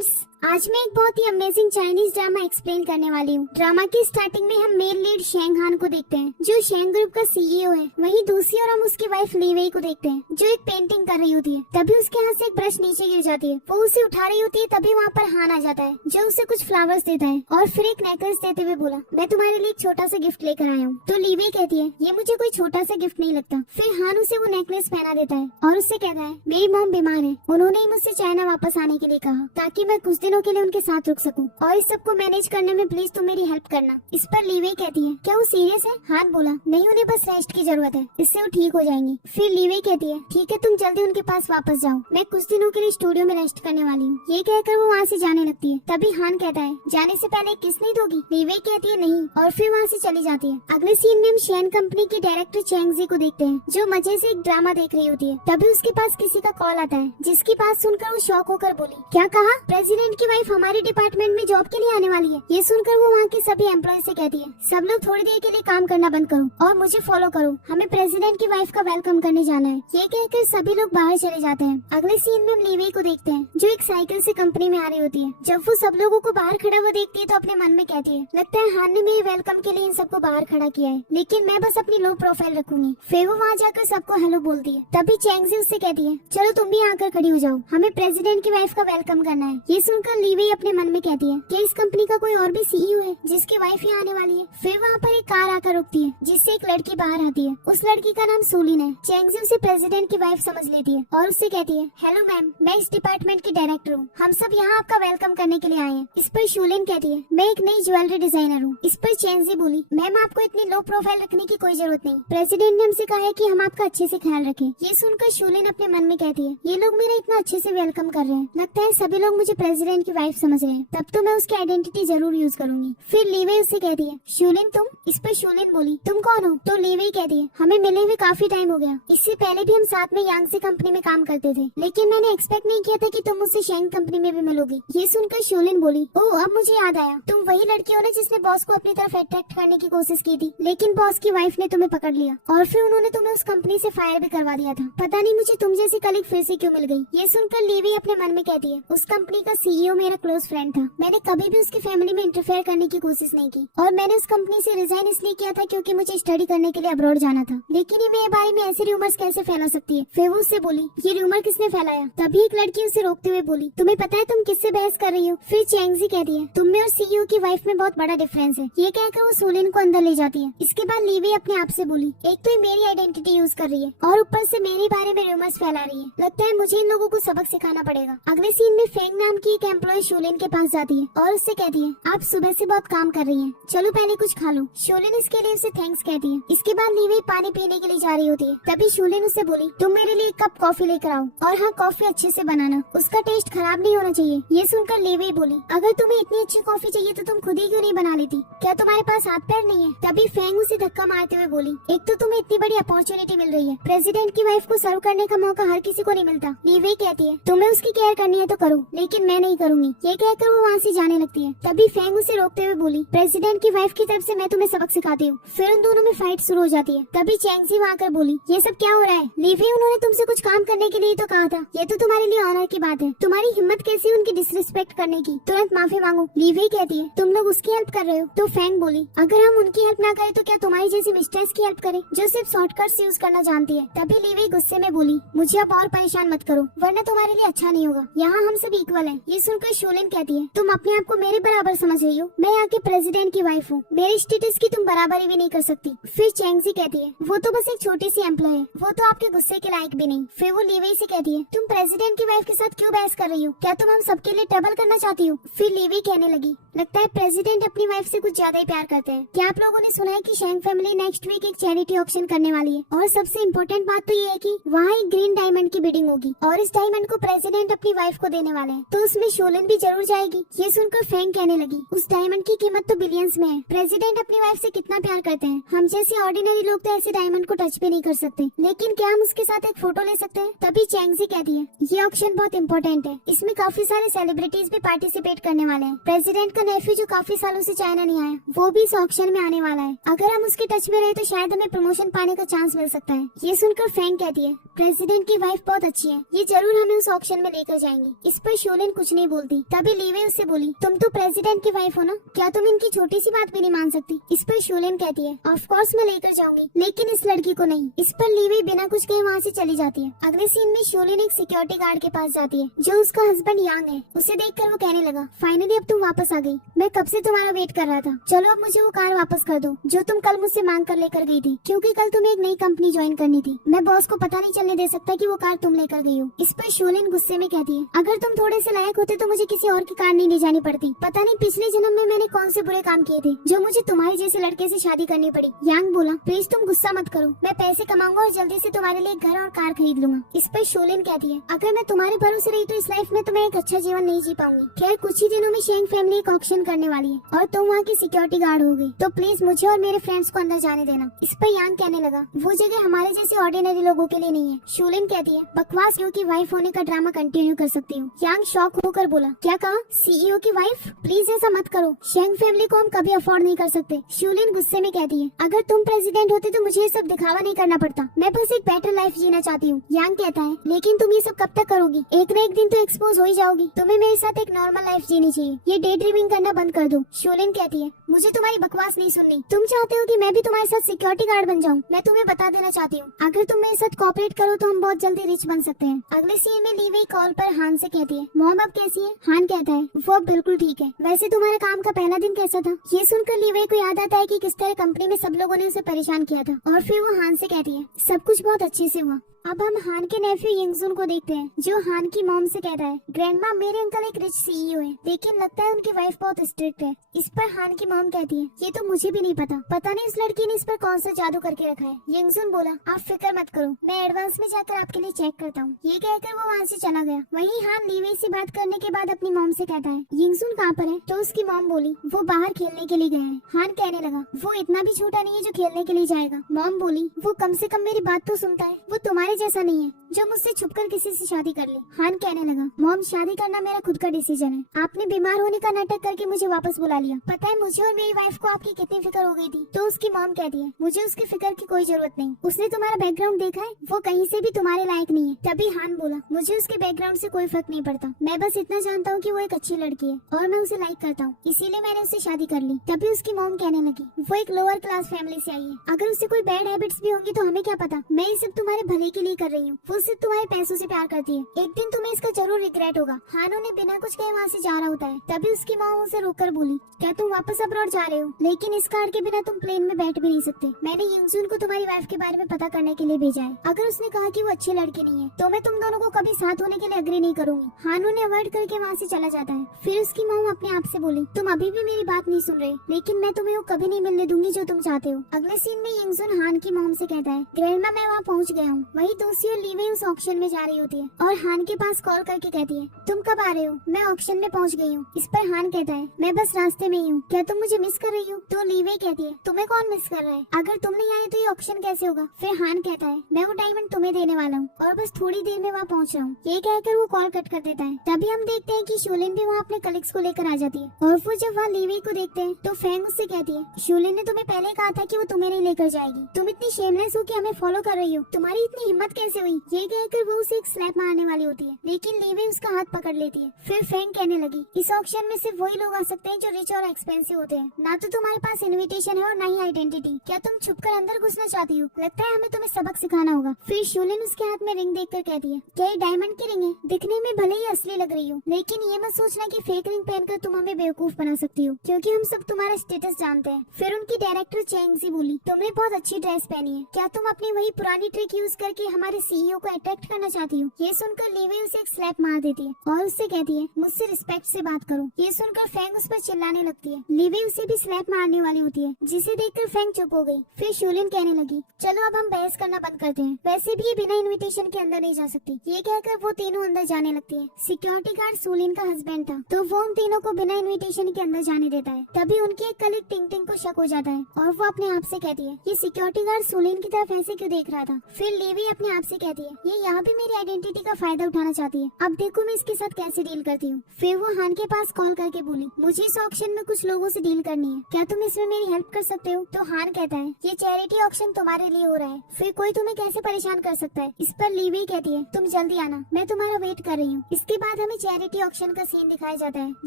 Friends, आज मैं एक बहुत ही अमेजिंग चाइनीज ड्रामा एक्सप्लेन करने वाली हूँ। ड्रामा की स्टार्टिंग में हम मेन लीड शेंग हान को देखते हैं, जो शेंग ग्रुप का सीईओ है। वहीं दूसरी ओर हम उसकी वाइफ ली वेई को देखते हैं, जो एक पेंटिंग कर रही होती है। तभी उसके हाथ से एक ब्रश नीचे गिर जाती है। वो उसे उठा रही होती है, तभी वहाँ पर हान आ जाता है, जो उसे कुछ फ्लावर्स देता है और फिर एक नेकलेस देते हुए बोला, मैं तुम्हारे लिए एक छोटा सा गिफ्ट लेकर आया हूँ। तो ली वेई कहती है, ये मुझे कोई छोटा सा गिफ्ट नहीं लगता। फिर हान उसे वो नेकलेस पहना देता है और उससे कहता है, मेरी मॉम बीमार है, उन्होंने ही मुझसे चाइना वापस आने के लिए कहा ताकि मैं कुछ दिनों के लिए उनके साथ रुक सकूं, और इस सब को मैनेज करने में प्लीज तुम मेरी हेल्प करना। इस पर ली वेई कहती है, क्या वो सीरियस है? हान बोला, नहीं, उन्हें बस रेस्ट की जरूरत है, इससे वो ठीक हो जाएंगी। फिर ली वेई कहती है, ठीक है, तुम जल्दी उनके पास वापस जाओ, मैं कुछ दिनों के लिए स्टूडियो में रेस्ट करने वाली हूँ। ये कहकर वो वहाँ से जाने लगती है। तभी हान कहता है, जाने से पहले किस नहीं दोगी? ली वेई कहती है, नहीं, और फिर वहाँ से चली जाती है। अगले सीन में हम शेन कंपनी की डायरेक्टर चेंग जी को देखते हैं, जो मजे से एक ड्रामा देख रही होती है। तभी उसके पास किसी का कॉल आता है, जिसकी बात सुनकर वो शॉक होकर बोली, क्या कहा? प्रेसिडेंट की वाइफ हमारे डिपार्टमेंट में जॉब के लिए आने वाली है। ये सुनकर वो वहाँ के सभी एम्प्लॉय से कहती है, सब लोग थोड़ी देर के लिए काम करना बंद करो और मुझे फॉलो करो, हमें प्रेसिडेंट की वाइफ का वेलकम करने जाना है। ये कहकर सभी लोग बाहर चले जाते हैं। अगले सीन में हम ली वेई को देखते हैं, जो एक साइकिल से कंपनी में आ रही होती है। जब वो सब लोगों को बाहर खड़ा हुआ देखती है तो अपने मन में कहती है, लगता है हान ने मेरे वेलकम के लिए इन सबको बाहर खड़ा किया है, लेकिन मैं बस अपनी लो प्रोफाइल रखूंगी। फिर वो वहाँ जाकर सबको हेलो बोलती है। तभी चेंग जी उससे कहती है, चलो तुम भी आकर खड़ी हो जाओ, हमें प्रेसिडेंट की वाइफ का वेलकम करना है। ये सुनकर ली वेई अपने मन में कहती है, क्या इस कंपनी का कोई और भी सीईओ है जिसकी वाइफ यहाँ आने वाली है? फिर वहाँ पर एक कार आकर रुकती है, जिससे एक लड़की बाहर आती है। उस लड़की का नाम सूलिन है। चेंग जी उसे प्रेसिडेंट की वाइफ समझ लेती है और उससे कहती है, हेलो मैम, मैं इस डिपार्टमेंट की डायरेक्टर हूँ, हम सब यहाँ आपका वेलकम करने के लिए आए हैं। इस पर शूलिन कहती है, मैं एक नई ज्वेलरी डिजाइनर हूँ। इस पर चेंग जी बोली, मैम आपको इतनी लो प्रोफाइल रखने की कोई जरूरत नहीं, प्रेसिडेंट ने हमसे कहा है कि हम आपका अच्छे से ख्याल रखें। ये सुनकर शूलिन अपने मन में कहती है, ये लोग मेरा इतना अच्छे से वेलकम कर रहे हैं, लगता है सभी लोग मुझे प्रेसिडेंट की वाइफ समझ रहे हैं, तब तो मैं उसकी आइडेंटिटी जरूर यूज करूंगी। फिर ली वेई उससे कहती है, शूलिन तुम? इस पर शूलिन बोली, तुम कौन हो? तो ली वेई कहती है, हमें मिले हुए काफी टाइम हो गया, इससे पहले भी हम साथ में यांगसे कंपनी में काम करते थे, लेकिन मैंने एक्सपेक्ट नहीं किया था कि तुम मुझसे शेंग कंपनी में भी मिलोगी। ये सुनकर शूलिन बोली, ओह, अब मुझे याद आया, तुम वही लड़की हो ना जिसने बॉस को अपनी तरफ अट्रैक्ट करने की कोशिश की थी, लेकिन बॉस की वाइफ ने तुम्हें पकड़ लिया और फिर उन्होंने तुम्हें उस कंपनी से फायर भी करवा दिया था। पता नहीं मुझे तुम जैसी कलीग फिर से क्यों मिल गई। ये सुनकर ली वेई अपने मन में कहती है, उस कंपनी का सीईओ मेरा क्लोज फ्रेंड था, मैंने कभी भी उसकी फैमिली में इंटरफेयर करने की कोशिश नहीं की, और मैंने उस कंपनी से रिजाइन इसलिए किया था क्योंकि मुझे स्टडी करने के लिए अब्रॉड जाना था, लेकिन ये मेरे बारे में ऐसे रूमर्स कैसे फैला सकती है? फिर वो उससे बोली, ये रूमर किसने फैलाया? तभी एक लड़की उसे रोकते हुए बोली, तुम्हें पता है तुम किससे बहस कर रही हो? फिर चेंग जी कहती है, तुम में और सीईओ की वाइफ में बहुत बड़ा डिफरेंस है। ये कहकर वो सूलिन को अंदर ले जाती है। इसके बाद ली वेई अपने आप से बोली, एक तो ये मेरी आइडेंटिटी यूज कर रही है और ऊपर से मेरे बारे में रूमर्स फैला रही है, लगता है मुझे इन लोगों को सबक सिखाना पड़ेगा। अगले सीन में फेंग नाम की एक एम्प्लॉय शूलिन के पास जाती है और उससे कहती है, आप सुबह से बहुत काम कर रही हैं, चलो पहले कुछ खा लो। शूलिन इसके लिए उसे थैंक्स कहती है। इसके बाद ली वेई पानी पीने के लिए जा रही होती है। तभी शूलिन उससे बोली, तुम मेरे लिए एक कप कॉफी लेकर आओ, और हाँ, कॉफी अच्छे से बनाना, उसका टेस्ट खराब नहीं होना चाहिए। ये सुनकर ली वेई बोली, अगर तुम्हें इतनी अच्छी कॉफी चाहिए तो तुम खुद ही क्यों नहीं बना लेती? क्या तुम्हारे पास हाथ पैर नहीं है? तभी फेंग उसे धक्का मारते हुए बोली, एक तो तुम्हें इतनी बड़ी अपॉर्चुनिटी मिल रही है, प्रेसिडेंट की वाइफ को सर्व करने का मौका हर किसी को नहीं मिलता। ली वेई कहती है, तुम्हें उसकी केयर करनी है तो करो, लेकिन मैं नहीं करूंगी। ये कहकर वो वहाँ से जाने लगती है। तभी फेंग उसे रोकते हुए बोली, प्रेसिडेंट की वाइफ की तरफ से मैं तुम्हें सबक सिखाती हूँ। फिर उन दोनों में फाइट शुरू हो जाती है। तभी चेंग जी वहाँ आकर बोली, ये सब क्या हो रहा है? ली वेई, उन्होंने तुमसे कुछ काम करने के लिए तो कहा था, ये तो तुम्हारे लिए ऑनर की बात है, तुम्हारी हिम्मत कैसी उनकी डिसरिस्पेक्ट करने की? तुरंत माफी मांगो। ली वेई कहती है, तुम लोग उसकी हेल्प कर रहे हो? तो फेंग बोली, अगर हम उनकी हेल्प ना करें तो क्या तुम्हारी जैसी मिस्ट्रेस की हेल्प करें जो सिर्फ शॉर्टकट्स यूज करना जानती है? तभी ली वेई गुस्से में बोली, मुझे अब और परेशान मत करो, वरना तुम्हारे लिए अच्छा नहीं होगा, यहाँ हम सब इक्वल हैं। ये सुनकर शूलिन कहती है, तुम अपने आप को मेरे बराबर समझ रही हो? मैं यहाँ के प्रेसिडेंट की वाइफ हूँ, मेरे स्टेटस की तुम बराबरी भी नहीं कर सकती। फिर चेंग जी कहती है, वो तो बस एक छोटी सी एम्प्लॉय है, वो तो आपके गुस्से के लायक भी नहीं। फिर वो ली वेई से कहती है, तुम प्रेसिडेंट की वाइफ के साथ क्यों बहस कर रही हो? क्या तुम हम सबके लिए ट्रबल करना चाहती हो? फिर ली वेई कहने लगी, लगता है प्रेसिडेंट अपनी वाइफ से कुछ ज्यादा ही प्यार करते हैं। क्या आप लोगों ने सुना है कि शेंग फैमिली नेक्स्ट वीक एक चैरिटी ऑक्शन करने वाली है, और सबसे इम्पोर्टेंट बात तो ये है कि वहाँ एक ग्रीन डायमंड की बिडिंग होगी और इस डायमंड को प्रेसिडेंट अपनी वाइफ को देने वाले हैं, तो उसमें शूलिन भी जरूर जाएगी। ये सुनकर फेंग कहने लगी, उस डायमंड की कीमत तो बिलियंस में है, प्रेसिडेंट अपनी वाइफ से कितना प्यार करते हैं, हम जैसे ऑर्डिनरी लोग तो ऐसे डायमंड को टच भी नहीं कर सकते, लेकिन क्या हम उसके साथ एक फोटो ले सकते हैं? तभी चेंग जी कहती है, ये ऑक्शन बहुत इम्पोर्टेंट है, इसमें काफी सारे सेलिब्रिटीज भी पार्टिसिपेट करने वाले हैं। प्रेसिडेंट का नेफ्यू जो काफी सालों से चाइना नहीं आया, वो भी इस ऑक्शन में आने वाला है। अगर हम उसके टच में रहे तो शायद हमें प्रमोशन पाने का चांस मिल सकता है। ये सुनकर फैंग कहती है, प्रेसिडेंट की वाइफ बहुत अच्छी है, ये जरूर हमें उस ऑक्शन में लेकर जाएंगी। इस पर शोलिन कुछ नहीं बोलती। तभी लीवे उससे बोली, तुम तो प्रेसिडेंट की वाइफ हो ना, क्या तुम इनकी छोटी सी बात भी नहीं मान सकती? इस पर शोलिन कहती है, ऑफ कोर्स मैं लेकर जाऊंगी, लेकिन इस लड़की को नहीं। इस पर लीवे बिना कुछ कहे वहाँ से चली जाती है। अगले सीन में शोलिन एक सिक्योरिटी गार्ड के पास जाती है जो उसका हस्बैंड यांग है। उसे देखकर वो कहने लगा, फाइनली अब तुम वापस आ गई, मैं कब से तुम्हारा वेट कर रहा था। चलो अब मुझे वो कार वापस कर दो जो तुम कल मुझसे मांग कर लेकर गई थी, क्योंकि कल तुम्हें एक नई कंपनी ज्वाइन करनी थी। मैं बॉस को पता नहीं चलने दे सकता कि वो कार तुम लेकर गई हो। इस पर शोलिन गुस्से में कहती है, अगर तुम थोड़े से लायक होते तो मुझे किसी और की कार नहीं ले जानी पड़ती। पता नहीं पिछले जन्म में मैंने कौन से बुरे काम किए थे जो मुझे तुम्हारे जैसे लड़के से शादी करनी पड़ी। यांग बोला, प्लीज तुम गुस्सा मत करो, मैं पैसे कमाऊंगा और जल्दी से तुम्हारे लिए घर और कार खरीद लूंगा। इस पर शोलिन कहती है, अगर मैं तुम्हारे भरोसे रही तो इस लाइफ में तुम्हें एक अच्छा जीवन नहीं जी पाऊंगी। खैर कुछ ही दिनों में शेंग फैमिली एक ऑक्शन करने वाली है और तुम वहाँ की सिक्योरिटी गार्ड हो गई, तो प्लीज मुझे और मेरे फ्रेंड्स को अंदर जाने देना। इस पर यांग कहने लगा, वो जगह हमारे जैसे ऑर्डिनरी लोगों के लिए नहीं है। शोलिन कहती है, बकवास, की वाइफ होने का ड्रामा कंटिन्यू कर सकती हूँ। यांग शॉक होकर बोला, क्या कहा? सीईओ की वाइफ? प्लीज ऐसा मत करो, शेंग फैमिली को हम कभी अफोर्ड नहीं कर सकते। शोलिन गुस्से में कहती है, अगर तुम प्रेसिडेंट होते तो मुझे ये सब दिखावा नहीं करना पड़ता, मैं बस एक बेटर लाइफ जीना चाहती हूँ। यांग कहता है, लेकिन तुम ये सब कब तक करोगी? एक न एक दिन तो एक्सपोज हो ही जाओगी, तुम्हें मेरे साथ एक नॉर्मल लाइफ जीनी चाहिए, ये डे ड्रीमिंग करना बंद कर दो। शोलिन कहती है, मुझे तुम्हारी बकवास नहीं सुननी, तुम चाहते हो कि मैं भी तुम्हारे साथ सिक्योरिटी गार्ड बन जाऊँ? मैं तुम्हें बता देना चाहती हूँ, अगर तुम मेरे साथ कोऑपरेट करो तो हम बहुत जल्दी रिच बन सकते हैं। अगले सीन में लीवे कॉल पर हान से कहती है, मॉम अब कैसी है? हान कहता है, वो अब बिल्कुल ठीक है। वैसे तुम्हारे काम का पहला दिन कैसा था? ये सुनकर लीवे को याद आता है कि किस तरह कंपनी में सब लोगों ने उसे परेशान किया था, और फिर वो हान से कहती है, सब कुछ बहुत अच्छे से हुआ। अब हम हान के नेफ्यू यिंगजुन को देखते हैं जो हान की मॉम से कहता है, ग्रैंडमा मेरे अंकल एक रिच सीईओ है, लेकिन लगता है उनकी वाइफ बहुत स्ट्रिक्ट है। इस पर हान की मॉम कहती है, ये तो मुझे भी नहीं पता नहीं इस लड़की ने इस पर कौन सा जादू करके रखा है। यिंगजुन बोला, आप फिक्र मत करो, मैं एडवांस में जाकर आपके लिए चेक करता हूँ। ये कहकर वो वहाँ से चला गया। वहीं हान लीवे से बात करने के बाद अपनी मॉम से कहता है, यिंगजुन कहाँ पर है? तो उसकी मॉम बोली, वो बाहर खेलने के लिए गया है। हान कहने लगा, वो इतना भी छोटा नहीं है जो खेलने के लिए जाएगा। मॉम बोली, वो कम से कम मेरी बात तो सुनता है, वो तुम्हारे जैसा नहीं है जो मुझसे छुपकर किसी से शादी कर ले। हान कहने लगा, मॉम शादी करना मेरा खुद का डिसीजन है, आपने बीमार होने का नाटक करके मुझे वापस बुला लिया। पता है मुझे और मेरी वाइफ को आपकी कितनी फिक्र हो गई थी। तो उसकी मॉम कहती है, मुझे उसकी फिक्र की कोई जरूरत नहीं, उसने तुम्हारा बैकग्राउंड देखा है, वो कहीं से भी तुम्हारे लायक नहीं है। तभी हान बोला, मुझे उसके बैकग्राउंड से कोई फर्क नहीं पड़ता, मैं बस इतना जानता हूँ कि वो एक अच्छी लड़की है और मैं उसे लाइक करता हूँ, इसीलिए मैंने उससे शादी कर ली। तभी उसकी मॉम कहने लगी, वो एक लोअर क्लास फैमिली से आई है, अगर उसे कोई बैड हैबिट्स भी होंगी तो हमें क्या पता, मैं ये सब तुम्हारे भले के लिए कर रही हूँ, वो सिर्फ तुम्हारे पैसों से प्यार करती है, एक दिन तुम्हें इसका जरूर रिग्रेट होगा। हान उन्हें बिना कुछ कहे वहाँ से जा रहा होता है। तभी उसकी माँ उसे रोककर बोली, क्या तुम वापस अब्रॉड जा रहे हो? लेकिन इस कार के बिना तुम प्लेन में बैठ भी नहीं सकते, मैंने यिंगजुन को तुम्हारी वाइफ के बारे में पता करने के लिए भेजा है, अगर उसने कहा कि वो अच्छी लड़की नहीं है तो मैं तुम दोनों को कभी साथ होने के लिए एग्री नहीं करूंगी। हान उन्हें अवॉइड करके वहाँ से चला जाता है। फिर उसकी माँ अपने आप से बोली, तुम अभी भी मेरी बात नहीं सुन रहे, लेकिन मैं तुम्हें वो कभी नहीं मिलने दूंगी जो तुम चाहते हो। अगले सीन में यिंगजुन हान की मॉम से कहता है, ग्रैंडमा मैं वहाँ पहुँच गया हूँ। वही दूसरी ओर लीवे उस ऑक्शन में जा रही होती है और हान के पास कॉल करके कहती है, तुम कब आ रहे हो? मैं ऑक्शन में पहुंच गई हूँ। इस पर हान कहता है, मैं बस रास्ते में ही हूँ, क्या तुम मुझे मिस कर रही हो? तो लीवे कहती है, तुम्हें कौन मिस कर रहा है? अगर तुम नहीं आए तो ये ऑक्शन कैसे होगा? फिर हान कहता है, मैं वो डायमंड तुम्हें देने वाला हूँ और बस थोड़ी देर में वहाँ पहुँच रहा हूँ। ये कहकर वो कॉल कट कर देता है। तभी हम देखते हैं कि शोलिन भी वहाँ अपने कलीग्स को लेकर आ जाती है और वो जब वहाँ लीवे को देखते हैं तो फैंग उससे कहती है, शोलिन ने तुम्हें पहले कहा था कि वो तुम्हें नहीं लेकर जाएगी, तुम इतनी शेमलेस हो कि हमें फॉलो कर रही हो, तुम्हारी इतनी हिम्मत कैसे हुई? ये कहकर वो उसे एक स्लैप मारने वाली होती है, लेकिन लीवे उसका हाथ पकड़ लेती है। फिर फैंग कहने लगी, इस ऑक्शन में सिर्फ वही लोग आ सकते हैं जो रिच और एक्सपेंसिव होते हैं, ना तो तुम्हारे पास इनविटेशन है और ना ही आइडेंटिटी। क्या तुम छुपकर अंदर घुसना चाहती हो? लगता है हमें तुम्हें सबक सिखाना होगा। फिर शोलिन उसके हाथ में रिंग देखकर कहती है, क्या ये डायमंड की रिंग है? दिखने में भले ही असली लग रही हो, लेकिन ये मत सोचना कि फेक रिंग पहनकर तुम हमें बेवकूफ बना सकती हो, क्योंकि हम सब तुम्हारा स्टेटस जानते हैं। फिर उनकी डायरेक्टर चेंगजी बोली, तुमने बहुत अच्छी ड्रेस पहनी है, क्या तुम अपनी वही पुरानी ट्रिक यूज करके हमारे सीईओ को अट्रैक्ट करना चाहती हो? ये सुनकर लीवे उसे एक स्लैप मार देती है और उससे कहती है, मुझसे रिस्पेक्ट से बात करो। ये सुनकर फैंग उस पर चिल्लाने लगती है। लीवे उसे भी स्लैप मारने वाली होती है, जिसे देखकर फैंग चुप हो गई। फिर शोलिन कहने लगी, चलो अब हम बहस करना बंद करते हैं, वैसे भी ये बिना इनविटेशन के अंदर नहीं जा सकती। ये कहकर वो तीनों अंदर जाने लगती है। सिक्योरिटी गार्ड शोलिन का हस्बैंड था, तो वो उन तीनों को बिना इनविटेशन के अंदर जाने देता है। तभी उनकी एक कलीग टिंग टिंग को शक हो जाता है और वो अपने आप से कहती है, ये सिक्योरिटी गार्ड शोलिन की तरफ ऐसे क्यों देख रहा था? फिर लीवी अपने आप से कहती है ये यहाँ भी मेरी आइडेंटिटी का फायदा उठाना चाहती है, अब देखो मैं इसके साथ कैसे डील करती हूँ। फिर वो हान के पास कॉल करके बोली मुझे इस ऑक्शन में कुछ लोगों से डील करनी है, क्या तुम इसमें मेरी हेल्प कर सकते हो? तो हान कहता है ये चैरिटी ऑक्शन तुम्हारे लिए हो रहा है, फिर कोई तुम्हें कैसे परेशान कर सकता है? इस पर लीवी कहती है तुम जल्दी आना, मैं तुम्हारा वेट कर रही हूँ। इसके बाद हमें चैरिटी ऑक्शन का सीन दिखाया जाता है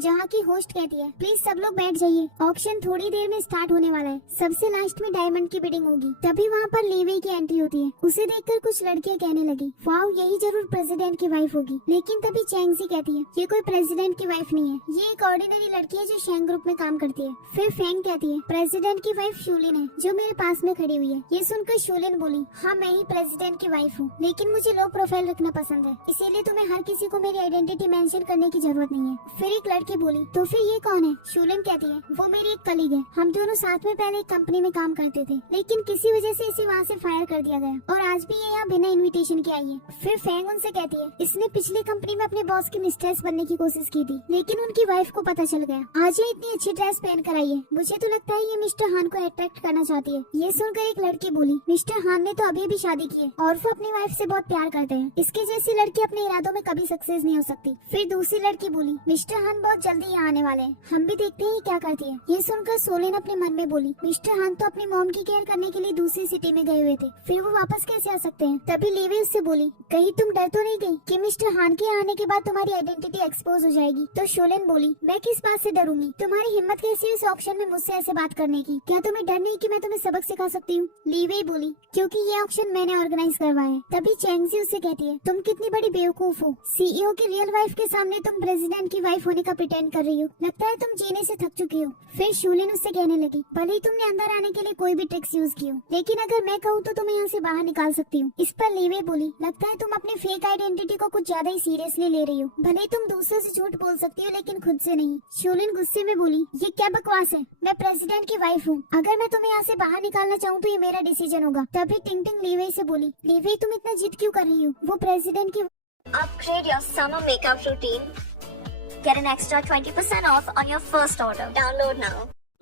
जहाँ की होस्ट कहती है प्लीज सब लोग बैठ जाइए, ऑक्शन थोड़ी देर में स्टार्ट होने वाला है, सबसे लास्ट में डायमंड की बिडिंग होगी। तभी वहाँ पर लीवी की एंट्री होती है, उसे देखकर कुछ लड़कियाँ कहने लगी वाओ यही जरूर प्रेसिडेंट की वाइफ होगी। लेकिन तभी चैंगजी कहती है ये कोई प्रेसिडेंट की वाइफ नहीं है, ये एक ऑर्डिनरी लड़की है जो शेंग ग्रुप में काम करती है। फिर फेंग कहती है प्रेसिडेंट की वाइफ शूलिन है जो मेरे पास में खड़ी हुई है। ये सुनकर शूलिन बोली हाँ मैं ही प्रेसिडेंट की वाइफ हूँ, लेकिन मुझे लो प्रोफाइल रखना पसंद है, इसीलिए तुम्हें हर किसी को मेरी आइडेंटिटी मेंशन करने की जरूरत नहीं है। फिर एक लड़की बोली तो फिर ये कौन है? शूलिन कहती है वो मेरी एक कलीग है, हम दोनों साथ में पहले एक कंपनी में काम करते थे, लेकिन किसी वजह से इसे वहाँ से फायर कर दिया गया और आज भी ये यहाँ बिना इन्विटेशन के आई है। फिर फेंग उनसे कहती है इसने पिछली कंपनी में अपने बॉस की मिस्ट्रेस बनने की कोशिश की थी, लेकिन उनकी वाइफ को पता चल गया। आज ये इतनी अच्छी ड्रेस पहन कर आई है, मुझे तो लगता है ये मिस्टर हान को अट्रैक्ट करना चाहती है। ये सुनकर एक लड़की बोली मिस्टर हान ने तो अभी भी शादी की है और वो अपनी वाइफ से बहुत प्यार करते हैं, इसके जैसी लड़की अपने इरादों में कभी सक्सेस नहीं हो सकती। फिर दूसरी लड़की बोली मिस्टर हान बहुत जल्दी यहाँ आने वाले हैं, हम भी देखते हैं क्या करती है। ये सुनकर सोलिन अपने मन में बोली मिस्टर हान तो अपनी मॉम की केयर करने के लिए दूसरी सिटी में गए हुए थे, फिर वो वापस कैसे आ सकते हैं? तभी लीवी उससे बोली कहीं तुम डर तो नहीं गई कि मिस्टर हान के आने के बाद तुम्हारी आइडेंटिटी एक्सपोज हो जाएगी? तो शोलेन बोली मैं किस बात से डरूंगी, तुम्हारी हिम्मत कैसी है इस ऑक्शन में मुझसे ऐसे बात करने की, क्या तुम्हें डर नहीं कि मैं तुम्हें सबक सिखा सकती हूँ? लीवी बोली क्योंकि ये ऑक्शन मैंने ऑर्गेनाइज करवाया है। तभी चैंगजी उससे कहती है तुम कितनी बड़ी बेवकूफ हो, सीईओ की रियल वाइफ के सामने तुम प्रेसिडेंट की वाइफ होने का प्रिटेंड कर रही हो, लगता है तुम जीने से थक चुकी हो। फिर शूलिन उससे कहने लगी भले ही तुमने अंदर आने के लिए कोई भी ट्रिक्स यूज की हो, लेकिन अगर मैं कहूँ तो तुम्हें यहाँ से बाहर निकाल सकती हूँ। इस पर लीवी बोली लगता है तुम अपने फेक आइडेंटिटी को कुछ ज्यादा ही सीरियसली ले रही हो, भले ही तुम दूसरों से झूठ बोल सकती हो लेकिन खुद से नहीं। शूलिन गुस्से में बोली ये क्या बकवास है, मैं प्रेसिडेंट की वाइफ हूँ, अगर मैं तुम्हें यहाँ से बाहर निकालना चाहूँ तो ये मेरा डिसीजन होगा। तभी टिंग टिंग लीवी से बोली लीवी तुम इतना जिद क्यों कर रही हो, वो प्रेसिडेंट की। Upgrade your summer makeup routine. Get an extra 20% off on your first order. Download now.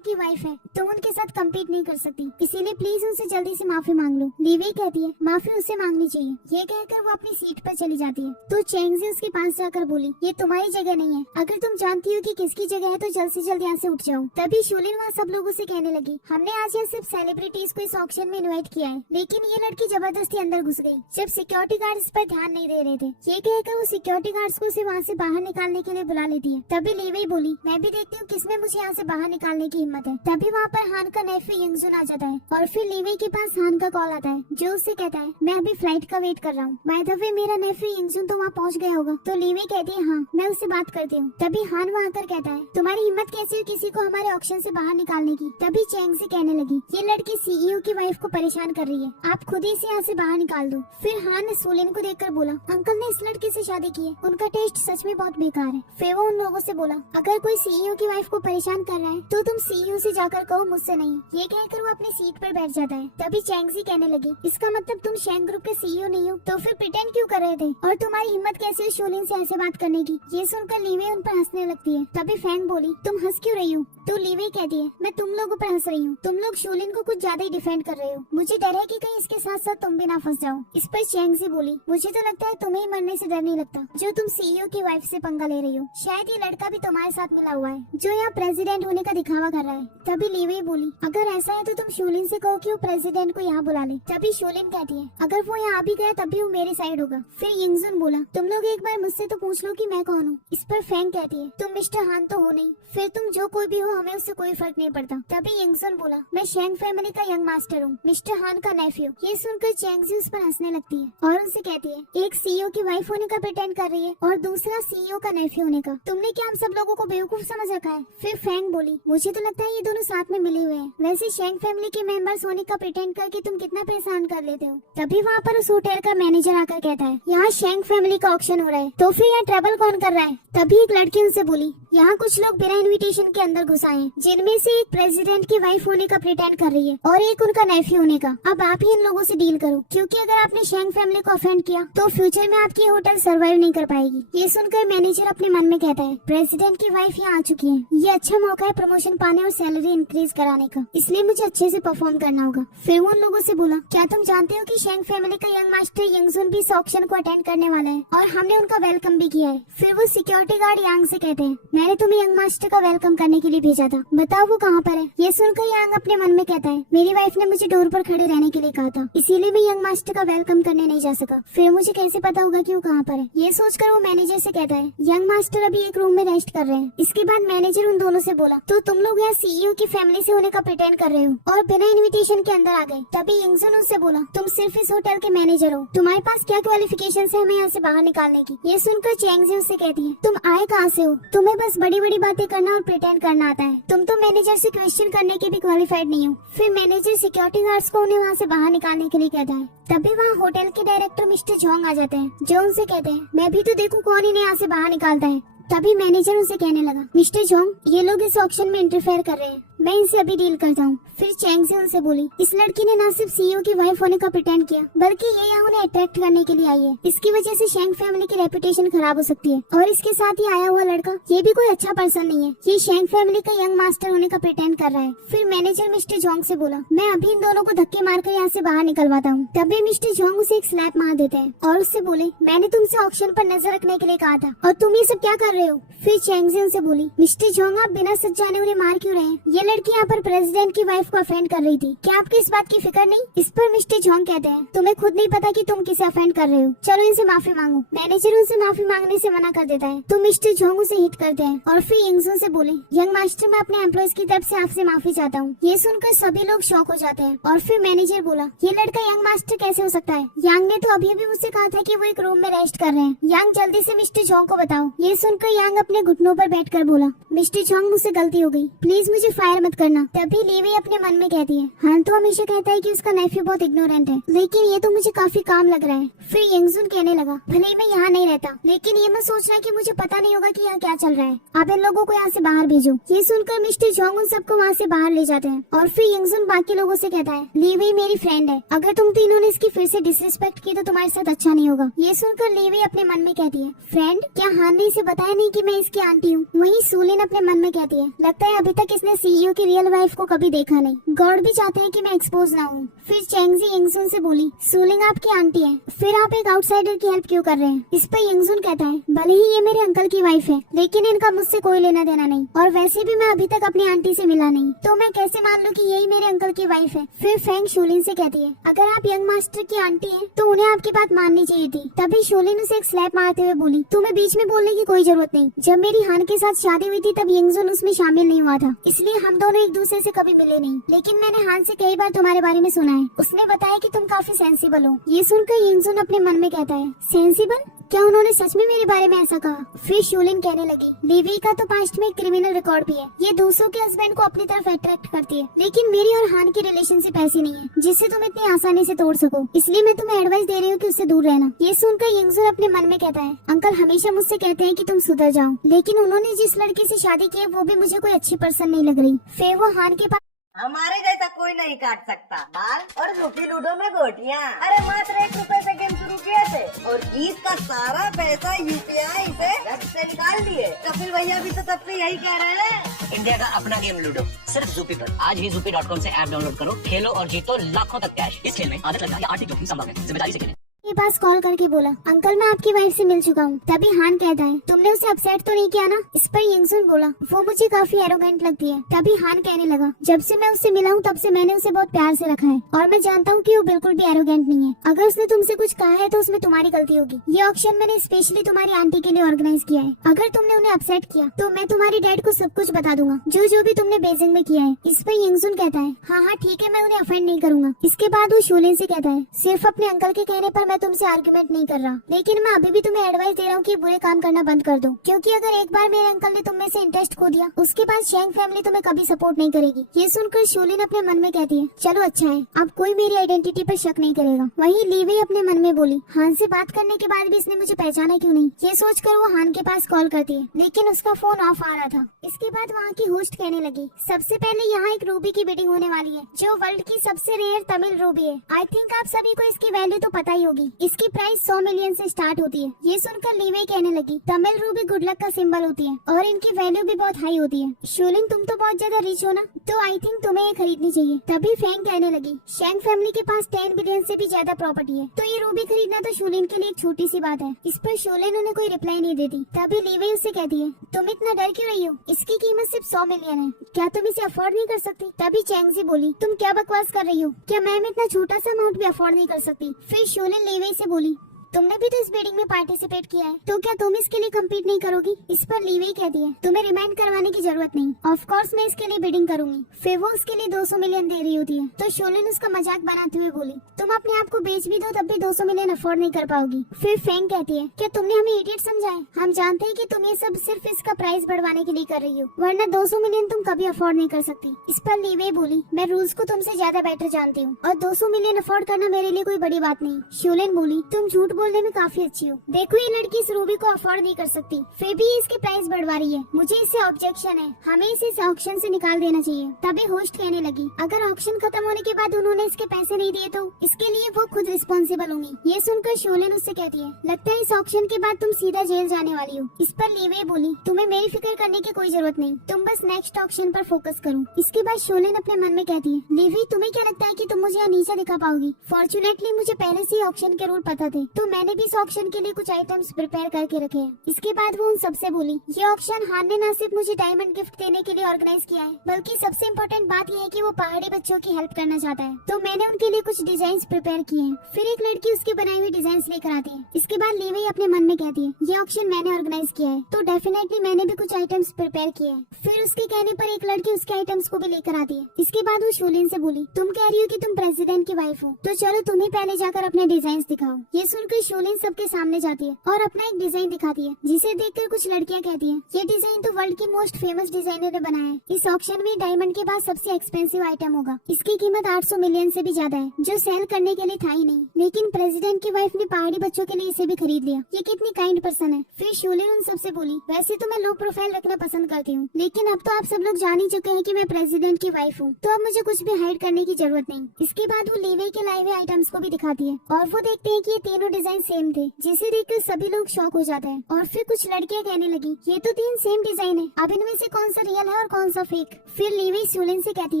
की वाइफ है तो उनके साथ कम्पीट नहीं कर सकती, इसीलिए प्लीज उनसे जल्दी से माफी मांग लो। लीवी कहती है माफी उससे मांगनी चाहिए। ये कहकर वो अपनी सीट पर चली जाती है। तो चैंगजी उसके पास जाकर बोली ये तुम्हारी जगह नहीं है, अगर तुम जानती हो कि किसकी जगह है तो जल्द से जल्द यहाँ से उठ जाओ। तभी शूलिन वहाँ सब लोगों से कहने लगी हमने आज यहाँ सिर्फ सेलिब्रिटीज को इस ऑक्शन में इन्वाइट किया है, लेकिन ये लड़की जबरदस्ती अंदर घुस गई जब सिक्योरिटी गार्ड इस पर ध्यान नहीं दे रहे थे। ये कहकर वो सिक्योरिटी गार्ड्स को उसे वहाँ से बाहर निकालने के लिए बुला लेती है। तभी लीवी बोली मैं भी देखती हूँ किसमें मुझे यहाँ से बाहर निकालने की हिम्मत है। तभी वहाँ पर हान का नेफ्यू यंगजुन आ जाता है और फिर लीवी के पास हान का कॉल आता है जो उससे कहता है मैं अभी फ्लाइट का वेट कर रहा हूँ, बाय द वे मेरा नेफ्यू यंगजुन तो वहाँ पहुँच गया होगा। तो लीवी कहती है हाँ मैं उससे बात करती हूँ। तभी हान वहाँ आकर कहता है तुम्हारी हिम्मत कैसी हुई किसी को हमारे ऑक्शन से बाहर निकालने की? तभी चैंगजी कहने लगी ये लड़की सीईओ की वाइफ को परेशान कर रही है, आप खुद ही इसे यहाँ से बाहर निकाल दो। फिर हान ने सोलिन को देखकर बोला अंकल ने इस लड़की से शादी की है, उनका टेस्ट सच में बहुत बेकार है। फिर वो उन लोगों से बोला अगर कोई सीईओ की वाइफ को परेशान कर रहा है तो तुम सीईओ से जाकर कहो मुझसे नहीं। ये कहकर वो अपनी सीट पर बैठ जाता है। तभी चैंगजी कहने लगी इसका मतलब तुम शेंग ग्रुप के सीईओ नहीं हो, तो फिर प्रिटेंड क्यों कर रहे थे और तुम्हारी हिम्मत कैसी हुई शूलिन से ऐसे बात करने की? ये सुनकर लीवी उन पर हंसने लगती है। तभी फेंग बोली तुम हंस क्यों रही हो? तो लीवी कहती है मैं तुम लोगों पर हंस रही हूँ, तुम लोग शूलिन को कुछ ज्यादा ही डिफेंड कर रहे हो, मुझे डर है कि कहीं इसके साथ साथ तुम भी ना फंस जाओ। इस पर चैंगजी बोली मुझे तो लगता है तुम्हें मरने से डर नहीं लगता जो तुम सीईओ की वाइफ से पंगा ले रही हो, शायद ये लड़का भी तुम्हारे साथ मिला हुआ है जो यहाँ प्रेसिडेंट होने का दिखावा कर रहा है। तभी लीवी बोली अगर ऐसा है तो तुम शूलिन से कहो कि वो प्रेसिडेंट को यहाँ बुला ले। तभी शूलिन कहती है अगर वो यहाँ भी गया तब भी वो मेरे साइड होगा। फिर यंगजुन बोला तुम लोग एक बार मुझसे तो पूछ लो कि मैं कौन हूँ। इस पर फेंग कहती है तुम मिस्टर हान तो हो नहीं, फिर तुम जो कोई भी हो हमें उससे कोई फर्क नहीं पड़ता। तभी यंगजुन बोला मैं शेंग फैमिली का यंग मास्टर हूँ, मिस्टर हान का नेफ्यू। ये सुनकर चैंगजी उस पर हंसने लगती है और उनसे कहती है एक सीईओ की वाइफ होने का प्रिटेंड कर रही है और दूसरा सीईओ का नेफ्यू होने का, तुमने क्या हम सब लोगों को बेवकूफ समझ रखा है? फिर फेंग बोली मुझे तो लगता है ये दोनों साथ में मिले हुए हैं, वैसे शेंग फैमिली के मेंबर्स होने का प्रिटेंड करके तुम कितना परेशान कर लेते हो। तभी वहाँ पर उस होटल का मैनेजर आकर कहता है यहाँ शेंग फैमिली का ऑक्शन हो रहा है, तो फिर यहाँ ट्रबल कौन कर रहा है? तभी एक लड़की उनसे बोली यहाँ कुछ लोग बिना इनविटेशन के अंदर घुस आए हैं, जिनमें से एक प्रेसिडेंट की वाइफ होने का प्रिटेंड कर रही है और एक उनका नेफ्यू होने का। अब आप ही इन लोगों से डील करो, क्योंकि अगर आपने शेंग फैमिली को ऑफेंड किया तो फ्यूचर में आपकी होटल सर्वाइव नहीं कर पाएगी। ये सुनकर मैनेजर अपने मन में कहता है, प्रेसिडेंट की वाइफ यहाँ आ चुकी है, ये अच्छा मौका है प्रमोशन पाने और सैलरी इंक्रीज कराने का, इसलिए मुझे अच्छे से परफॉर्म करना होगा। फिर वो उन लोगों से बोला, क्या तुम जानते हो कि शेंग फैमिली का यंग मास्टर यंगजुन भी इस ऑक्शन को अटेंड करने वाला है और हमने उनका वेलकम भी किया है। फिर वो सिक्योरिटी गार्ड यांग से कहते हैं, मैंने तुम्हें यंग मास्टर का वेलकम करने के लिए भेजा था, बताओ वो कहाँ पर है। ये सुनकर यांग अपने मन में कहता है, मेरी वाइफ ने मुझे डोर पर खड़े रहने के लिए कहा था, इसीलिए मैं यंग मास्टर का वेलकम करने नहीं जा सका, फिर मुझे कैसे पता होगा कि वो कहाँ पर है। ये सोचकर वो मैनेजर से कहता है, यंग मास्टर अभी एक रूम में रेस्ट कर रहे हैं। इसके बाद मैनेजर उन दोनों से बोला, तो तुम लोग यहाँ सीईओ की फैमिली से होने का प्रिटेंड कर रहे हो और बिना इन्विटेशन के अंदर आ गए। तभी यंगजुन उससे बोला, तुम सिर्फ इस होटल के मैनेजर हो, तुम्हारे पास क्या क्वालिफिकेशन है हमें यहाँ से बाहर निकालने की। ये सुनकर चैंगजी उससे कहती है, तुम आए कहाँ से हो, तुम्हें बस बड़ी बड़ी बातें करना और प्रिटेंड करना आता है, तुम तो मैनेजर से क्वेश्चन करने के भी क्वालिफाइड नहीं हो। फिर मैनेजर सिक्योरिटी गार्ड्स को उन्हें वहाँ से बाहर निकालने के लिए कहता है। तभी वहाँ होटल के डायरेक्टर मिस्टर जोंग आ जाते हैं, जो उनसे कहते हैं, मैं भी तो देखूं कौन इन्हें यहाँ से बाहर निकालता है। तभी मैनेजर उनसे कहने लगा, मिस्टर जोंग, ये लोग इस ऑक्शन में इंटरफेयर कर रहे हैं, मैं इनसे अभी डील करता हूँ। फिर चैंग से उनसे बोली, इस लड़की ने न सिर्फ सीईओ की वाइफ होने का प्रिटेंड किया, बल्कि ये यहाँ उन्हें अट्रैक्ट करने के लिए आई है, इसकी वजह से शेंग फैमिली की रेपुटेशन खराब हो सकती है और इसके साथ ही आया हुआ लड़का ये भी कोई अच्छा पर्सन नहीं है, ये शेंग फैमिली का यंग मास्टर होने का प्रिटेंड कर रहा है। फिर मैनेजर मिस्टर जोंग से बोला, मैं अभी इन दोनों को धक्के मारकर यहाँ से बाहर निकलवाता हूँ। तभी मिस्टर जोंग उसे एक स्लैप मार देते हैं और उससे बोले, मैंने तुमसे ऑक्शन पर नजर रखने के लिए कहा था और तुम ये सब क्या कर रहे हो। फिर चैंग से उनसे बोली, मिस्टर जोंग, आप बिना सच जाने उन्हें मार क्यों रहे हैं, ये लड़की यहाँ पर प्रेसिडेंट की वाइफ को ऑफेंड कर रही थी, क्या आपको इस बात की फिक्र नहीं। इस पर मिस्टर जोंग कहते हैं, तुम्हें खुद नहीं पता कि तुम किसे ऑफेंड कर रहे हो, चलो इनसे माफी मांगो। मैनेजर उनसे माफी मांगने से मना कर देता है तो मिस्टर जोंग उसे हिट करते हैं और फिर यंगजुन से बोले, यंग मास्टर, मैं अपने एम्प्लॉइज की तरफ से आपसे माफी चाहता हूँ। ये सुनकर सभी लोग शॉक हो जाते हैं और फिर मैनेजर बोला, ये लड़का यंग मास्टर कैसे हो सकता है, यांग ने तो अभी मुझसे कहा था कि वो एक रूम में रेस्ट कर रहे हैं, यांग जल्दी से मिस्टर जोंग को बताओ। ये सुनकर यांग अपने घुटनों पर बैठकर बोला, मिस्टर जोंग, मुझसे गलती हो गई, प्लीज मुझे फायर मत करना। तभी लीवी अपने मन में कहती है, हान तो हमेशा कहता है कि उसका नेफ्यू बहुत इग्नोरेंट है, लेकिन ये तो मुझे काफी काम लग रहा है। फिर यंगजुन कहने लगा, भले ही मैं यहाँ नहीं रहता, लेकिन ये मत सोचना कि मुझे पता नहीं होगा कि यहाँ क्या चल रहा है, आप इन लोगों को यहाँ से बाहर भेजो। ये सुनकर मिस्टर जोंग उन सबको वहाँ से बाहर ले जाते हैं और फिर यंगजुन बाकी लोगों से कहता है, लीवी मेरी फ्रेंड है, अगर तुम तीनों ने इसकी फिर से डिसरिस्पेक्ट की तो तुम्हारे साथ अच्छा नहीं होगा। ये सुनकर लीवी अपने मन में कहती है, फ्रेंड, क्या हान ने इसे बताया नहीं कि मैं इसकी आंटी हूँ। वहीं सूलिन अपने मन में कहती है, लगता है अभी तक इसने सीईओ की रियल वाइफ को कभी देखा नहीं, गॉड भी चाहते हैं कि मैं एक्सपोज ना हूँ। फिर चैंगजी यंगजुन से बोली, सूलिंग आपकी आंटी है, फिर आप एक आउटसाइडर की हेल्प क्यों कर रहे हैं। इस पर यंगजुन कहता है, भले ही ये मेरे अंकल की वाइफ है, लेकिन इनका मुझसे कोई लेना देना नहीं, और वैसे भी मैं अभी तक अपनी आंटी से मिला नहीं, तो मैं कैसे मान लूं कि यही मेरे अंकल की वाइफ है। फिर फैंग शूलिन से कहती है, अगर आप यंग मास्टर की आंटी हैं, तो उन्हें आपकी बात माननी चाहिए थी। तभी शूलिन उसे एक स्लैप मारते हुए बोली, तुम्हें बीच में बोलने की कोई जरूरत नहीं, जब मेरी हान के साथ शादी हुई थी तब यंगजुन उसमें शामिल नहीं हुआ था, इसलिए हम दोनों एक दूसरे से कभी मिले नहीं, लेकिन मैंने हान से कई बार तुम्हारे बारे में सुना है, उसने बताया कि तुम काफी सेंसिबल हो। ये सुनकर यंगजुन अपने मन में कहता है, सेंसिबल, क्या उन्होंने सच में मेरे बारे में ऐसा कहा। फिर शूलिन कहने लगी, लीवी का तो पास्ट में एक क्रिमिनल रिकॉर्ड भी है, ये दूसरों के हस्बैंड को अपनी तरफ अट्रैक्ट करती है, लेकिन मेरी और हान की रिलेशनशिप ऐसी नहीं है जिससे तुम इतनी आसानी से तोड़ सको, इसलिए मैं तुम्हें एडवाइस दे रही हूँ कि उससे दूर रहना। ये सुनकर यंगजुन अपने मन में कहता है, अंकल हमेशा मुझसे कहते हैं कि तुम सुधर जाओ, लेकिन उन्होंने जिस लड़की से शादी की है वो भी मुझे कोई अच्छी पर्सन नहीं लग रही। फिर वो हान के पास, हमारे जैसा कोई नहीं काट सकता बाल और रूपी लूडो में गोटियाँ। अरे मात्र 1 रुपए से गेम शुरू किए थे और जीत का सारा पैसा यूपीआई से रक्त से निकाल दिए। कपिल भैया भी तो तब से यही कह रहे हैं। इंडिया का अपना गेम लूडो सिर्फ ज़ूपी पर। आज ही ज़ूपी.com से ऐप डाउनलोड करो, खेलो और जीतो लाखों तक कैश। इस खेल में आदत लगना या आर्थिक जोखिम संभव है, जिम्मेदारी से खेलें। के पास कॉल करके बोला, अंकल मैं आपकी वाइफ से मिल चुका हूँ। तभी हान कहता है, तुमने उसे अपसेट तो नहीं किया ना। इस पर यंगजुन बोला, वो मुझे काफी एरोगेंट लगती है। तभी हान कहने लगा, जब से मैं उससे मिला हूँ तब से मैंने उसे बहुत प्यार से रखा है और मैं जानता हूँ कि वो बिल्कुल भी एरोगेंट नहीं है। अगर उसने तुमसे कुछ कहा है तो उसमें तुम्हारी गलती होगी। ये ऑक्शन मैंने स्पेशली तुम्हारी आंटी के लिए ऑर्गेनाइज किया है। अगर तुमने उन्हें अपसेट किया तो मैं तुम्हारी डैड को सब कुछ बता दूंगा, जो भी तुमने बेजिंग में किया है। इस पर यंगजुन कहता है, हाँ हाँ ठीक है, मैं उन्हें अफेंड नहीं करूंगा। इसके बाद वो शूलिन से कहता है, सिर्फ अपने अंकल के कहने पर मैं तुमसे आर्गुमेंट नहीं कर रहा, लेकिन मैं अभी भी तुम्हें एडवाइस दे रहा हूँ कि बुरे काम करना बंद कर दो, क्योंकि अगर एक बार मेरे अंकल ने तुम में से इंटरेस्ट खो दिया, उसके बाद शेंग फैमिली तुम्हें कभी सपोर्ट नहीं करेगी। ये सुनकर शोलिन अपने मन में कहती है, चलो अच्छा है, अब कोई मेरी आइडेंटिटी पर शक नहीं करेगा। वहीं लीवी अपने मन में बोली, हान से बात करने के बाद भी इसने मुझे पहचाना क्यों नहीं। ये सोचकर वो हान के पास कॉल करती है, लेकिन उसका फोन ऑफ आ रहा था। इसके बाद वहाँ की होस्ट कहने लगी, सबसे पहले यहाँ एक रूबी की बिडिंग होने वाली है, जो वर्ल्ड की सबसे रेयर तमिल रूबी है। आई थिंक आप सभी को इसकी वैल्यू तो पता ही होगी। इसकी प्राइस 100 मिलियन से स्टार्ट होती है। ये सुनकर लीवी कहने लगी, तमिल रूबी गुड लक का सिंबल होती है और इनकी वैल्यू भी बहुत हाई होती है। शोलिन तुम तो बहुत ज्यादा रिच हो ना, तो आई थिंक तुम्हें ये खरीदनी चाहिए। तभी फेंग कहने लगी, शेंग फैमिली के पास 10 बिलियन से भी ज्यादा प्रॉपर्टी है, तो ये रूबी खरीदना तो शोलिन के लिए एक छोटी सी बात है। इस पर शोलिन उन्हें कोई रिप्लाई नहीं देती। तभी लीवी उससे कहती है, तुम इतना डर क्यों रही हो, इसकी कीमत सिर्फ 100 मिलियन है, क्या तुम इसे अफोर्ड नहीं कर सकती। तभी चैंगजी बोली, तुम क्या बकवास कर रही हो, क्या मैम इतना छोटा सा अमाउंट भी अफोर्ड नहीं कर सकती। फिर शोलिन लीवी से बोली, तुमने भी तो इस बिडिंग में पार्टिसिपेट किया है, तो क्या तुम इसके लिए कम्पीट नहीं करोगी। इस पर लीवी कहती है, तुम्हें रिमाइंड करवाने की जरूरत नहीं, ऑफ कोर्स मैं इसके लिए बिडिंग करूंगी। फिर वो उसके लिए 200 मिलियन दे रही होती है, तो शोलिन उसका मजाक बनाते हुए बोली, तुम अपने आप को बेच भी दो तब भी 200 मिलियन अफोर्ड नहीं कर पाओगी। फिर फेंग कहती है, क्या तुमने हमें इडियट समझा है, हम जानते हैं कि तुम ये सब सिर्फ इसका प्राइस बढ़वाने के लिए कर रही हो, वरना 200 मिलियन तुम कभी अफोर्ड नहीं कर सकती। इस पर लीवी बोली, मैं रूल्स को तुमसे ज्यादा बेटर जानती हूँ और 200 मिलियन अफोर्ड करना मेरे लिए कोई बड़ी बात नहीं। शोलिन बोली, तुम झूठ बोलने में काफी अच्छी हो, देखो ये लड़की इस रूबी को अफोर्ड नहीं कर सकती, फिर भी इसकी प्राइस बढ़वा रही है, मुझे इससे ऑब्जेक्शन है, हमें इसे इस ऑक्शन से निकाल देना चाहिए। तभी होस्ट कहने लगी, अगर ऑक्शन खत्म होने के बाद उन्होंने इसके पैसे नहीं दिए तो इसके लिए वो खुद रिस्पॉन्सिबल होंगी। ये सुनकर शोलिन उससे कहती है, लगता है इस ऑक्शन के बाद तुम सीधा जेल जाने वाली हो। इस पर लीवी बोली, तुम्हें मेरी फिक्र करने की कोई जरूरत नहीं, तुम बस नेक्स्ट ऑक्शन पर फोकस करो। इसके बाद शोलिन अपने मन में कहती है, लीवी तुम्हें क्या लगता है कि तुम मुझे यहाँ नीचे दिखा पाओगी। फॉर्चुनेटली मुझे पहले से ही ऑक्शन के रूल पता थे, तो मैंने भी इस ऑक्शन के लिए कुछ आइटम्स प्रिपेयर करके रखे हैं। इसके बाद वो उन सबसे बोली, ये ऑक्शन हान ने न सिर्फ मुझे डायमंड गिफ्ट देने के लिए ऑर्गेनाइज किया है, बल्कि सबसे इम्पोर्टेंट बात यह है कि वो पहाड़ी बच्चों की हेल्प करना चाहता है, तो मैंने उनके लिए कुछ डिजाइन प्रिपेयर किए हैं। फिर एक लड़की उसकी बनाई हुई डिजाइन लेकर आती है। इसके बाद लीवी अपने मन में कहती है, ये ऑक्शन मैंने ऑर्गेनाइज किया है, तो डेफिनेटली मैंने भी कुछ आइटम्स प्रिपेयर किए हैं। फिर उसके कहने पर एक लड़की उसके आइटम्स को भी लेकर आती है। इसके बाद वो शोलिन से बोली, तुम कह रही हो कि तुम प्रेसिडेंट की वाइफ हो, तो चलो तुम्हें पहले जाकर अपने डिजाइन दिखाओ। ये सुनकर शोलिन सबके सामने जाती है और अपना एक डिजाइन दिखाती है, जिसे देखकर कुछ लड़कियां कहती हैं, ये डिजाइन तो वर्ल्ड की मोस्ट फेमस डिजाइनर ने बनाया है, इस ऑक्शन में डायमंड के बाद सबसे एक्सपेंसिव आइटम होगा, इसकी कीमत 800 मिलियन से भी ज्यादा है, जो सेल करने के लिए था ही नहीं, लेकिन प्रेसिडेंट की वाइफ ने पहाड़ी बच्चों के लिए इसे भी खरीद लिया, ये कितनी काइंड पर्सन है। फिर शोलिन उन सबसे बोली, वैसे तो मैं लो प्रोफाइल रखना पसंद करती हूँ, लेकिन अब तो आप सब लोग जान ही चुके हैं कि मैं प्रेसिडेंट की वाइफ हूँ, तो अब मुझे कुछ भी हाइड करने की जरूरत नहीं। इसके बाद वो लीवी के लाए हुए आइटम्स को भी दिखाती है और वो देखते हैं कि ये तीनों डिजाइन सेम थे, जिसे देखकर सभी लोग शॉक हो जाते हैं। और फिर कुछ लड़कियां कहने लगी, ये तो 3 सेम डिजाइन है, अब इनमें से कौन सा रियल है और कौन सा फेक। फिर लीवी शोलिन से कहती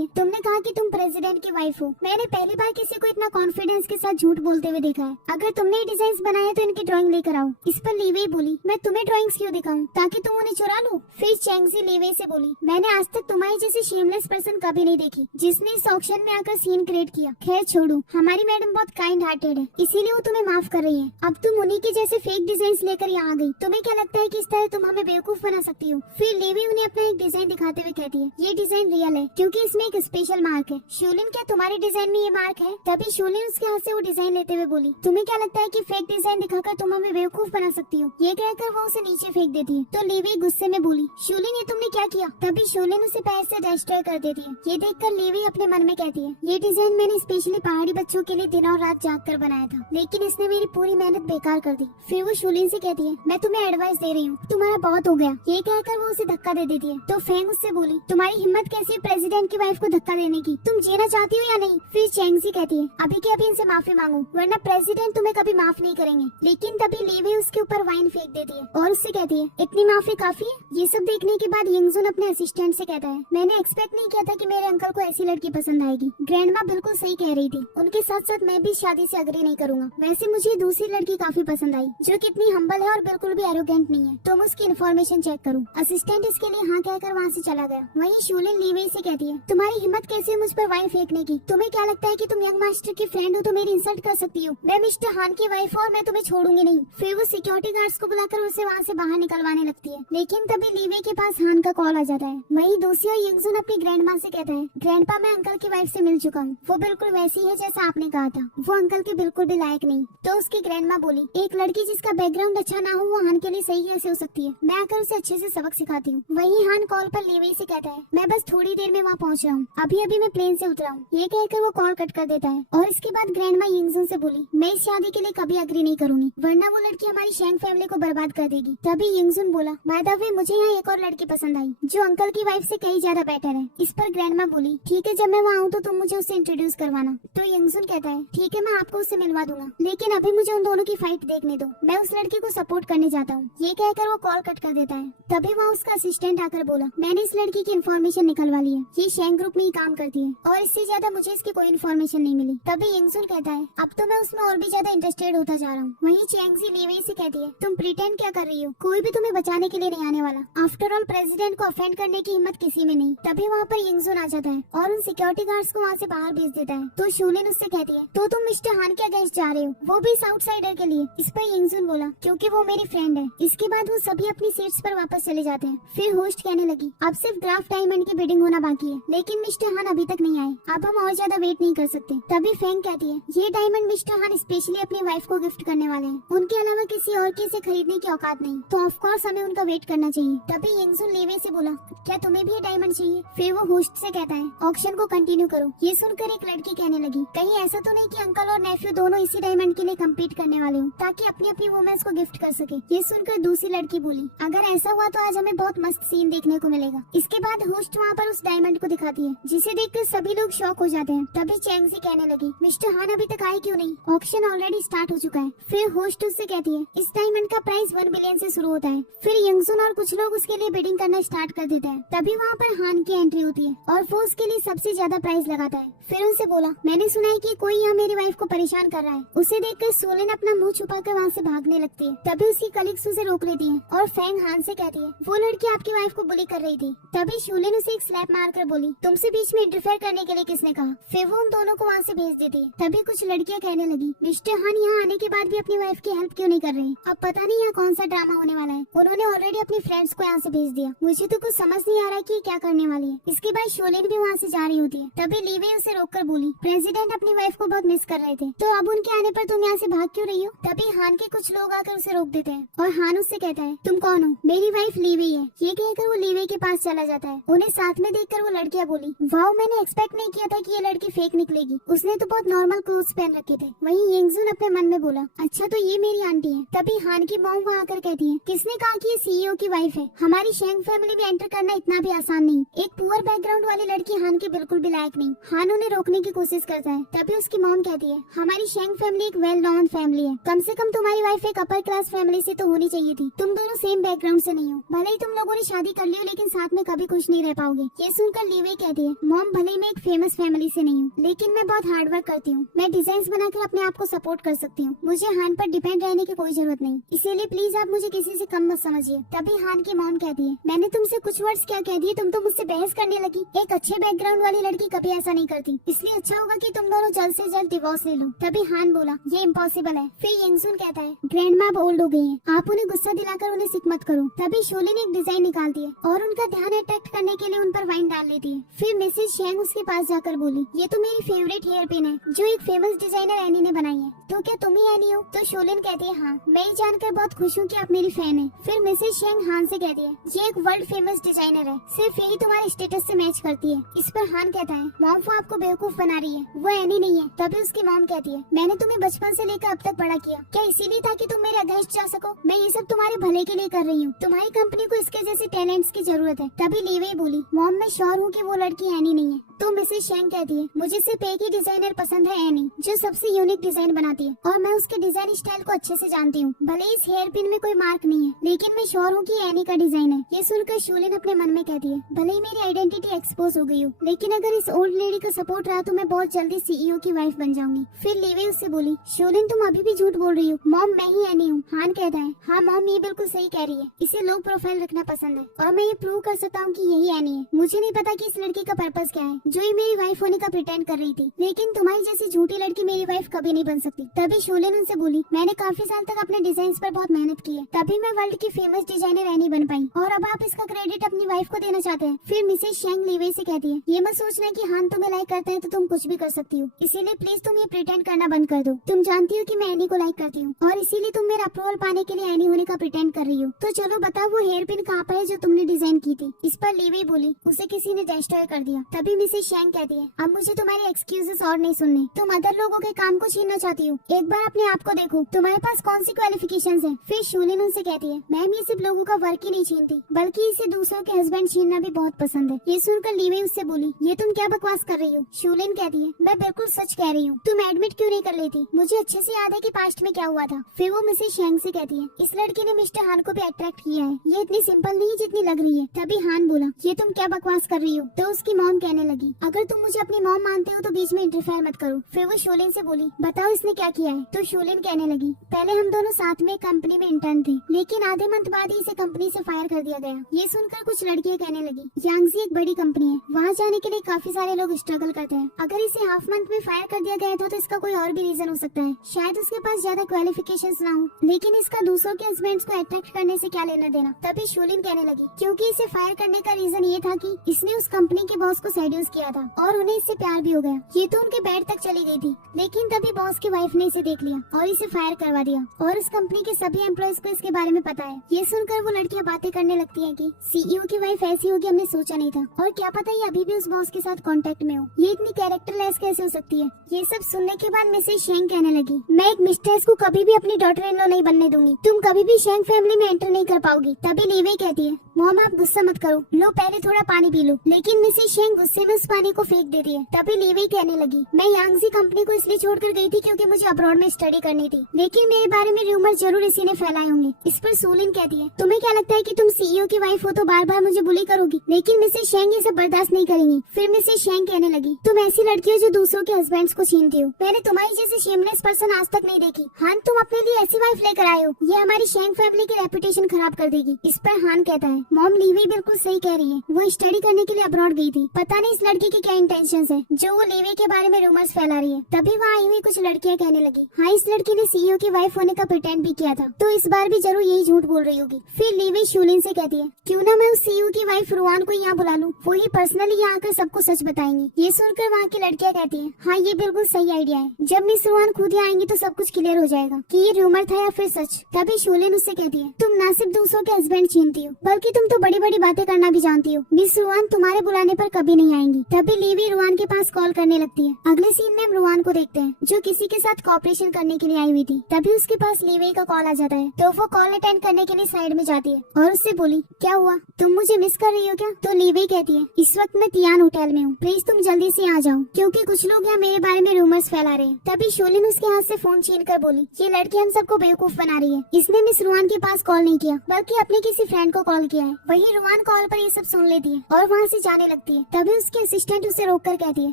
है, तुमने कहा कि तुम प्रेसिडेंट की वाइफ हो, मैंने पहली बार किसी को इतना कॉन्फिडेंस के साथ झूठ बोलते हुए देखा है, अगर तुमने ये डिजाइन बनाए तो इनकी ड्राइंग लेकर आओ। इस पर लीवी बोली, मैं तुम्हें ड्राइंग्स क्यों दिखाऊं, ताकि तुम उन्हें चुरा लो। फिर चैंगजी लीवी से बोली, मैंने आज तक तुम्हारी जैसी शेमलेस पर्सन कभी नहीं देखी, जिसने इस ऑक्शन में आकर सीन क्रिएट किया। खैर छोड़ो, हमारी मैडम बहुत काइंड हार्टेड है, इसीलिए वो तुम्हें माफ कर रही है। अब तुम उन्हीं के जैसे फेक डिजाइन लेकर यहाँ आ गई, तुम्हें क्या लगता है कि इस तरह तुम हमें बेवकूफ बना सकती हो। फिर लीवी उन्हें अपना एक डिजाइन दिखाते हुए कहती है, ये डिजाइन रियल है क्योंकि इसमें एक स्पेशल मार्क है। शोलिन, क्या तुम्हारे डिजाइन में ये मार्क है। तभी शोलिन उसके हाथ से वो डिजाइन लेते हुए बोली, तुम्हें क्या लगता है कि फेक डिजाइन दिखाकर तुम हमें बेवकूफ बना सकती हो। ये कहकर वो उसे नीचे फेंक देती है, तो लीवी गुस्से में बोली, शोलिन ये तुमने क्या किया। तभी शोलिन उसे पैर से डिस्ट्रॉय कर देती है। ये देखकर लीवी अपने मन में कहती है, ये डिजाइन मैंने स्पेशली पहाड़ी बच्चों के लिए दिन और रात जाग कर बनाया था, लेकिन इसने मेरी पूरी मेहनत बेकार कर दी। फिर वो शोलिन से कहती है, मैं तुम्हें एडवाइस दे रही हूँ, तुम्हारा बहुत हो गया। ये कहकर वो उसे धक्का दे देती है। तो फेंग उससे बोली, तुम्हारी हिम्मत कैसी है प्रेसिडेंट की वाइफ को धक्का देने की, तुम जीना चाहती हो या नहीं। फिर चैंगजी कहती है, अभी के अभी इनसे माफी मांगो, वरना प्रेसिडेंट तुम्हें कभी माफ नहीं करेंगे। लेकिन तभी लीवी उसके ऊपर वाइन फेंक देती है और उससे कहती है, इतनी माफी काफी है। ये सब देखने के बाद यंगजुन अपने असिस्टेंट से कहता है, मैंने एक्सपेक्ट नहीं किया था कि मेरे अंकल को ऐसी लड़की पसंद आएगी। ग्रैंडमा बिल्कुल सही कह रही थी, उनके साथ साथ मैं भी शादी से अग्री नहीं करूंगा। वैसे मुझे दूसरी लड़की काफी पसंद आई, जो कितनी हम्बल है और बिल्कुल भी एरोगेंट नहीं है, तुम उसकी इन्फॉर्मेशन चेक करो। असिस्टेंट इसके लिए हाँ कहकर वहाँ से चला गया। वहीं शोलिन लीवी से कहती है, तुम्हारी हिम्मत कैसे मुझ पर वाइन फेंकने की, तुम्हें क्या लगता है कि तुम यंग मास्टर की फ्रेंड हो तो मेरी इंसल्ट कर सकती हो। मैं मिस्टर हान की वाइफ हूँ और मैं तुम्हें छोड़ूंगी नहीं। फिर वो सिक्योरिटी गार्ड्स को बुलाकर उसे वहाँ से बाहर निकलवाने लगती है, लेकिन तभी लीवी के पास हान का कॉल आ जाता है। वहीं दूसरी ओर यंगसुन अपनी ग्रैंड माँ से कहता है, ग्रैंडपा मैं अंकल की वाइफ से मिल चुका हूँ, वो बिल्कुल वैसी है जैसा आपने कहा था, वो अंकल के बिल्कुल भी लायक नहीं। तो उसकी ग्रैंड माँ बोली, एक लड़की जिसका बैकग्राउंड अच्छा ना हो वो हान के लिए सही कैसे हो सकती है, मैं आकर उसे अच्छे से सबक सिखाती हूँ। वहीं हान कॉल पर लीवेई से कहता है, मैं बस थोड़ी देर में वहाँ पहुँच रहा हूँ, अभी अभी मैं प्लेन से उतरा हूँ। ये कहकर वो कॉल कट कर देता है और इसके बाद ग्रैंड माँ यंगसुन से बोली, मैं इस शादी के लिए कभी अग्री नहीं करूंगी, वरना वो लड़की हमारी शेंग फैमिली को बर्बाद कर देगी। तभी यंगसुन बोला, बाय द वे मुझे यहाँ एक और लड़की पसंद आई जो अंकल की वाइफ से कहीं ज्यादा बेटर है। इस पर ग्रैंड माँ बोली, ठीक है जब मैं वहाँ आऊँ तो तुम मुझे उससे इंट्रोड्यूस करवाना। तो यंगसुन कहता है, ठीक है मैं आपको उससे मिलवा दूंगा, लेकिन अभी मुझे उन दोनों की फाइट देखने दो, मैं उस लड़की को सपोर्ट करने जाता हूँ। ये कहकर वो कॉल कट कर देता है। तभी वहाँ उसका असिस्टेंट आकर बोला, मैंने इस लड़की की इन्फॉर्मेशन निकलवा ली है, ये शेंग ग्रुप में ही काम करती है और इससे ज्यादा मुझे इसकी कोई इन्फॉर्मेशन नहीं मिली। तभी यंगसुन कहता है, अब तो मैं उसमें और भी ज्यादा इंटरेस्टेड होता जा रहा हूँ। वहीं चैंगजी लीवेई से कहती है, तुम प्रिटेंड क्या कर रही हो, कोई भी तुम्हें बचाने के लिए नहीं आने वाला। आफ्टर ऑल प्रेसिडेंट को ऑफेंड करने की हिम्मत किसी में नहीं। तभी वहाँ पर यंगसुन आ जाता है और उन सिक्योरिटी गार्ड्स को वहाँ से बाहर भेज देता है। तो शूलिन उससे कहती है, तो तुम मिस्टर हान के अगेंस्ट जा रहे हो, वो भी आउटसाइडर के लिए। इस पर यंगसुन बोला, क्योंकि वो मेरी फ्रेंड है। इसके बाद वो सभी अपनी सीट्स पर वापस चले जाते हैं। फिर होस्ट कहने लगी, अब सिर्फ ड्राफ्ट डायमंड की बिडिंग होना बाकी है, लेकिन मिस्टर हान अभी तक नहीं आए, अब हम और ज्यादा वेट नहीं कर सकते। तभी फेंग कहती है, ये डायमंड मिस्टर हान स्पेशली अपनी वाइफ को गिफ्ट करने वाले हैं, उनके अलावा किसी और की इसे खरीदने की औकात नहीं, तो ऑफ कोर्स हमें उनका वेट करना चाहिए। तभी यंगसुन लीवेई से बोला, क्या तुम्हें भी ये डायमंड चाहिए? फिर वो होस्ट से कहता है, ऑक्शन को कंटिन्यू करो। ये सुनकर एक लड़की कहने लगी, कहीं ऐसा तो नहीं कि अंकल और नेफ्यू दोनों इसी डायमंड के लिए कम्पीट करने वाले हो, ताकि अपनी अपनी वुमेन्स को गिफ्ट कर सके। ये सुनकर दूसरी लड़की बोली, अगर ऐसा हुआ तो आज हमें बहुत मस्त सीन देखने को मिलेगा। इसके बाद होस्ट वहाँ पर उस डायमंड को दिखाती है, जिसे देखकर सभी लोग शॉक हो जाते हैं। तभी चैंगजी कहने लगी, मिस्टर हान अभी तक आए क्यों नहीं, ऑक्शन ऑलरेडी स्टार्ट हो चुका है। फिर होस्ट उससे कहती है, इस डायमंड का प्राइस 1 बिलियन से शुरू होता है। फिर यंगसुन और कुछ लोग उसके लिए बिडिंग करना स्टार्ट कर देते हैं। तभी वहाँ पर हान की एंट्री होती है और वो उसके लिए सबसे ज्यादा प्राइस लगाता है। फिर उनसे बोला, मैंने सुना है कि कोई यहाँ मेरी वाइफ को परेशान कर रहा है। उसे देखकर सोलिन अपना मुंह छुपाकर वहाँ से भागने लगती है। तभी उसकी कलीग्स उसे रोक लेती है और फेंग हान से कहती है, वो लड़की आपकी वाइफ को बुली कर रही थी। तभी शूलिन उसे एक स्लैप मारकर बोली, तुमसे बीच में इंटरफेयर करने के लिए किसने कहा? फिर वो उन दोनों को वहाँ से भेज देती है। तभी कुछ लड़कियाँ कहने लगी, मिस्टर हान यहाँ आने के बाद भी अपनी वाइफ की हेल्प क्यों नहीं कर रहे? अब पता नहीं यहाँ कौन सा ड्रामा होने वाला है, उन्होंने ऑलरेडी अपनी फ्रेंड्स को यहाँ से भेज दिया। मुझे तो कुछ समझ नहीं आ रहा कि क्या करने वाली है। इसके बाद शोलिन भी वहाँ से जा रही होती है। तभी लीवेई उसे रोककर बोली, प्रेसिडेंट अपनी वाइफ को बहुत मिस कर रहे थे, तो अब उनके आने पर तुम यहाँ से भाग क्यों रही हो? तभी हान के कुछ लोग आकर उसे रोक देते हैं और हान उससे कहता है, तुम कौन हो? मेरी वाइफ लीवेई है। ये कहकर वो लीवेई के पास चला जाता है। उन्हें साथ में देखकर वो लड़कियाँ बोली, वाओ मैंने एक्सपेक्ट नहीं किया था कि ये लड़की फेक निकलेगी, उसने तो बहुत नॉर्मल क्लोथ्स पहन रखे थे। वहीं यंगसुन अपने मन में बोला, अच्छा तो ये मेरी आंटी है। तभी हान की मॉम वहाँ आकर कहती है, किसने कहा कि ये सीईओ की वाइफ है? हमारी शेंग फैमिली में एंटर करना इतना भी आसान नहीं। एक पुअर बैकग्राउंड वाली लड़की हान की बिल्कुल भी लायक नहीं। हान उन्हें रोकने की कोशिश करता है। तभी उसकी मॉम कहती है, हमारी शेंग फैमिली एक वेल नोन फैमिली है, कम से कम तुम्हारी वाइफ एक अपर क्लास फैमिली से तो होनी चाहिए थी। तुम दोनों सेम बैकग्राउंड से नहीं हो, भले ही तुम लोगों ने शादी कर ली हो, लेकिन साथ में कभी खुश नहीं रह पाओगे। ये सुनकर लीवेई कहती है, मॉम भले ही मैं एक फेमस फैमिली से नहीं हूँ, लेकिन मैं बहुत हार्ड वर्क करती हूँ। मैं डिजाइन बनाकर अपने आप को सपोर्ट कर सकती हूँ। मुझे हान पर डिपेंड रहने की कोई जरूरत नहीं, इसीलिए प्लीज आप मुझे किसी से कम मत समझिए। तभी हान की मॉम कहती है, मैंने तुमसे कुछ वर्ड्स क्या कह दिए, तुम तो मुझसे बहस करने लगी। एक अच्छे बैकग्राउंड वाली लड़की कभी ऐसा नहीं करती, इसलिए अच्छा होगा कि तुम दोनों जल्द से जल्द डिवोर्स ले लो। तभी हान बोला, ये इम्पॉसिबल है। फिर यंगसुन कहता है, ग्रैंड माँ ओल्ड हो गई है, आप उन्हें गुस्सा दिलाकर उन्हें सिक मत करो। तभी शोलिन एक डिजाइन निकालती है और उनका ध्यान अट्रैक्ट करने के लिए उन पर वाइन डाल लेती है। फिर मिसेज शेंग उसके पास जाकर बोली, ये तो मेरी फेवरेट हेयर पिन है जो एक फेमस डिजाइनर एनी ने बनाई है, तो क्या तुम ही एनी हो? तो शोलिन कहती है, हाँ मैं ये जानकर बहुत खुश हूँ कि आप मेरी फैन है। फिर मिसेज शेंग हान से कहती है, ये एक वर्ल्ड फेमस डिजाइनर है, सिर्फ यही तुम्हारे स्टेटस से मैच करती है। इस पर हान कहता है, मॉम वो आपको बेवकूफ बना रही है, वो एनी नहीं है। तभी उसकी मॉम कहती है, मैंने तुम्हें बचपन से लेकर अब तक बड़ा किया, क्या इसीलिए था कि तुम मेरे अगेंस्ट जा सको? मैं ये सब तुम्हारे भले के लिए कर रही हूँ, तुम्हारी कंपनी को इसके जैसे टैलेंट्स की जरूरत है। तभी लीवेई बोली, मॉम मैं श्योर हूँ कि वो लड़की एनी नहीं है। तो मिसेज शेंग कहती है, मुझे सिर्फ एक ही डिजाइनर पसंद है, एनी, जो सबसे यूनिक डिजाइन बनाती है और मैं उसके डिजाइन स्टाइल को अच्छे से जानती हूँ। भले इस हेयर पिन में कोई मार्क नहीं है, लेकिन मैं श्योर हूँ कि एनी का डिजाइन है। ये सुनकर शोलिन अपने मन में कहती है, भले ही मेरी आइडेंटिटी एक्सपोज हो गई हो, लेकिन अगर इस ओल्ड लेडी का सपोर्ट रहा तो मैं बहुत जल्दी सीईओ की वाइफ बन जाऊंगी। फिर लीवेई उससे बोली, शोलिन तुम अभी भी झूठ बोल रही हो, मॉम मैं ही एनी हूँ। हान कहता है, हाँ मॉम ये बिल्कुल सही कह रही है, इसे लो प्रोफाइल रखना पसंद है और मैं ये प्रूव कर सकता हूँ कि यही एनी है। मुझे नहीं पता कि इस लड़की का पर्पस क्या है, जो ये मेरी वाइफ होने का प्रिटेंड कर रही थी, लेकिन तुम्हारी जैसी झूठी लड़की मेरी वाइफ कभी नहीं बन सकती। तभी शोलिन उनसे बोली, मैंने काफी साल तक अपने डिजाइन पर बहुत मेहनत की है, तभी मैं वर्ल्ड की फेमस डिजाइनर एनी बन पाई और अब आप इस का क्रेडिट अपनी वाइफ को देना चाहते हैं। फिर मिसेस शेंग लीवे से कहती है, ये मत सोचना कि हान तुम्हें लाइक करता है तो तुम कुछ भी कर सकती हो, इसीलिए प्लीज तुम ये प्रिटेंड करना बंद कर दो। तुम जानती हो कि मैं एनी को लाइक करती हूँ और इसीलिए तुम मेरा अप्रूवल पाने के लिए एनी होने का प्रिटेंड कर रही हो। तो चलो बताओ वो हेयर पिन कहाँ पर है जो तुमने डिजाइन की थी। इस पर लीवे बोली, उसे किसी ने डिस्ट्रॉय कर दिया। तभी मिसेस शेंग कहती है, अब मुझे तुम्हारे एक्सक्यूजेस और नहीं सुनने, तुम अदर लोगों के काम को छीनना चाहती हो, एक बार अपने आप को देखो, तुम्हारे पास कौन सी क्वालिफिकेशंस है। फिर शूलिन उनसे कहती है, मैम ये सिर्फ लोगों का वर्क ही नहीं छीनती बल्कि इसे दूसरों के हस्बैंड छीनना भी बहुत पसंद है। ये सुनकर लीवे उससे बोली, ये तुम क्या बकवास कर रही हो। शूलिन कहती है, मैं बिल्कुल सच कह रही हूँ, तुम एडमिट क्यों नहीं कर लेती, मुझे अच्छे से याद है कि पास्ट में क्या हुआ था। फिर वो मिसेस शेंग से कहती है, इस लड़की ने मिस्टर हान को भी अट्रैक्ट किया है, ये इतनी सिंपल नहीं जितनी लग रही है। तभी हान बोला, ये तुम क्या बकवास कर रही हो। तो उसकी मॉम कहने लगी, अगर तुम मुझे अपनी मॉम मानते हो तो बीच में इंटरफेयर मत करो। फिर वो शोलिन से बोली, बताओ इसने क्या किया है। तो शोलिन कहने लगी, पहले हम दोनों साथ में कंपनी में इंटर्न थे, लेकिन आधे मंथ बाद ही इसे कंपनी से फायर कर दिया गया। ये सुनकर कुछ लड़कियां कहने लगी, यांगजी एक बड़ी कंपनी है, वहाँ जाने के लिए काफी सारे लोग स्ट्रगल करते हैं, अगर इसे हाफ मंथ में फायर कर दिया गया था तो इसका कोई और भी रीजन हो सकता है, शायद उसके पास ज्यादा क्वालिफिकेशंस ना हो, लेकिन इसका दूसरों के हस्बैंड्स को अट्रैक्ट करने से क्या लेना देना। तभी शोलिन कहने लगी, क्योंकि इसे फायर करने का रीजन ये था कि इसने उस कंपनी के बॉस को सेड्यूस किया था और उन्हें इससे प्यार भी हो गया। ये तो उनके बेड तक चली गई थी, लेकिन तभी बॉस की वाइफ ने इसे देख लिया और इसे फायर करवा दिया और उस कंपनी के सभी एम्प्लॉयज को इसके बारे में पता है। ये सुनकर वो लड़कियां बातें करने लगती हैं कि सीईओ की वाइफ ऐसी होगी, हमने सोचा नहीं था, और क्या पता ये अभी भी उस बॉस के साथ कांटेक्ट में हो, ये इतनी कैरेक्टरलेस कैसे हो सकती है। ये सब सुनने के बाद मिसेस शेंग कहने लगी, मैं एक मिस्ट्रेस को कभी भी अपनी डॉटर इन लॉ नहीं बनने दूंगी, तुम कभी भी शेंग फैमिली में एंटर नहीं कर पाओगी। तभी लीवे कहती है, मॉम आप गुस्सा मत करो, लो पहले थोड़ा पानी पी लो। लेकिन मिसेस शेंग गुस्से में उस पानी को फेंक देती है। तभी लीवे कहने लगी, मैं यांगजी कंपनी को इसलिए छोड़कर गई थी क्योंकि मुझे अब्रॉड में स्टडी करनी थी, लेकिन मेरे बारे में रूमर जरूर इसी ने फैलाए होंगे। इस पर सूलिन कहती है, तुम्हें क्या लगता है कि तुम सीईओ की वाइफ हो तो बार बार मुझे बुली करोगी, लेकिन मिसेस शेंग ये सब बर्दाश्त नहीं करेंगी। फिर मिसेस शेंग कहने लगी, तुम ऐसी लड़की हो जो दूसरों के हस्बैंड्स को छीनती हो, मैंने तुम्हारी जैसी शेमलेस पर्सन आज तक नहीं देखी। हान तुम अपने लिए ऐसी वाइफ लेकर आए हो, ये हमारी शेंग फैमिली की रेपुटेशन खराब कर देगी। इस पर हान कहता है, मॉम लीवी बिल्कुल सही कह रही है, वो स्टडी करने के लिए अब्रॉड गई थी, पता नहीं इस लड़की के क्या इंटेंशंस है जो वो लीवी के बारे में रूमर्स फैला रही है। तभी वहाँ आई हुई कुछ लड़कियां कहने लगी, हाँ इस लड़की ने सीईओ की वाइफ होने का प्रिटेंड भी किया था, तो इस बार भी जरूर यही झूठ बोल रही होगी। फिर लीवी शूलिन से कहती है, क्यों ना मैं उस सीईओ की वाइफ रुआन को यहाँ बुला लूं, वो ही पर्सनली यहाँ आकर सबको सच बताएंगी। ये सुनकर वहाँ की लड़कियां कहती है, हाँ ये बिल्कुल सही आइडिया है, जब मिस रुआन खुद ही आएंगी तो सब कुछ क्लियर हो जाएगा कि ये रूमर था या फिर सच। तभी शूलिन उससे कहती है, तुम ना सिर्फ दूसरों के हस्बैंड छीनती हो बल्कि तुम तो बड़ी बड़ी बातें करना भी जानती हो, मिस रुआन तुम्हारे बुलाने पर कभी नहीं आएंगी। तभी लीवी रुआन के पास कॉल करने लगती है। अगले सीन में हम रुआन को देखते हैं जो किसी के साथ कॉपरेशन करने के लिए आई हुई थी। तभी उसके पास लीवी का कॉल आ जाता है, तो वो कॉल अटेंड करने के लिए साइड में जाती है और उससे बोली, क्या हुआ, तुम मुझे मिस कर रही हो क्या। तो लीवी कहती है, इस वक्त मैं तियान होटल में हूँ, प्लीज तुम जल्दी से आ जाओ क्योंकि कुछ लोग यहाँ मेरे बारे में रूमर्स फैला रहे हैं। तभी शोलिन उसके हाथ से फोन छीन कर बोली, ये लड़की हम सबको बेवकूफ बना रही है, इसने मिस रुआन के पास कॉल नहीं किया बल्कि अपने किसी फ्रेंड को कॉल किया है। वही रुआन कॉल पर ये सब सुन लेती है और वहाँ से जाने लगती है। तभी उसके असिस्टेंट उसे रोककर कहती है,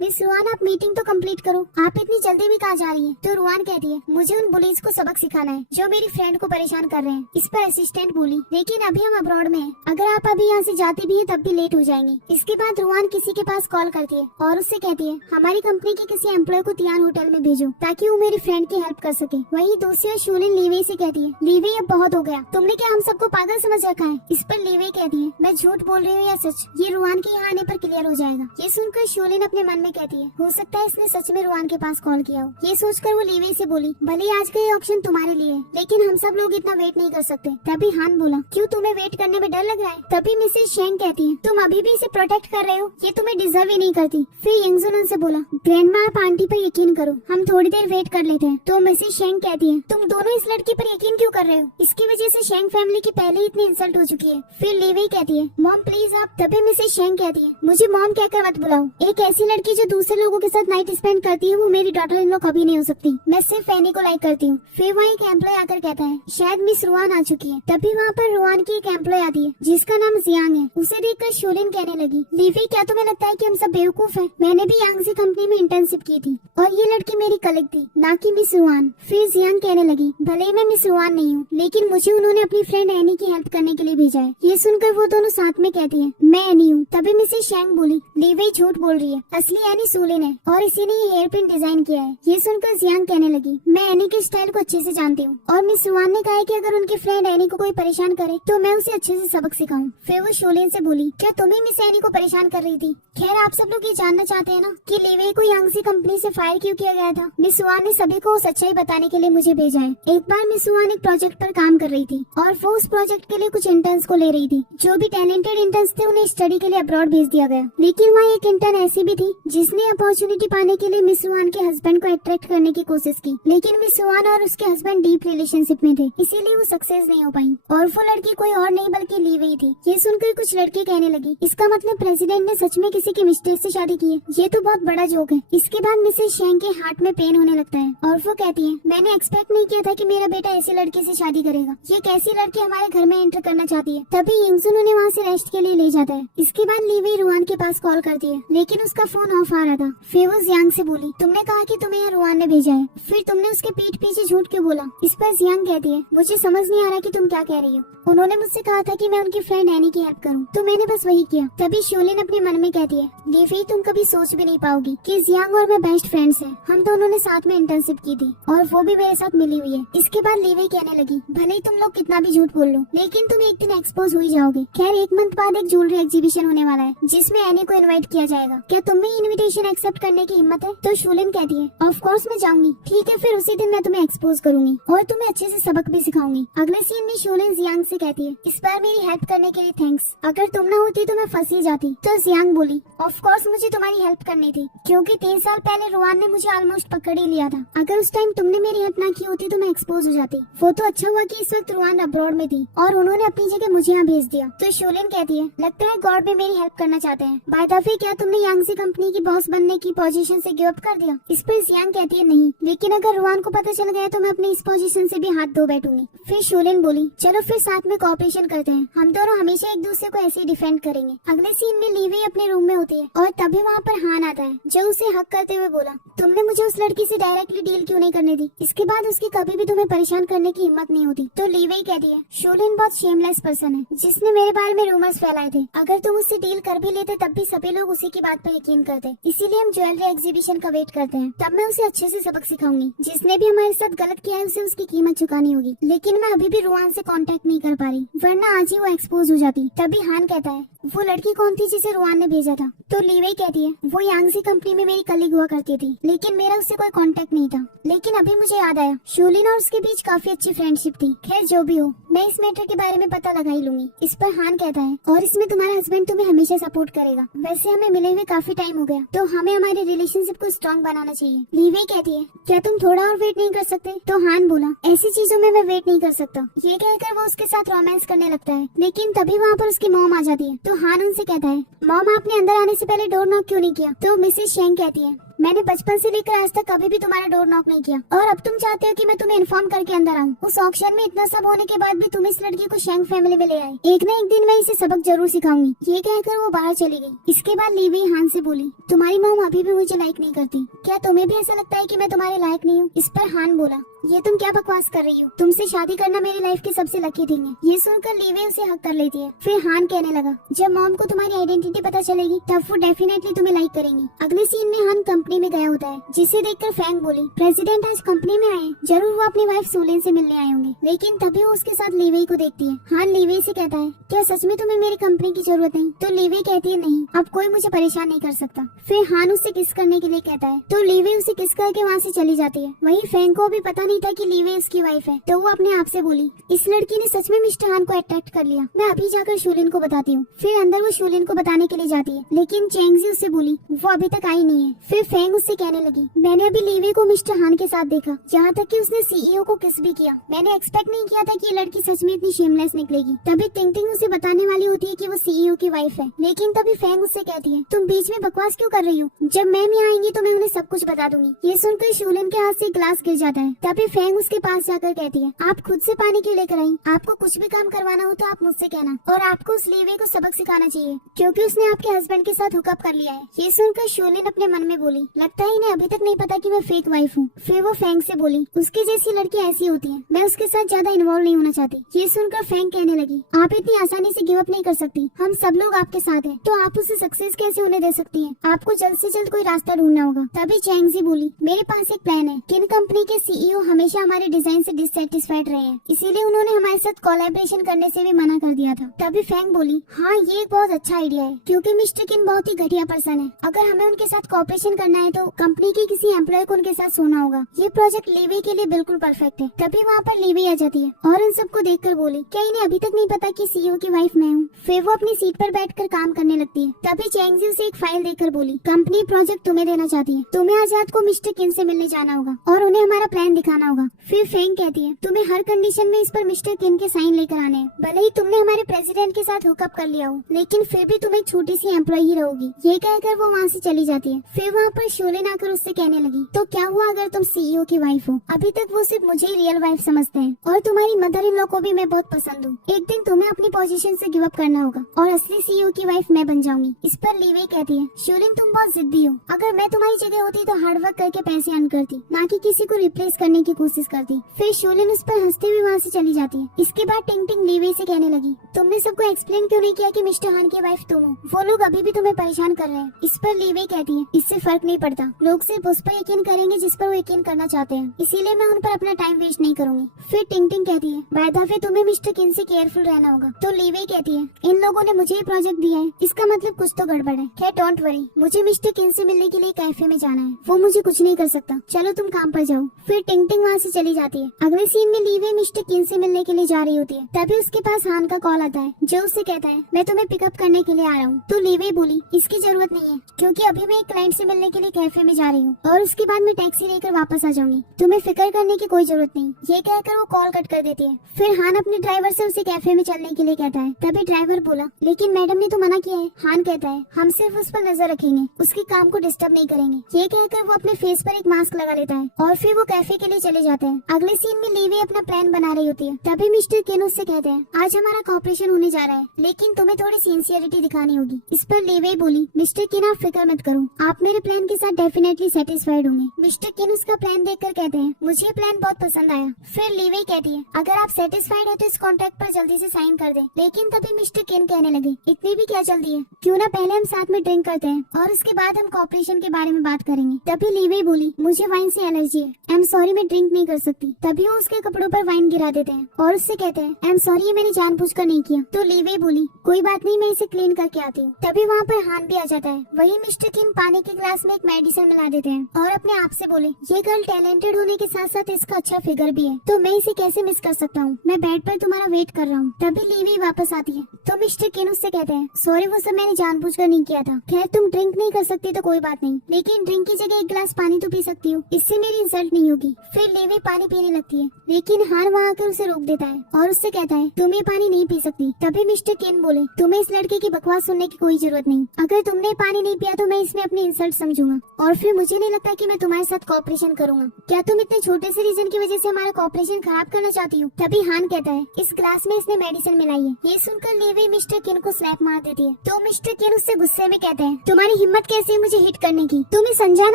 मिस रुआन आप मीटिंग तो कंप्लीट करो, आप इतनी जल्दी भी कहाँ जा रही है। तो रुआन कहती है, मुझे उन बुलीज को सबक सिखाना है जो मेरी फ्रेंड को परेशान कर रहे हैं। इस पर असिस्टेंट बोली, लेकिन अभी हम अब्रॉड में हैं, अगर आप अभी यहाँ से जाती भी है तब भी लेट हो जाएंगी। इसके बाद रुआन किसी के पास कॉल करती है और उससे कहती है, हमारी कंपनी के किसी एम्प्लॉय को तियान होटल में भेजो ताकि वो मेरी फ्रेंड की हेल्प कर सके। वही दूसरी ओर शूलिन लीवी से कहती है, लीवी अब बहुत हो गया, तुमने क्या हम सबको पागल समझ रखा है। इस पर लीवी कहती है, मैं झूठ बोल रही हूँ या सच, ये रुआन के यहाँ आने पर क्लियर हो जाएगा। ये सुनकर शूलिन अपने मन में कहती है, हो सकता है इसने सच में रुआन के पास कॉल किया हो। ये सोचकर वो लीवी से बोली, भले आज का ये ऑप्शन तुम्हारे लिए है, लेकिन हम सब लोग इतना वेट नहीं कर सकते। तभी हान बोला, क्यों तुम्हें वेट करने में डर लग रहा है। तभी मिसेस शेंग कहती है, तुम अभी भी इसे प्रोटेक्ट कर रहे हो, ये तुम्हें डिजर्व ही नहीं करती। फिर यंगजुन उनसे बोला, ग्रैंडमा आप आंटी पर यकीन करो, हम थोड़ी देर वेट कर लेते हैं। तो मिसेस शेंग कहती है, तुम दोनों इस लड़की पर यकीन क्यों कर रहे हो, इसकी वजह से शेंग फैमिली की पहले ही इतनी इंसल्ट हो चुकी है। फिर लीवी कहती है, मॉम प्लीज आप। तभी मिसेस शेंग कहती है, मुझे मॉम कहकर मत बुलाओ, एक ऐसी लड़की जो दूसरे लोगों के साथ नाइट स्पेंड करती है वो मेरी डॉटर इन लॉ कभी नहीं हो सकती, मैं सिर्फ एनी को लाइक करती हूँ। फिर वहाँ एक एम्प्लॉय आकर कहता है, शायद मिस रुआन आ चुकी है। तभी वहाँ पर रुआन की एक एम्प्लॉय आती है जिसका नाम जियांग है। उसे देखकर शूलिन कहने लगी, लीवी क्या तुम्हें लगता है कि हम सब बेवकूफ हैं, मैंने भी यांगजी कंपनी में इंटर्नशिप की थी और ये लड़की मेरी कलीग थी, ना कि मिस रुआन। फिर जियांग कहने लगी, भले मैं मिस रुआन नहीं हूँ, लेकिन मुझे उन्होंने अपनी फ्रेंड एनी की हेल्प करने के लिए भेजा है, ये सुनकर वो दोनों साथ में कहती है, मैं एनी हूँ। तभी मिसेस शेंग बोली, लीवेई झूठ बोल रही है, असली एनी सूलिन है और इसी ने ये हेयर पिन डिजाइन किया है। ये सुनकर जियांग कहने लगी, मैं एनी के स्टाइल को अच्छे से जानती हूँ और मिस वान ने कहा है कि अगर उनकी फ्रेंड एनी को कोई परेशान करे तो मैं उसे अच्छे से सबक सिखाऊं। फिर वो शोलिन से बोली, क्या तुम्हें मिस एनी को परेशान कर रही थी? खैर आप सब लोग ये जानना चाहते हैं ना कि लीवेई को यांगसी कंपनी से फायर क्यों किया गया था। मिस वान ने सभी को सच्चाई बताने के लिए मुझे भेजा है। एक बार मिस वान एक प्रोजेक्ट पर काम कर रही थी और वो उस प्रोजेक्ट के लिए कुछ इंटर्न्स को ले रही थी। जो भी टैलेंटेड इंटर्न्स थे उन्हें स्टडी के लिए अब्रॉड भेज दिया गया, लेकिन वहाँ एक इंटर्न ऐसी भी थी जिसने अपॉर्चुनिटी पाने के लिए मिस वान के हस्बैंड को अट्रैक्ट करने की कोशिश की, लेकिन मिस वान और उसके हस्बैंड डीप रिलेशनशिप में थे, इसीलिए वो सक्सेस नहीं हो पाई और वो लड़की कोई और नहीं बल्कि लीवेई थी। ये सुनकर कुछ लड़के कहने लगी, इसका मतलब प्रेसिडेंट ने सच में किसी की मिस्टेक से शादी की है। ये तो बहुत बड़ा जोक है। इसके बाद मिसेस शेंग के हार्ट में पेन होने लगता है और वो कहती है, मैंने एक्सपेक्ट नहीं किया था कि मेरा बेटा ऐसे लड़के से शादी करेगा। ये कैसी लड़की हमारे घर में एंटर करना चाहती है। तभी यिंगसुन उन्हें वहाँ से रेस्ट के लिए ले जाता है। इसके बाद लीवेई रुआन के पास कॉल करती है, लेकिन उसका फोन ऑफ आ रहा था। फिर वो जियांग से बोली, तुमने कहा कि तुम्हें यहाँ रुआन ने भेजा है, फिर तुमने उसके पीठ पीछे झूठ क्यों बोला? इस पर जियांग कहती है, मुझे समझ नहीं आ रहा कि तुम क्या कह रही हो। उन्होंने मुझसे कहा था कि मैं उनकी फ्रेंड एनी की हेल्प करूं, तो मैंने बस वही किया। तभी शोलिन अपने मन में कहती है, लीवेई तुम कभी सोच भी नहीं पाओगी कि जियांग और मैं बेस्ट फ्रेंड्स हैं। हम दोनों ने साथ में इंटर्नशिप की थी और वो भी मेरे साथ मिली हुई है। इसके बाद लीवेई कहने लगी, भले ही तुम लोग कितना भी झूठ बोल लो, लेकिन तुम एक दिन एक्सपोज हो ही जाओगे। खैर एक मंथ बाद एक ज्वेलरी एग्जीबिशन होने वाला है जिसमें एनी को इनवाइट किया जाएगा। क्या तुम्हें इनविटेशन एक्सेप्ट करने की हिम्मत है? तो शोलिन कहती है, ऑफ कोर्स मैं जाऊंगी। ठीक है, फिर उसी दिन मैं तुम्हें एक्सपोज करूंगी और तुम्हें अच्छे से सबक भी सिखाऊंगी। अगले सीन में शोलिन जियांग से कहती है, इस बार मेरी हेल्प करने के लिए थैंक्स। अगर तुम न होती तो मैं फंस ही जाती। तो जियांग बोली, ऑफ कोर्स मुझे तुम्हारी हेल्प करनी थी, क्योंकि 3 साल पहले रुआन ने मुझे ऑलमोस्ट पकड़ ही लिया था। अगर उस टाइम तुमने मेरी हेल्प ना की होती तो मैं एक्सपोज हो जाती। वो तो अच्छा हुआ कि इस वक्त रुआन अब्रॉड में थी और उन्होंने अपनी जगह मुझे यहाँ भेज दिया। तो शोलिन कहती है, लगता है गॉड भी मेरी हेल्प करना चाहते हैं। बाय द वे, क्या तुमने यांगसी कंपनी की बॉस बनने की पोजीशन से गिव अप कर दिया? इस पर जियांग कहती है, नहीं, लेकिन अगर रुआन को पता चल गया तो मैं अपनी इस पोजीशन से भी हाथ धो बैठूंगी। फिर शोलिन बोली, चलो फिर साथ में कोऑपरेशन करते हैं, हम दोनों हमेशा एक दूसरे को ऐसे ही डिफेंड करेंगे। अगले सीन में लीवेई अपने रूम में होती है और तभी वहाँ पर हान आता है जो उसे हक करते हुए बोला, तुमने मुझे उस लड़की से डायरेक्टली डील क्यों नहीं करने दी? इसके बाद उसकी कभी भी तुम्हें परेशान करने की हिम्मत नहीं होती। तो लीवेई कहती है, शोलिन बहुत शेमलेस पर्सन है जिसने मेरे बारे में रूमर्स फैलाए थे। अगर तुम उससे डील कर भी लेते तब भी सभी लोग उसी की बात पर यकीन करते, इसीलिए हम ज्वेलरी एग्जीबिशन का वेट करते हैं। तब मैं उसे अच्छे से सबक सिखाऊंगी। जिसने भी हमारे साथ गलत किया है उसे उसकी कीमत चुकानी होगी। लेकिन मैं अभी भी रुआन से कांटेक्ट नहीं कर पा रही, वरना आज ही वो एक्सपोज हो जाती। तभी हान कहता है, वो लड़की कौन थी जिसे रुआन ने भेजा था? तो लीवेई कहती है, वो यांगसी कंपनी में मेरी कलीग हुआ करती थी, लेकिन मेरा उससे कोई कांटेक्ट नहीं था। लेकिन अभी मुझे याद आया, शोलिन और उसके बीच काफी अच्छी फ्रेंडशिप थी। खैर जो भी हो, मैं इस मैटर के बारे में पता लगा ही लूंगी। इस पर हान कहता है, और इसमें तुम्हारा हस्बैंड तुम्हें हमेशा सपोर्ट करेगा। वैसे हमें मिले हुए काफी टाइम हो गया, तो हमें हमारे रिलेशनशिप को स्ट्रॉन्ग बनाना चाहिए। लीवेई कहती है, क्या तुम थोड़ा और वेट नहीं कर सकते? तो हान बोला, ऐसी चीजों में मैं वेट नहीं कर सकता। ये कहकर वो उसके साथ रोमांस करने लगता है, लेकिन तभी वहाँ पर उसकी मॉम आ जाती है। तो हान उनसे कहता है, मॉम आपने अंदर आने से पहले डोर नॉक क्यों नहीं किया? तो मिसेस शेंग कहती है, मैंने बचपन से लेकर आज तक कभी भी तुम्हारा डोर नॉक नहीं किया, और अब तुम चाहते हो कि मैं तुम्हें इन्फॉर्म करके अंदर आऊँ। उस ऑक्शन में इतना सब होने के बाद भी तुम इस लड़की को शेंग फैमिली में ले आए। एक न एक दिन मैं इसे सबक जरूर सिखाऊंगी। ये कहकर वो बाहर चली गई। इसके बाद लीवेई हान से बोली, तुम्हारी मॉम अभी भी मुझे लाइक नहीं करती, क्या तुम्हें भी ऐसा लगता है कि मैं तुम्हारे लायक नहीं हूँ? इस पर हान बोला, ये तुम क्या बकवास कर रही हो? तुमसे शादी करना मेरी लाइफ की सबसे लकी थिंग है। ये सुनकर लीवेई उसे हक कर लेती है। फिर हान कहने लगा, जब मॉम को तुम्हारी आइडेंटिटी पता चलेगी तब वो डेफिनेटली तुम्हें लाइक करेंगी। अगले सीन में हान कंपनी में गया होता है, जिसे देखकर फैंग बोली, प्रेसिडेंट आज कंपनी में आए, जरूर वो अपनी वाइफ सोलिन से मिलने आए होंगे। लेकिन तभी वो उसके साथ लीवेई को देखती है। हान लीवेई से कहता है, क्या सच में तुम्हें मेरी कंपनी की जरूरत नहीं? तो लीवेई कहती है, नहीं, अब कोई मुझे परेशान नहीं कर सकता। फिर हान उससे किस करने के लिए कहता है, तो लीवेई उसे किस करके वहाँ से चली जाती है। वही फैंग को भी पता नहीं था कि लीवेई उसकी वाइफ है, तो वो अपने आप से बोली, इस लड़की ने सच में मिस्टर हान को अट्रैक्ट कर लिया, मैं अभी जाकर शोलिन को बताती हूँ। फिर अंदर वो शोलिन को बताने के लिए जाती है, लेकिन चेंगजी उससे बोली, वो अभी तक आई नहीं है। फिर फैंग उससे कहने लगी, मैंने अभी लीवेई को मिस्टर हान के साथ देखा, यहाँ तक कि उसने सीईओ को किस भी किया। मैंने एक्सपेक्ट नहीं किया था कि ये लड़की सच में इतनी शेमलेस निकलेगी। तभी टिंग टिंग उसे बताने वाली होती है कि वो सीईओ की वाइफ है, लेकिन तभी फैंग उससे कहती है, तुम बीच में बकवास क्यों कर रही हो? जब मैम यहाँ आएंगी तो मैं उन्हें सब कुछ बता दूंगी। ये सुनकर शोलिन के हाथ से ग्लास गिर जाता है। तभी फैंग उसके पास जाकर कहती है, आप खुद से पानी क्यों लेकर आई? आपको कुछ भी काम करवाना हो तो आप मुझसे कहना, और आपको उस लीवेई को सबक सिखाना चाहिए, क्योंकि उसने आपके हस्बैंड के साथ हुकअप कर लिया है। ये सुनकर शोलिन अपने मन में बोली, लगता है इन्हें अभी तक नहीं पता कि मैं फेक वाइफ हूँ। फिर वो फैंग से बोली, उसकी जैसी लड़की ऐसी होती है, मैं उसके साथ ज्यादा इन्वॉल्व नहीं होना चाहती। ये सुनकर फैंग कहने लगी, आप इतनी आसानी से गिव अप नहीं कर सकती, हम सब लोग आपके साथ हैं, तो आप उसे सक्सेस कैसे होने दे सकती हैं? आपको जल्द से जल्द कोई रास्ता ढूंढना होगा। तभी चैंगजी बोली, मेरे पास एक प्लान है। किन कंपनी के सीईओ हमेशा हमारे डिजाइन से डिससेटिस्फाइड रहे हैं, इसीलिए उन्होंने हमारे साथ कोलैबोरेशन करने से भी मना कर दिया था। तभी फैंग बोली, हाँ ये एक बहुत अच्छा आइडिया है, क्योंकि मिस्टर किन बहुत ही घटिया पर्सन है। अगर हमें उनके साथ कोऑपरेशन करना है तो कंपनी के किसी एम्प्लॉय को उनके साथ सोना होगा। ये प्रोजेक्ट लीवे के लिए बिल्कुल परफेक्ट है। तभी वहाँ पर लीवे आ जाती है और उन सबको देखकर बोली, क्या इन्हें अभी तक नहीं पता कि सीईओ की वाइफ मैं हूँ? फिर वो अपनी सीट पर बैठकर काम करने लगती है। तभी चैंगजी उसे एक फाइल देकर बोली, कंपनी प्रोजेक्ट तुम्हें देना चाहती है, तुम्हें आज रात को मिस्टर किन से मिलने जाना होगा और उन्हें हमारा प्लान दिखाना होगा। फिर फैंग कहती है, तुम्हें हर कंडीशन में इस पर मिस्टर किन के साइन लेकर आने हैं। भले ही तुमने हमारे प्रेसिडेंट के साथ हुकअप कर लिया हो, लेकिन फिर भी तुम एक छोटी सी एम्प्लॉय ही रहोगी। ये कहकर वो वहाँ से चली जाती है। फिर वहाँ पर शोलेन आकर उससे कहने लगी, तो क्या हुआ अगर तुम सीईओ की वाइफ हो? अभी तक वो सिर्फ मुझे ही रियल वाइफ समझते हैं और तुम्हारी मदर इन लॉ को भी मैं बहुत पसंद हूँ। एक दिन तुम्हें अपनी पोजीशन से गिव अप करना होगा और असली सीईओ की वाइफ मैं बन जाऊंगी। इस पर लीवे कहती है, शोलेन तुम बहुत जिद्दी हो, अगर मैं तुम्हारी जगह होती तो हार्ड वर्क करके पैसे अर्न करती, ना कि किसी को रिप्लेस करने की कोशिश करती। फिर शोलेन उस पर हंसते हुए वहाँ से चली जाती है। इसके बाद टिंग टिंग लीवे से कहने लगी, तुमने सबको एक्सप्लेन क्यों नहीं किया कि मिस्टर हान की वाइफ तुम हो? वो लोग अभी भी तुम्हें परेशान कर रहे हैं। इस पर लीवे कहती है, इससे फर्क नहीं पड़ता, लोग सिर्फ उस पर यकीन करेंगे जिस पर वो यकीन करना चाहते हैं, इसीलिए मैं उन पर अपना टाइम वेस्ट नहीं करूंगी। फिर टिंग टिंग कहती है, बाय द वे तुम्हें मिस्टर किन से केयरफुल रहना होगा। तो लीवे कहती है, इन लोगों ने मुझे ये प्रोजेक्ट दिया है, इसका मतलब कुछ तो गड़बड़ है। खैर डोंट वरी, मुझे मिस्टर किन से मिलने के लिए कैफे में जाना है, वो मुझे कुछ नहीं कर सकता, चलो तुम काम पर जाओ। फिर टिंग टिंग वहाँ से चली जाती है। अगले सीन में लीवे मिस्टर किन से मिलने के लिए जा रही होती है। तभी उसके पास हान का कॉल आता है, जो उससे कहता है, मैं तुम्हें पिकअप करने के लिए आ रहा हूँ। तो लीवे बोली, इसकी जरूरत नहीं है, क्योंकि अभी मैं एक क्लाइंट से मिलने के लिए कैफे में जा रही हूँ और उसके बाद मैं टैक्सी लेकर वापस आ जाऊंगी, तुम्हें फिक्र करने की कोई जरूरत नहीं। ये कहकर वो कॉल कट कर देती है। फिर हान अपने ड्राइवर से उसे कैफे में चलने के लिए कहता है। तभी ड्राइवर बोला, लेकिन मैडम ने तो मना किया है। हान कहता है, हम सिर्फ उस पर नजर रखेंगे, उसके काम को डिस्टर्ब नहीं करेंगे। ये कहकर वो अपने फेस पर एक मास्क लगा लेता है और फिर वो कैफे के लिए चले जाते हैं। अगले सीन में लीवे अपना प्लान बना रही होती है। तभी मिस्टर किन उससे कहते हैं, आज हमारा कॉपरेशन होने जा रहा है, लेकिन तुम्हें थोड़ी सिंसियरिटी दिखानी होगी। इस पर लीवे बोली, मिस्टर किन आप फिक्र मत करो, आप मेरे प्लान के साथ डेफिनेटली सेटिस्फाइड होंगे। मिस्टर किन उसका प्लान देखकर कहते हैं, मुझे ये प्लान बहुत पसंद आया। फिर लीवे कहती है, अगर आप सेटिस्फाइड है तो इस कॉन्ट्रैक्ट पर जल्दी से साइन कर दें। लेकिन तभी मिस्टर किन कहने लगे, इतनी भी क्या जल्दी है, क्यों ना पहले हम साथ में ड्रिंक करते हैं और उसके बाद हम कॉपरेशन के बारे में बात करेंगे। तभी लीवे बोली, मुझे वाइन से एलर्जी है, आई एम सॉरी मैं ड्रिंक नहीं कर सकती। तभी वो उसके कपड़ों पर वाइन गिरा देते हैं और उससे कहते हैं, आई एम सॉरी ये मैंने जानबूझकर नहीं किया। तो लीवे बोली, कोई बात नहीं, मैं इसे क्लीन करके आती हूँ। तभी वहाँ पर हान भी आ जाता है। वही मिस्टर किन पानी के ग्लास में एक मेडिसिन मिला देते हैं और अपने आप से बोले, ये गर्ल टैलेंटेड होने के साथ साथ इसका अच्छा फिगर भी है, तो मैं इसे कैसे मिस कर सकता हूँ, मैं बेड पर तुम्हारा वेट कर रहा हूँ। तभी लीवी वापस आती है तो मिस्टर किन उससे कहते हैं, सॉरी वो सब मैंने जानबूझकर नहीं किया था। खैर तुम ड्रिंक नहीं कर सकती तो कोई बात नहीं, लेकिन ड्रिंक की जगह एक गिलास पानी तो पी सकती हो, इससे मेरी इंसल्ट नहीं होगी। फिर लीवी पानी पीने लगती है, लेकिन हान वहाँ आकर उसे रोक देता है और उससे कहता है, तुम ये पानी नहीं पी सकती। तभी मिस्टर किन बोले, तुम्हें इस लड़के की बकवास सुनने की कोई जरूरत नहीं, अगर तुमने पानी नहीं पिया तो मैं इसमें अपनी इंसल्ट समझूंगा और फिर मुझे नहीं लगता कि मैं तुम्हारे साथ कॉपरेशन करूंगा। क्या तुम इतने छोटे से रीजन की वजह से हमारा कॉपरेशन खराब करना चाहती हो? तभी हान कहता है, इस ग्लास में इसने मेडिसिन मिलाई है। ये सुनकर लीवी मिस्टर किन को स्लैप मार देती है। तो मिस्टर किन उससे गुस्से में कहते हैं, तुम्हारी हिम्मत कैसे है मुझे हिट करने की? तुम इस अनजान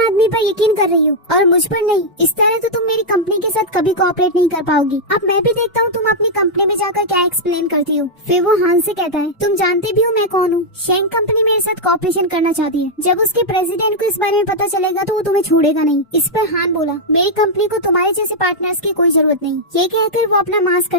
आदमी पर यकीन कर रही हो और मुझ पर नहीं। इस तरह तो तुम मेरी कंपनी के साथ कभी कोऑपरेट नहीं कर पाओगी। अब मैं भी देखता हूँ तुम अपनी कंपनी में जाकर क्या एक्सप्लेन करती हो। फिर वो हान से कहता है, तुम जानती भी हो मैं कौन हूँ। शेंग कंपनी मेरे साथ कोऑपरेशन करना चाहती है, जब उसके प्रेसिडेंट को इस बारे में पता चलेगा तो वो तुम्हें छोड़ेगा नहीं। इस पर हान बोला, मेरी कंपनी को तुम्हारे जैसे पार्टनर्स की कोई जरूरत नहीं। ये कहकर वो अपना मास्क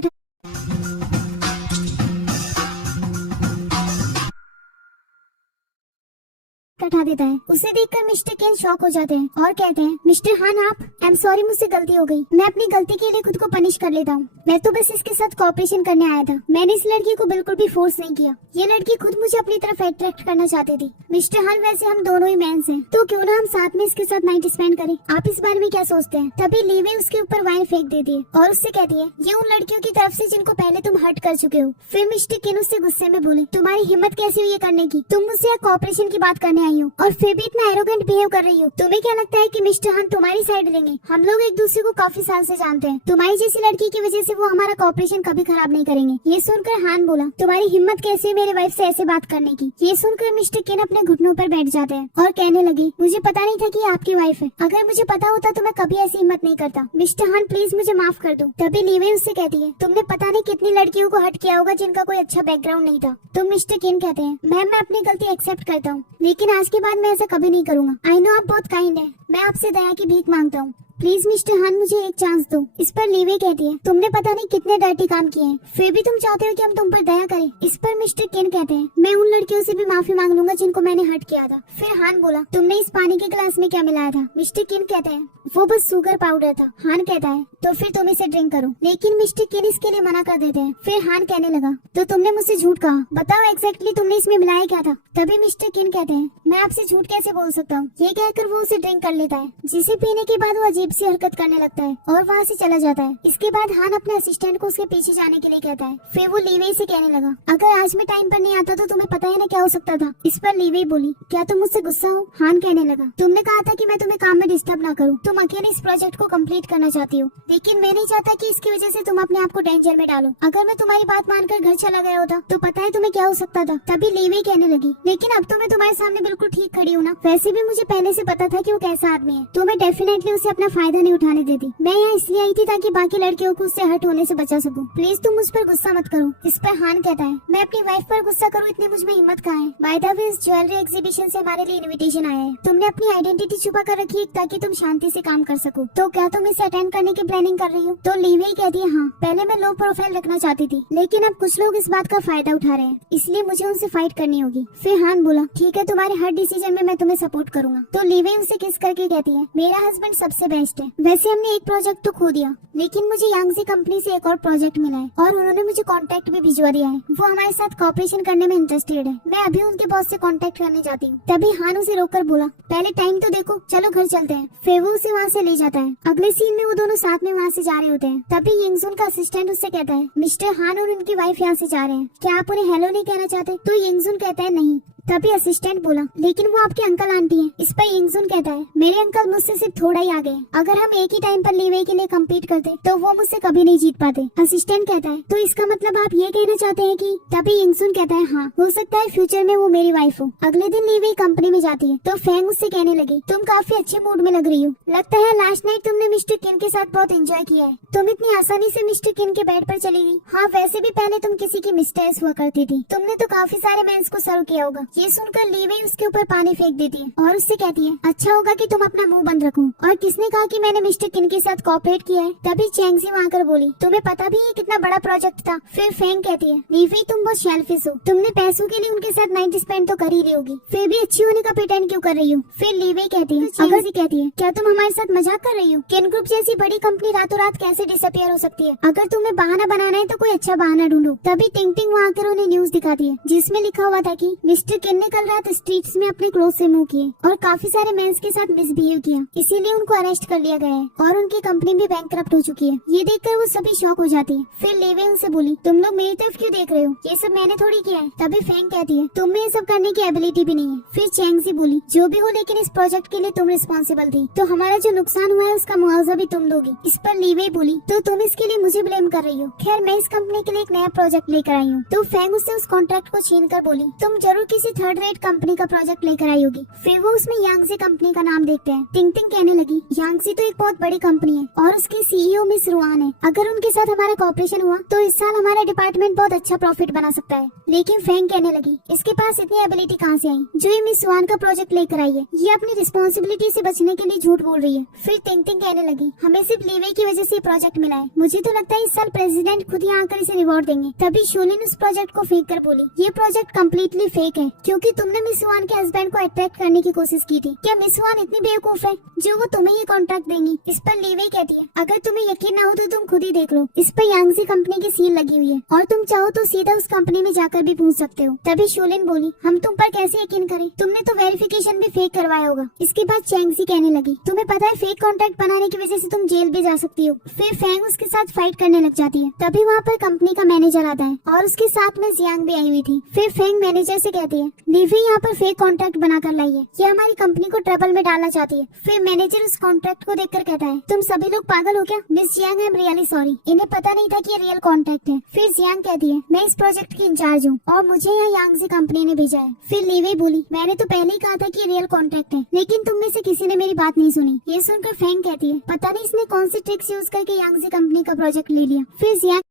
हटा देता है। उसे देखकर मिस्टर केन शॉक हो जाते हैं और कहते हैं, मिस्टर हान आप, आई एम सॉरी मुझसे गलती हो गई, मैं अपनी गलती के लिए खुद को पनिश कर लेता हूँ। मैं तो बस इसके साथ कॉपरेशन करने आया था, मैंने इस लड़की को बिल्कुल भी फोर्स नहीं किया। ये लड़की खुद मुझे अपनी तरफ अट्रैक्ट करना चाहती थी। मिस्टर हान वैसे हम दोनों ही मैंस हैं, तो क्यों ना हम साथ में इसके साथ नाइट स्पेंड करें, आप इस बारे में क्या सोचते हैं? तभी लीवे उसके ऊपर वाइन फेंक देती है और उससे कहती है, ये उन लड़कियों की तरफ से जिनको पहले तुम हर्ट कर चुके हो। फिर मिस्टर केन उससे गुस्से में बोले, तुम्हारी हिम्मत कैसी हुई ये करने की? तुम मुझसे कॉपरेशन की बात करने आई आई हो और फिर भी इतना एरोगेंट बिहेव कर रही हो। तुम्हें क्या लगता है कि मिस्टर हान तुम्हारी साइड लेंगे? हम लोग एक दूसरे को काफी साल से जानते हैं। तुम्हारी जैसी लड़की की वजह से वो हमारा कॉपरेशन कभी खराब नहीं करेंगे। ये सुनकर हान बोला, तुम्हारी हिम्मत कैसे है मेरे वाइफ से ऐसे बात करने की? ये सुनकर मिस्टर केन अपने घुटनों पर बैठ जाते हैं और कहने लगे, मुझे पता नहीं था कि आपकी वाइफ है। अगर मुझे पता होता तो मैं कभी ऐसी हिम्मत नहीं करता। मिस्टर हान प्लीज मुझे माफ कर दो। तभी लीवे उससे कहती है, तुमने पता नहीं कितनी लड़कियों को हर्ट किया होगा जिनका कोई अच्छा बैकग्राउंड नहीं था। तो मिस्टर केन कहते हैं, मैम मैं अपनी गलती एक्सेप्ट करता हूँ, लेकिन आज के बाद मैं ऐसा कभी नहीं करूँगा। आई नो आप बहुत काइंड है, मैं आपसे दया की भीख मांगता हूँ, प्लीज मिस्टर हान मुझे एक चांस दो। इस पर लीवे कहती है, तुमने पता नहीं कितने डर्टी काम किए हैं, फिर भी तुम चाहते हो कि हम तुम पर दया करें। इस पर मिस्टर केन कहते हैं, मैं उन लड़कियों से भी माफी मांग लूंगा जिनको मैंने हर्ट किया था। फिर हान बोला, तुमने इस पानी के गिलास में क्या मिलाया था? मिस्टर केन कहते हैं, वो बस शुगर पाउडर था। हान कहता है, तो फिर तुम इसे ड्रिंक करो। लेकिन मिस्टर केन इसके लिए मना कर देते हैं। फिर हान कहने लगा, तो तुमने मुझसे झूठ कहा, बताओ एग्जैक्टली तुमने इसमें मिलाया क्या था? तभी मिस्टर केन कहते हैं, मैं आपसे झूठ कैसे बोल सकता हूँ? ये कहकर वो उसे ड्रिंक कर लेता है, जिसे पीने के बाद वो अजीब सी हरकत करने लगता है और वहाँ से चला जाता है। इसके बाद हान अपने असिस्टेंट को उसके पीछे जाने के लिए कहता है। फिर वो लीवे से कहने लगा, अगर आज मैं टाइम पर नहीं आता तो तुम्हें पता है ना क्या हो सकता था। इस पर लीवे बोली, क्या तुम मुझसे गुस्सा हो? हान कहने लगा, तुमने कहा था कि मैं तुम्हें काम में डिस्टर्ब ना करूं, तुम अकेले इस प्रोजेक्ट को कंप्लीट करना चाहती हो, लेकिन मैं नहीं चाहता कि इसकी वजह से तुम अपने आप को डेंजर में डालो। अगर मैं तुम्हारी बात मानकर घर चला गया होता तो पता है तुम्हें क्या हो सकता था। तभी लीवे कहने लगी, लेकिन अब तो मैं तुम्हारे सामने बिल्कुल ठीक खड़ी हूँ ना। वैसे भी मुझे पहले से पता था कि वो कैसा आदमी है, तो मैं डेफिनेटली उसे अपना फायदा नहीं उठाने देती। मैं यहाँ इसलिए आई थी ताकि बाकी लड़कियों को उससे हर्ट होने से बचा सकूं। प्लीज तुम मुझ पर गुस्सा मत करो। इस पर हान कहता है, मैं अपनी वाइफ पर गुस्सा करूं इतनी मुझ में हिम्मत कहाँ है? बाय द वे इस ज्वेलरी एग्जीबिशन से हमारे लिए इनविटेशन आया है। तुमने अपनी आइडेंटिटी छुपा कर रखी है ताकि तुम शांति से काम कर सको, तो क्या तुम इसे अटेंड करने की प्लानिंग कर रही हो? तो लीवे कहती है, हाँ पहले मैं लो प्रोफाइल रखना चाहती थी, लेकिन अब कुछ लोग इस बात का फायदा उठा रहे हैं, इसलिए मुझे उनसे फाइट करनी होगी। फिर हान बोला, ठीक है तुम्हारे हर डिसीजन में मैं तुम्हें सपोर्ट करूंगा। तो लीवे उसे किस करके कहती है, मेरा हस्बैंड सबसे बेस्ट है। वैसे हमने एक प्रोजेक्ट तो खो दिया, लेकिन मुझे यांगजी कंपनी से एक और प्रोजेक्ट मिला है और उन्होंने मुझे कांटेक्ट भी भिजवा दिया है। वो हमारे साथ कॉपरेशन करने में इंटरेस्टेड है। मैं अभी उनके बॉस से कांटेक्ट करने जाती हूँ। तभी हान उसे रोककर बोला, पहले टाइम तो देखो, चलो घर चलते हैं। फिर वो उसे वहाँ से ले जाता है। अगले सीन में वो दोनों साथ में वहाँ से जा रहे होते हैं। तभी यिंगजुन का असिस्टेंट उससे कहता है, मिस्टर हान और उनकी वाइफ यहाँ से जा रहे हैं, क्या आप उन्हें हेलो नहीं कहना चाहते? तो यिंगजुन कहता है, नहीं। तभी असिस्टेंट बोला, लेकिन वो आपके अंकल आंटी हैं। इस पर यिंगजुन कहता है, मेरे अंकल मुझसे सिर्फ थोड़ा ही आगे हैं। अगर हम एक ही टाइम पर लीवे के लिए कम्पीट करते तो वो मुझसे कभी नहीं जीत पाते। असिस्टेंट कहता है, तो इसका मतलब आप ये कहना चाहते हैं कि? तभी यिंगजुन कहता है, हाँ हो सकता है फ्यूचर में वो मेरी वाइफ हो। अगले दिन लीवे कंपनी में जाती है तो फैंग उससे कहने लगी, तुम काफी अच्छे मूड में लग रही हो, लगता है लास्ट नाइट तुमने मिस्टर किन के साथ बहुत एंजॉय किया है। तुम इतनी आसानी से मिस्टर किन के बेड पर चली गई। हाँ वैसे भी पहले तुम किसी की मिस्ट्रेस हुआ करती थी, तुमने तो काफी सारे मेंस को सर्व किया होगा। ये सुनकर लीवे उसके ऊपर पानी फेंक देती है और उससे कहती है, अच्छा होगा कि तुम अपना मुंह बंद रखो। और किसने कहा कि मैंने मिस्टर किन के साथ कोऑपरेट किया है? तभी चैंगजी वहाँ आकर बोली, तुम्हें पता भी है कितना बड़ा प्रोजेक्ट था? फिर फैंग कहती है, लीवे तुम बहुत शेल्फिश हो, तुमने पैसों के लिए उनके साथ 90 स्पेंड तो कर ही रही होगी, फिर भी अच्छी होने का प्रिटेंड क्यों कर रही हो? फिर लीवे कहती है, चैंगजी कहती है, क्या तुम हमारे साथ मजाक कर रही हो? किन ग्रुप जैसी बड़ी कंपनी रातों रात कैसे डिसअपियर हो सकती है? अगर तुम्हें बहाना बनाना है तो कोई अच्छा बहाना ढूंढो। तभी टिंग टिंग वहाँ आकर उन्हें न्यूज दिखाती है, जिसमें लिखा हुआ था कि मिस्टर किन ने कल रात स्ट्रीट्स में अपने क्लोथ से मुंह किए और काफी सारे मेंस के साथ मिसबिहेव किया, इसीलिए उनको अरेस्ट कर लिया गया है और उनकी कंपनी भी बैंकरप्ट हो चुकी है। ये देखकर वो सभी शॉक हो जाती है। फिर लेवे उनसे बोली, तुम लोग मेरी तरफ क्यों देख रहे हो? ये सब मैंने थोड़ी किया है। तभी फैंग कहती है, तुम में ये सब करने की एबिलिटी भी नहीं है। फिर चैंगजी बोली, जो भी हो लेकिन इस प्रोजेक्ट के लिए तुम रिस्पॉन्सिबल थी, तो हमारा जो नुकसान हुआ है उसका मुआवजा भी तुम दोगी। इस पर लेवे बोली, तो तुम इसके लिए मुझे ब्लेम कर रही हो? खैर मैं इस कंपनी के लिए एक नया प्रोजेक्ट लेकर आई हूँ। तो फैंग उससे उस कॉन्ट्रैक्ट को छीन कर बोली, तुम जरूर किसी थर्ड रेट कंपनी का प्रोजेक्ट लेकर आई होगी। फिर वो उसमें यांगजी कंपनी का नाम देखते हैं। टिंग टिंग कहने लगी, यांगजी तो एक बहुत बड़ी कंपनी है और उसकी सीईओ मिस रुआन है। अगर उनके साथ हमारा कॉपरेशन हुआ तो इस साल हमारा डिपार्टमेंट बहुत अच्छा प्रॉफिट बना सकता है। लेकिन फैंग कहने लगी, इसके पास इतनी एबिलिटी कहाँ से आई जो ये मिस रुआन का प्रोजेक्ट लेकर आई है? ये अपनी रिस्पॉन्सिबिलिटी से बचने के लिए झूठ बोल रही है। फिर टिंग टिंग कहने लगी, हमें सिर्फ लीवे की वजह से प्रोजेक्ट मिला है, मुझे तो लगता है इस साल प्रेसिडेंट खुद यहाँ आकर इसे रिवॉर्ड देंगे। तभी शोलिन उस प्रोजेक्ट को फेंक कर बोली, ये प्रोजेक्ट कम्प्लीटली फेक है, क्योंकि तुमने मिस रुआन के हस्बैंड को अट्रैक्ट करने की कोशिश की थी। क्या मिस रुआन इतनी बेवकूफ है जो वो तुम्हें ये कॉन्ट्रैक्ट देंगी? इस पर लीवे कहती है, अगर तुम्हें यकीन ना हो तो तुम खुद ही देख लो। इस पर यांगजी कंपनी की सील लगी हुई है और तुम चाहो तो सीधा उस कंपनी में जाकर भी पूछ सकते हो। तभी शोलिन बोली, हम तुम पर कैसे यकीन करें? तुमने तो वेरिफिकेशन भी फेक करवाया होगा। इसके बाद चैंगजी कहने लगी, तुम्हें पता है फेक कॉन्ट्रैक्ट बनाने की वजह से तुम जेल भी जा सकती हो। फिर फैंग उसके साथ फाइट करने लग जाती है। तभी वहाँ पर कंपनी का मैनेजर आता है और उसके साथ में जियांग भी आई हुई थी। फिर फैंग मैनेजर से कहती है, है लीवी यहाँ पर फेक कॉन्ट्रैक्ट बनाकर लाई है, ये हमारी कंपनी को ट्रबल में डालना चाहती है। फिर मैनेजर उस कॉन्ट्रैक्ट को देखकर कहता है, तुम सभी लोग पागल हो क्या? Miss Jiang, I am really sorry, इन्हें पता नहीं था कि ये रियल कॉन्ट्रैक्ट है। फिर जियांग कहती है, मैं इस प्रोजेक्ट की इंचार्ज हूँ और मुझे यहाँ यांगजी कंपनी ने भेजा है। फिर लीवी बोली, मैंने तो पहले ही कहा था कि रियल कॉन्ट्रैक्ट है, लेकिन तुम में से किसी ने मेरी बात नहीं सुनी। ये सुनकर फैंग कहती है, पता नहीं इसने कौन सी ट्रिक्स यूज करके यांगजी कंपनी का प्रोजेक्ट ले लिया। फिर Jiang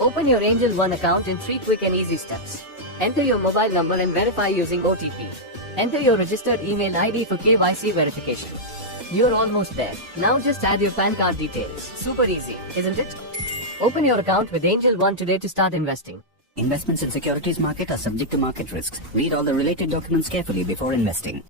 Open your Angel One account in 3 quick and easy steps. Enter your mobile number and verify using OTP. Enter your registered email ID for KYC verification. You're almost there. Now just add your PAN card details. Super easy, isn't it? Open your account with Angel One today to start investing. Investments in securities market are subject to market risks. Read all the related documents carefully before investing.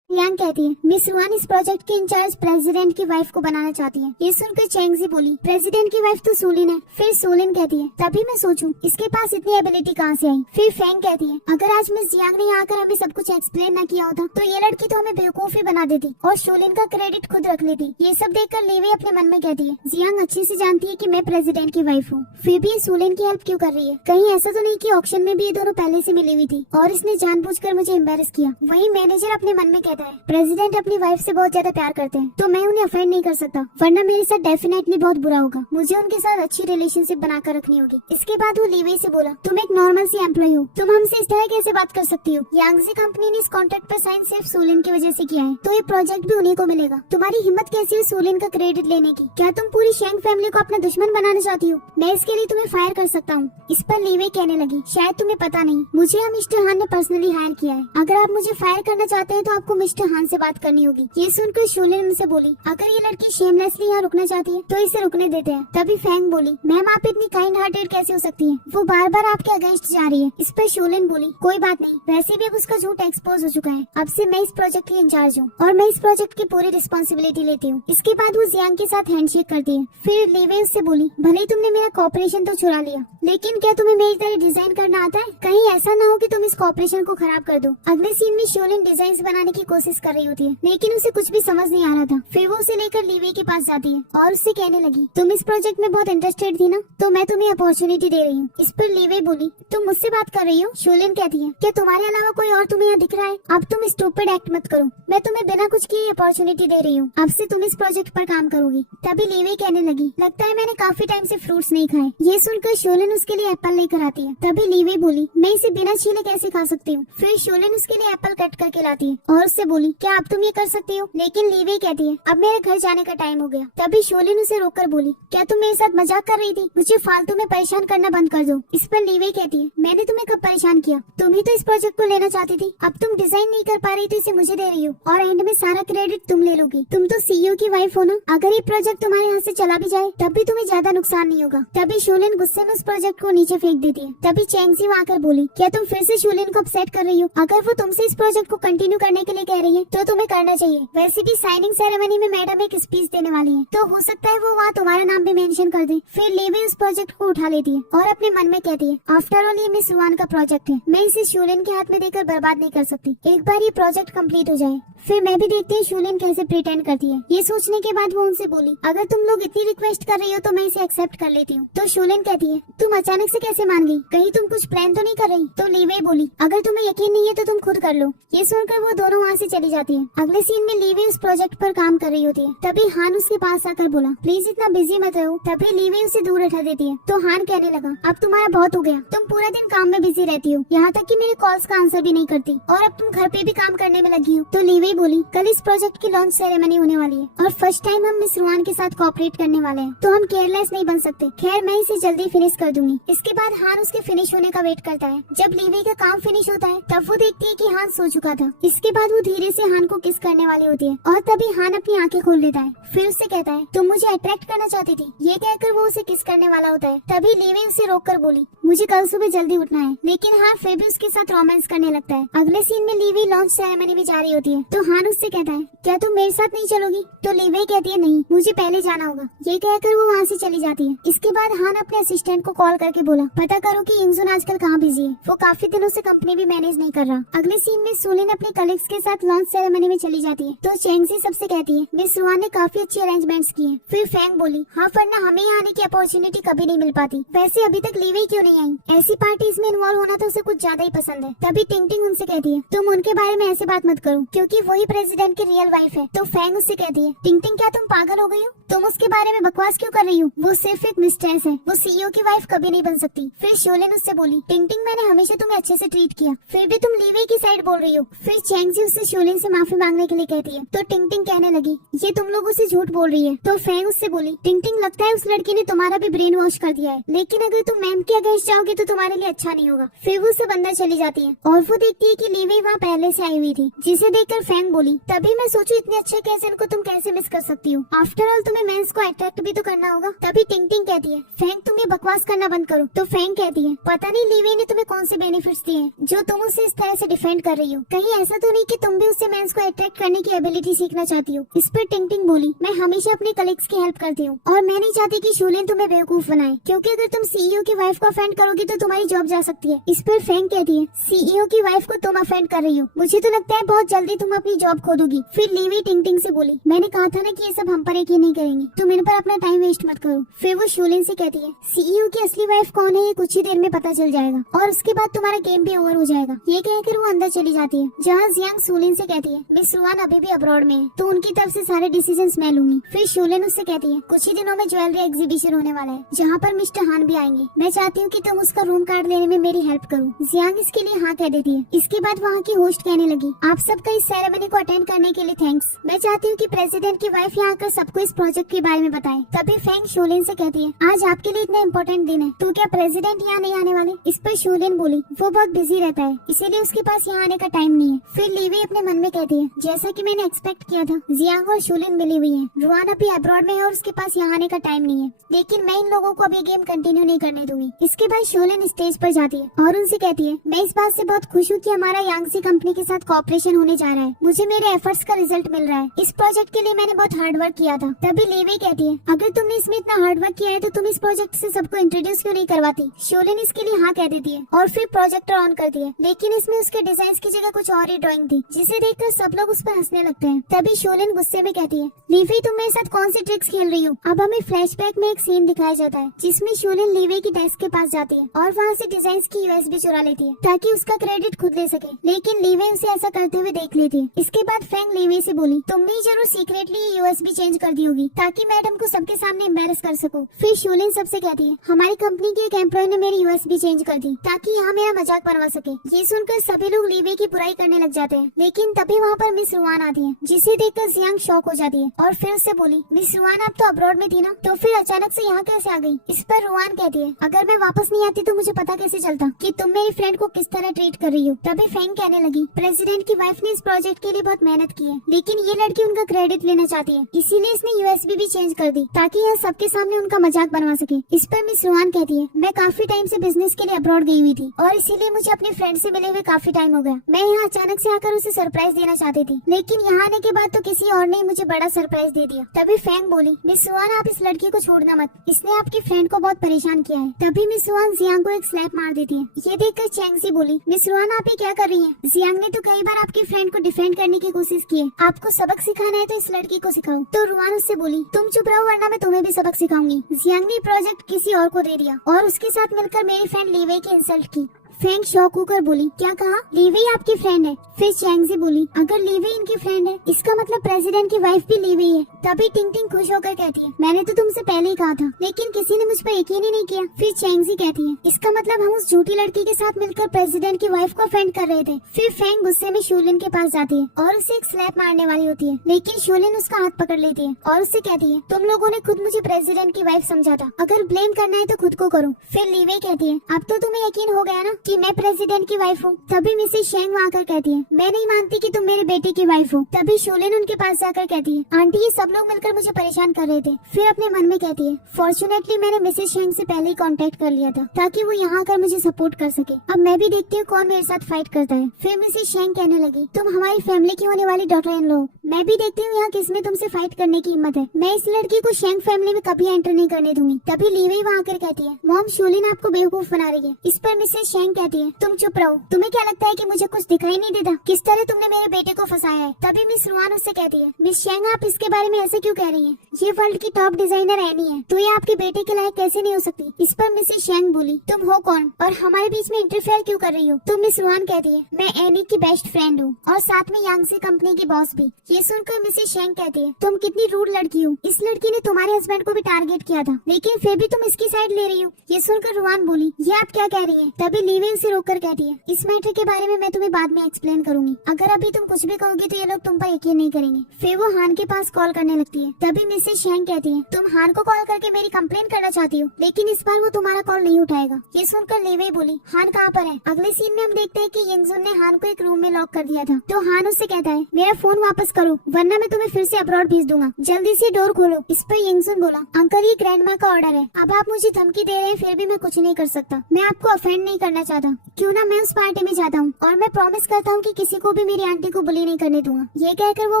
Jiang कहती है, miss Ruan इस project के in charge president की wife को बनाना चाहती है। ये सुनकर चेंगजी बोली, प्रेसिडेंट की वाइफ तो सूलिन है। फिर सूलिन कहती है, तभी मैं सोचूं इसके पास इतनी एबिलिटी कहाँ से आई। फिर फैंग कहती है, अगर आज मिस जियांग ने आकर हमें सब कुछ एक्सप्लेन न किया होता तो ये लड़की तो हमें बेवकूफ ही बना देती और सूलिन का क्रेडिट खुद रख लेती। ये सब देखकर लीवी अपने मन में कहती है, जियांग अच्छे से जानती है कि मैं प्रेसिडेंट की वाइफ हूँ, फिर भी ये सूलिन की हेल्प क्यों कर रही है? कहीं ऐसा तो नहीं कि ऑक्शन में भी ये दोनों पहले से मिली हुई थी और इसने जानबूझकर मुझे एम्बेरस किया। वहीं मैनेजर अपने मन में कहता है, प्रेसिडेंट अपनी वाइफ से बहुत ज्यादा प्यार करते हैं तो मैं उन्हें अफेंड नहीं कर सकता, वरना मेरे साथ डेफिनेटली बहुत बुरा होगा। मुझे उनके साथ अच्छी रिलेशनशिप बनाकर रखनी होगी। इसके बाद वो लीवी से बोला, तुम एक नॉर्मल सी एम्प्लॉय हो, तुम हमसे इस तरह कैसे बात कर सकती हो? यांगजी कंपनी ने इस कॉन्ट्रैक्ट पर साइन सिर्फ सूलिन की वजह से किया है, तो ये प्रोजेक्ट भी उन्हीं को मिलेगा। तुम्हारी हिम्मत कैसी हुई सूलिन का क्रेडिट लेने की? क्या तुम पूरी शेंग फैमिली को अपना दुश्मन बनाना चाहती हो? मैं इसके लिए तुम्हें फायर कर सकता हूँ। इस पर लीवी कहने लगी, शायद तुम्हें पता नहीं, मुझे हम मिस्टर हान ने पर्सनली हायर किया है। अगर आप मुझे फायर करना चाहते हैं तो आपको मिस्टर हान से बात करनी होगी। ये सुनकर शूलिन उनसे बोली, अगर ये लड़की शेमलेसली यहाँ रुकना चाहती है तो इसे रुकने देते हैं। तभी फैंग बोली, मैम आप इतनी काइंड हार्टेड कैसे हो सकती हैं? वो बार बार आपके अगेंस्ट जा रही है। इस पर शूलिन बोली, कोई बात नहीं, वैसे भी अब उसका झूठ एक्सपोज हो चुका है, अब से मैं इस प्रोजेक्ट की इंचार्ज हूँ और मैं इस प्रोजेक्ट की पूरी रिस्पॉन्सिबिलिटी लेती हूँ। इसके बाद वो जियांग के साथ हैंडशेक करती है। फिर लीवी उससे बोली, भले ही तुमने मेरा कॉपरेशन तो चुरा लिया, लेकिन क्या तुम्हें मेरी तरह डिजाइन करना आता है? कहीं ऐसा ना हो कि तुम इस कॉपरेशन को खराब कर दो। अगले सीन में शूलिन डिजाइन बनाने की कोशिश कर रही होती है, लेकिन उसे कुछ भी समझ नहीं आ रहा था। फिर वो उसे लेकर लीवी के पास जाती है और उससे कहने लगी, तुम इस प्रोजेक्ट में बहुत इंटरेस्टेड थी ना, तो मैं तुम्हें अपॉर्चुनिटी दे रही हूँ। इस पर लीवी बोली, तुम मुझसे बात कर रही हो? शूलिन कहती है, क्या तुम्हारे अलावा कोई और तुम्हें यहाँ दिख रहा है? अब तुम स्टूपिड एक्ट मत करो, मैं तुम्हें बिना कुछ किए अपॉर्चुनिटी दे रही हूँ, अब से तुम इस प्रोजेक्ट पर काम करोगी। तभी लीवी कहने लगी, लगता है मैंने काफी टाइम से फ्रूट्स नहीं खाए। ये सुनकर शूलिन उसके लिए एप्पल लेकर आती है। तभी लीवी बोली, मैं इसे बिना छीले कैसे खा सकती हूँ? फिर शूलिन उसके लिए एप्पल कट करके लाती है और उससे बोली, क्या अब तुम ये कर सकती हो? लेकिन लीवी कहती है, अब मेरे घर जाने का टाइम हो गया। तभी शूलिन उसे रोककर बोली, क्या तुम मेरे साथ मजाक कर रही थी? मुझे फालतू में परेशान करना बंद कर दो। इस पर लीवी कहती है, मैंने तुम्हें कब परेशान किया? तुम ही तो इस प्रोजेक्ट को लेना चाहती थी, अब तुम डिजाइन नहीं कर पा रही तो इसे मुझे दे रही हो और एंड में सारा क्रेडिट तुम ले लोगी। तुम तो सीईओ की वाइफ हो ना, अगर ये प्रोजेक्ट तुम्हारे हाथ से चला भी जाए तब भी तुम्हें ज्यादा नुकसान नहीं होगा। तभी शूलिन गुस्से में उस प्रोजेक्ट को नीचे फेंक देती है। तभी चेंगजी वहाँ आकर बोली, क्या तुम फिर से शूलिन को अपसेट कर रही हो? अगर वो तुमसे इस प्रोजेक्ट को कंटिन्यू करने के लिए कह रही है तो तुम्हें करना चाहिए। वैसे भी साइनिंग सेरेमनी में मैडम एक स्पीच देने वाली है, तो हो सकता है वो वहाँ तुम्हारा नाम भी मेंशन कर दे। फिर लीवी उस प्रोजेक्ट को उठा लेती है और अपने मन में कहती है, आफ्टर ऑल ये मिस रुआन का प्रोजेक्ट है, मैं इसे शूलिन के हाथ में देकर बर्बाद नहीं कर सकती। एक बार ये प्रोजेक्ट कंप्लीट हो जाए फिर मैं भी देखती हूँ शूलिन कैसे प्रिटेंड करती है। ये सोचने के बाद वो उनसे बोली, अगर तुम लोग इतनी रिक्वेस्ट कर रही हो तो मैं इसे एक्सेप्ट कर लेती हूँ। तो शूलिन कहती है, तुम अचानक से कैसे मान गई? कहीं तुम कुछ प्लान तो नहीं कर रही? तो लीवी बोली, अगर तुम्हें यकीन नहीं है तो तुम खुद कर लो। ये सुनकर वो दोनों वहाँ से चली जाती है। अगले सीन में लीवी उस प्रोजेक्ट पर काम कर रही होती है। तभी हान उसके पास आकर बोला, प्लीज इतना बिजी मत रहो। तभी लीवी उसे दूर हटा देती है। तो हान कहने लगा, अब तुम्हारा बहुत हो गया, तुम पूरा दिन काम में बिजी रहती हो, यहाँ तक कि मेरे कॉल्स का आंसर भी नहीं करती और अब तुम घर पे भी काम करने में लगी हो। तो लीवी बोली, कल इस प्रोजेक्ट की लॉन्च सेरेमनी होने वाली है और फर्स्ट टाइम हम मिस रुआन के साथ कोऑपरेट करने वाले हैं, तो हम केयरलेस नहीं बन सकते। खैर मैं इसे जल्दी फिनिश कर दूंगी। दूंगी। इसके बाद हान उसके फिनिश होने का वेट करता है। जब लीवी का काम फिनिश होता है तब वो देखती है कि हान सो चुका था। इसके बाद वो धीरे से हान को किस करने वाली होती है और तभी हान अपनी आंखें खोल लेता है। फिर उससे कहता है तुम मुझे अट्रैक्ट करना चाहती थी। ये कहकर वो उसे किस करने वाला होता है। तभी लीवी उसे रोककर बोली मुझे कल सुबह जल्दी उठना है, लेकिन हान फिर भी उसके साथ रोमांस करने लगता है। अगले सीन में लीवी लॉन्च सेरेमनी में जा रही होती है तो हान उससे कहता है क्या तुम मेरे साथ नहीं चलोगी? तो लीवी कहती है नहीं, मुझे पहले जाना होगा। ये कहकर वो वहाँ से चली जाती है। इसके बाद हान अपने असिस्टेंट को कॉल करके बोला पता करो कि इंगजुन आजकल कहाँ बिजी है, वो काफी दिनों से कंपनी भी मैनेज नहीं कर रहा। अगले सीन में सोलिन अपने कलीग्स के साथ लॉन्च सेरेमनी में चली जाती है तो चेंगजी सबसे कहती है मिस रुआन ने काफी अच्छी अरेंजमेंट्स किए हैं। फिर फैंग बोली हाँ वरना हमें यहाँ आने की अपॉर्चुनिटी कभी नहीं मिल पाती। वैसे अभी तक लीवी क्यों नहीं आई? ऐसी पार्टीज में इन्वॉल्व होना तो उसे कुछ ज्यादा ही पसंद है। तभी टिंग टिंग उनसे कहती है तुम उनके बारे में ऐसे बात मत करो क्योंकि वही प्रेसिडेंट की रियल वाइफ है। तो फैंग उससे कहती है टिंग टिंग क्या तुम पागल हो गई हो? तुम उसके बारे में बकवास क्यों कर रही हो? वो सिर्फ एक मिस्ट्रेस है, वो सीईओ की वाइफ कभी नहीं बन सकती। फिर शोलिन उससे बोली टिंग टिंग मैंने हमेशा तुम्हें अच्छे से ट्रीट किया, फिर भी तुम लीवी की साइड बोल रही हो। फिर चेंगजी उससे शोलिन से माफी मांगने के लिए कहती है तो टिंग टिंग कहने लगी ये तुम लोगों से झूठ बोल रही है। तो फैंग उससे बोली टिंग टिंग लगता है उस लड़की ने तुम्हारा भी ब्रेन वॉश कर दिया है, लेकिन अगर तुम मैम के अगेंस्ट जाओगे तो तुम्हारे लिए अच्छा नहीं होगा। फिर वो सब अंदर चली जाती है और वो देखती है कि लीवी वहाँ पहले से आई हुई थी, जिसे देखकर फैंग बोली तभी मैं सोचू इतने अच्छे कैसल को तुम कैसे मिस कर सकती हो? आफ्टर ऑल तुम्हें मेंस को अट्रैक्ट भी तो करना होगा। तभी टिंग टिंग कहती है फैंग तुम ये बकवास करना बंद करो। तो फैंग कहती है पता नहीं लीवी ने तुम्हें कौन से बेनिफिट्स दिए हैं जो तुम उसे इस तरह से डिफेंड कर रही हो। कहीं ऐसा तो नहीं कि तुम भी उससे मेंस को अट्रैक्ट करने की एबिलिटी सीखना चाहती हो? इस पर टिंग टिंग बोली मैं हमेशा अपने कलीग्स की हेल्प करती हूँ और मैं नहीं चाहती कि शोलिन तुम्हें बेवकूफ बनाए, क्योंकि अगर तुम सीईओ की वाइफ को अफेंड करोगी तो तुम्हारी जॉब जा सकती है। इस पर फैंग कहती है सीईओ की वाइफ को तुम अफेंड कर रही हो, मुझे तो लगता है बहुत जल्दी तुम अपनी जॉब खो दोगी। फिर लीवी टिंग टिंग से बोली मैंने कहा था ना कि ये सब हम पर यकीन नहीं करेंगे, तुम इन पर अपना टाइम वेस्ट मत करो। फिर वो शोलिन से कहती है सीईओ की असली वाइफ कौन है ये कुछ ही देर में पता चल जाएगा और उसके बाद तुम्हारा गेम भी ओवर हो जाएगा। ये कहकर वो अंदर चली जाती है जहाँ जियांग शोलिन से कहती है मिस रुआन अभी भी अब्रॉड में है तो उनकी तरफ से सारे डिसीजंस मैं लूंगी। फिर शोलिन उससे कहती है कुछ ही दिनों में ज्वेलरी एग्जीबिशन होने वाला है जहाँ पर मिस्टर हान भी आएंगे, मैं चाहती हूँ कि तुम उसका रूम कार्ड लेने में मेरी हेल्प करो। जियांग इसके लिए हाँ कह देती है। इसके बाद वहाँ की होस्ट कहने लगी आप सबका इस सेरेमनी को अटेंड करने के लिए थैंक्स, मैं चाहती हूँ कि प्रेसिडेंट की वाइफ यहाँ आकर सबको इस प्रोजेक्ट के बारे में बताए। तभी फैंग शोलिन से कहती है आज आपके लिए इतना इम्पोर्टेंट दिन है तो क्या प्रेसिडेंट यहाँ नहीं आने वाले? इस पर शोलिन बोली वो बहुत बिजी रहता है इसीलिए उसके पास यहाँ आने का टाइम नहीं है। फिर लीवी अपने मन में कहती है जैसा कि मैंने एक्सपेक्ट किया था जियांग और शोलिन मिली हुई है, रुआन अभी अब्रॉड में है और उसके पास यहाँ आने का टाइम नहीं है, लेकिन मैं इन लोगों को अभी गेम कंटिन्यू नहीं करने दूंगी। इसके बाद शोलिन स्टेज पर जाती है और उनसे कहती है मैं इस बात से बहुत खुश हूँ कि हमारा यांगसी कंपनी के साथ कॉपरेशन होने जा रहा है, मुझे मेरे एफर्ट्स का रिजल्ट मिल रहा है। इस प्रोजेक्ट के लिए मैंने बहुत हार्ड वर्क किया था। तभी लीवी कहती है अगर तुमने इसमें इतना हार्ड वर्क किया है तो तुम इस प्रोजेक्ट से सबको इंट्रोड्यूस क्यों नहीं करवाती? शोलिन इसके लिए हाँ कह देती है और फिर प्रोजेक्टर ऑन करती है, लेकिन इसमें उसके डिजाइन की जगह कुछ और ही ड्राइंग थी जिसे देखकर सब लोग उस पर हंसने लगते हैं। तभी शोलिन गुस्से में कहती है लीवी तुम मेरे साथ कौन सी ट्रिक्स खेल रही हो? अब हमें फ्लैशबैक में एक सीन दिखाया जाता है जिसमें शोलिन लीवी की डेस्क के पास जाती है और वहाँ से डिजाइन की यूएसबी चुरा लेती है ताकि उसका क्रेडिट खुद ले सके, लेकिन लीवी उसे ऐसा करते हुए देख लेती है। इसके बाद फैंग लीवी से बोली तुमने जरूर सीक्रेटली यूएसबी चेंज कर दी होगी ताकि मैडम को सबके सामने एम्बेरस कर सको। फिर शोलिन सबसे कहती है हमारी कंपनी के एक एम्प्लॉय ने मेरी यूएसबी चेंज कर दी ताकि यहाँ मेरा मजाक बनवा सके। ये सुनकर सभी लोग लीवी की बुराई करने लग जाते हैं, लेकिन तभी वहाँ पर मिस रुआन आती है जिसे देखकर जियांग शॉक हो जाती है और फिर उससे बोली मिस रुआन आप तो अब्रॉड में थी ना, तो फिर अचानक से यहाँ कैसे आ गई? इस पर रुआन कहती है अगर मैं वापस नहीं आती तो मुझे पता कैसे चलता कि तुम मेरी फ्रेंड को किस तरह ट्रीट कर रही हो। तभी फैंग कहने लगी प्रेसिडेंट की वाइफ ने इस प्रोजेक्ट के लिए बहुत मेहनत की है, लेकिन ये लड़की उनका क्रेडिट लेना चाहती है, इसीलिए इसने यूएसबी भी चेंज कर दी ताकि यह सबके सामने उनका मजाक बनवा सके। इस पर मिस रुआन कहती है मैं काफी टाइम से बिजनेस के लिए अब्रॉड गई हुई थी और इसीलिए मुझे अपने फ्रेंड से मिले हुए काफी टाइम हो गया। मैं यहाँ अचानक से आकर उसे सरप्राइज देना चाहती थी, लेकिन यहाँ आने के बाद तो किसी और ने मुझे बड़ा सरप्राइज दे दिया। तभी फैंग बोली मिस रुआन आप इस लड़की को छोड़ना मत, इसने आपकी फ्रेंड को बहुत परेशान किया है। तभी मिस रुआन जियांग को एक स्लैप मार देती है। ये देखकर चेंगजी बोली मिस रुआन आप ये क्या कर रही हैं? जियांग ने तो कई बार आपकी फ्रेंड को डिफेंड करने की कोशिश की है, आपको सबक सिखाना है तो इस लड़की को सिखाओ। तो रुआन उससे बोली तुम चुप रहो वरना मैं तुम्हें भी सबक सिखाऊंगी। जियांग ने प्रोजेक्ट किसी और को दे दिया और उसके साथ मिलकर मेरी फ्रेंड लीवे की इंसल्ट की। फेंग शॉक होकर बोली, क्या कहा? लीवेई आपकी फ्रेंड है? फिर चैंगजी बोली, अगर लीवेई इनकी फ्रेंड है इसका मतलब प्रेसिडेंट की वाइफ भी लीवेई है। तभी टिंग टिंग खुश होकर कहती है, मैंने तो तुमसे पहले ही कहा था लेकिन किसी ने मुझ पर यकीन ही नहीं किया। फिर चैंगजी कहती है, इसका मतलब हम उस झूठी लड़की के साथ मिलकर प्रेसिडेंट की वाइफ को ऑफेंड कर रहे थे। फिर फेंग गुस्से में शूलिन के पास जाती है और उसे एक स्लैप मारने वाली होती है, लेकिन शूलिन उसका हाथ पकड़ लेती है और उससे कहती है, तुम लोगों ने खुद मुझे प्रेसिडेंट की वाइफ समझा था, अगर ब्लेम करना है तो खुद को करो। फिर लीवेई कहती है, अब तो तुम्हें यकीन हो गया ना कि मैं प्रेसिडेंट की वाइफ हूँ। तभी मिसेस शेंग वहाँ आकर कहती है, मैं नहीं मानती कि तुम मेरे बेटे की वाइफ हो। तभी शूलिन उनके पास जाकर कहती है, आंटी ये सब लोग मिलकर मुझे परेशान कर रहे थे। फिर अपने मन में कहती है, फॉर्चुनेटली मैंने मिसेस शेंग से पहले ही कांटेक्ट कर लिया था ताकि वो यहाँ आकर मुझे सपोर्ट कर सके। अब मैं भी देखती हूँ कौन मेरे साथ फाइट करता है। फिर मिसेस शेंग कहने लगी, तुम हमारी फैमिली की होने वाली डॉटर इन लॉ, मैं भी देखती हूँ यहाँ किसमें तुमसे फाइट करने की हिम्मत है। मैं इस लड़की को शेंग फैमिली में कभी एंटर नहीं करने दूंगी। तभी लीवेई वहाँ आकर कहती है, मॉम शूलिन आपको बेवकूफ बना रही है। इस पर मिसेस शेंग कहती है, तुम चुप रहो, तुम्हें क्या लगता है कि मुझे कुछ दिखाई नहीं देता? किस तरह तुमने मेरे बेटे को फंसाया है? तभी मिस रुआन उससे कहती है, मिस शेंग आप इसके बारे में ऐसे क्यों कह रही हैं? ये वर्ल्ड की टॉप डिजाइनर एनी है, तो ये आपके बेटे के लायक कैसे नहीं हो सकती? इस पर मिसेस शेंग बोली, तुम हो कौन और हमारे बीच में इंटरफेयर क्यों कर रही हो? तो मिस रुआन कहती है, मैं एनी की बेस्ट फ्रेंड हूँ और साथ में यांगसी कंपनी की बॉस भी। ये सुनकर मिसेस शेंग कहती है, तुम कितनी रूड लड़की हो, इस लड़की ने तुम्हारे हस्बैंड को भी टारगेट किया था लेकिन फिर भी तुम इसकी साइड ले रही हो। ये सुनकर रुआन बोली, ये आप क्या कह रही है? तभी लीवेई उसे रोककर कहती है, इस मैटर के बारे में मैं तुम्हें बाद में एक्सप्लेन करूंगी, अगर अभी तुम कुछ भी कहोगी तो ये लोग तुम पर यकीन नहीं करेंगे। फिर वो हान के पास कॉल करने लगती है। तभी मिसेस शेंग कहती है, तुम हान को कॉल करके मेरी कंप्लेन करना चाहती हो लेकिन इस बार वो तुम्हारा कॉल नहीं उठाएगा। ये सुनकर लीवेई बोली, हान कहाँ पर है? अगले सीन में हम देखते हैं कि यंगजुन ने हान को एक रूम में लॉक कर दिया था। तो हान उससे कहता है, मेरा फोन वापस करो वरना मैं तुम्हें फिर से अब्रॉड भेज दूंगा, जल्दी से डोर खोलो। इस पर यंगजुन बोला, अंकल ये ग्रैंडमा का ऑर्डर है, अब आप मुझे धमकी दे रहे हैं फिर भी मैं कुछ नहीं कर सकता। मैं आपको ऑफेंड नहीं करना चाहता, क्यों ना मैं उस पार्टी में जाता हूँ और मैं प्रॉमिस करता हूँ कि किसी को भी मेरी आंटी को बुली नहीं करने दूंगा। ये कहकर वो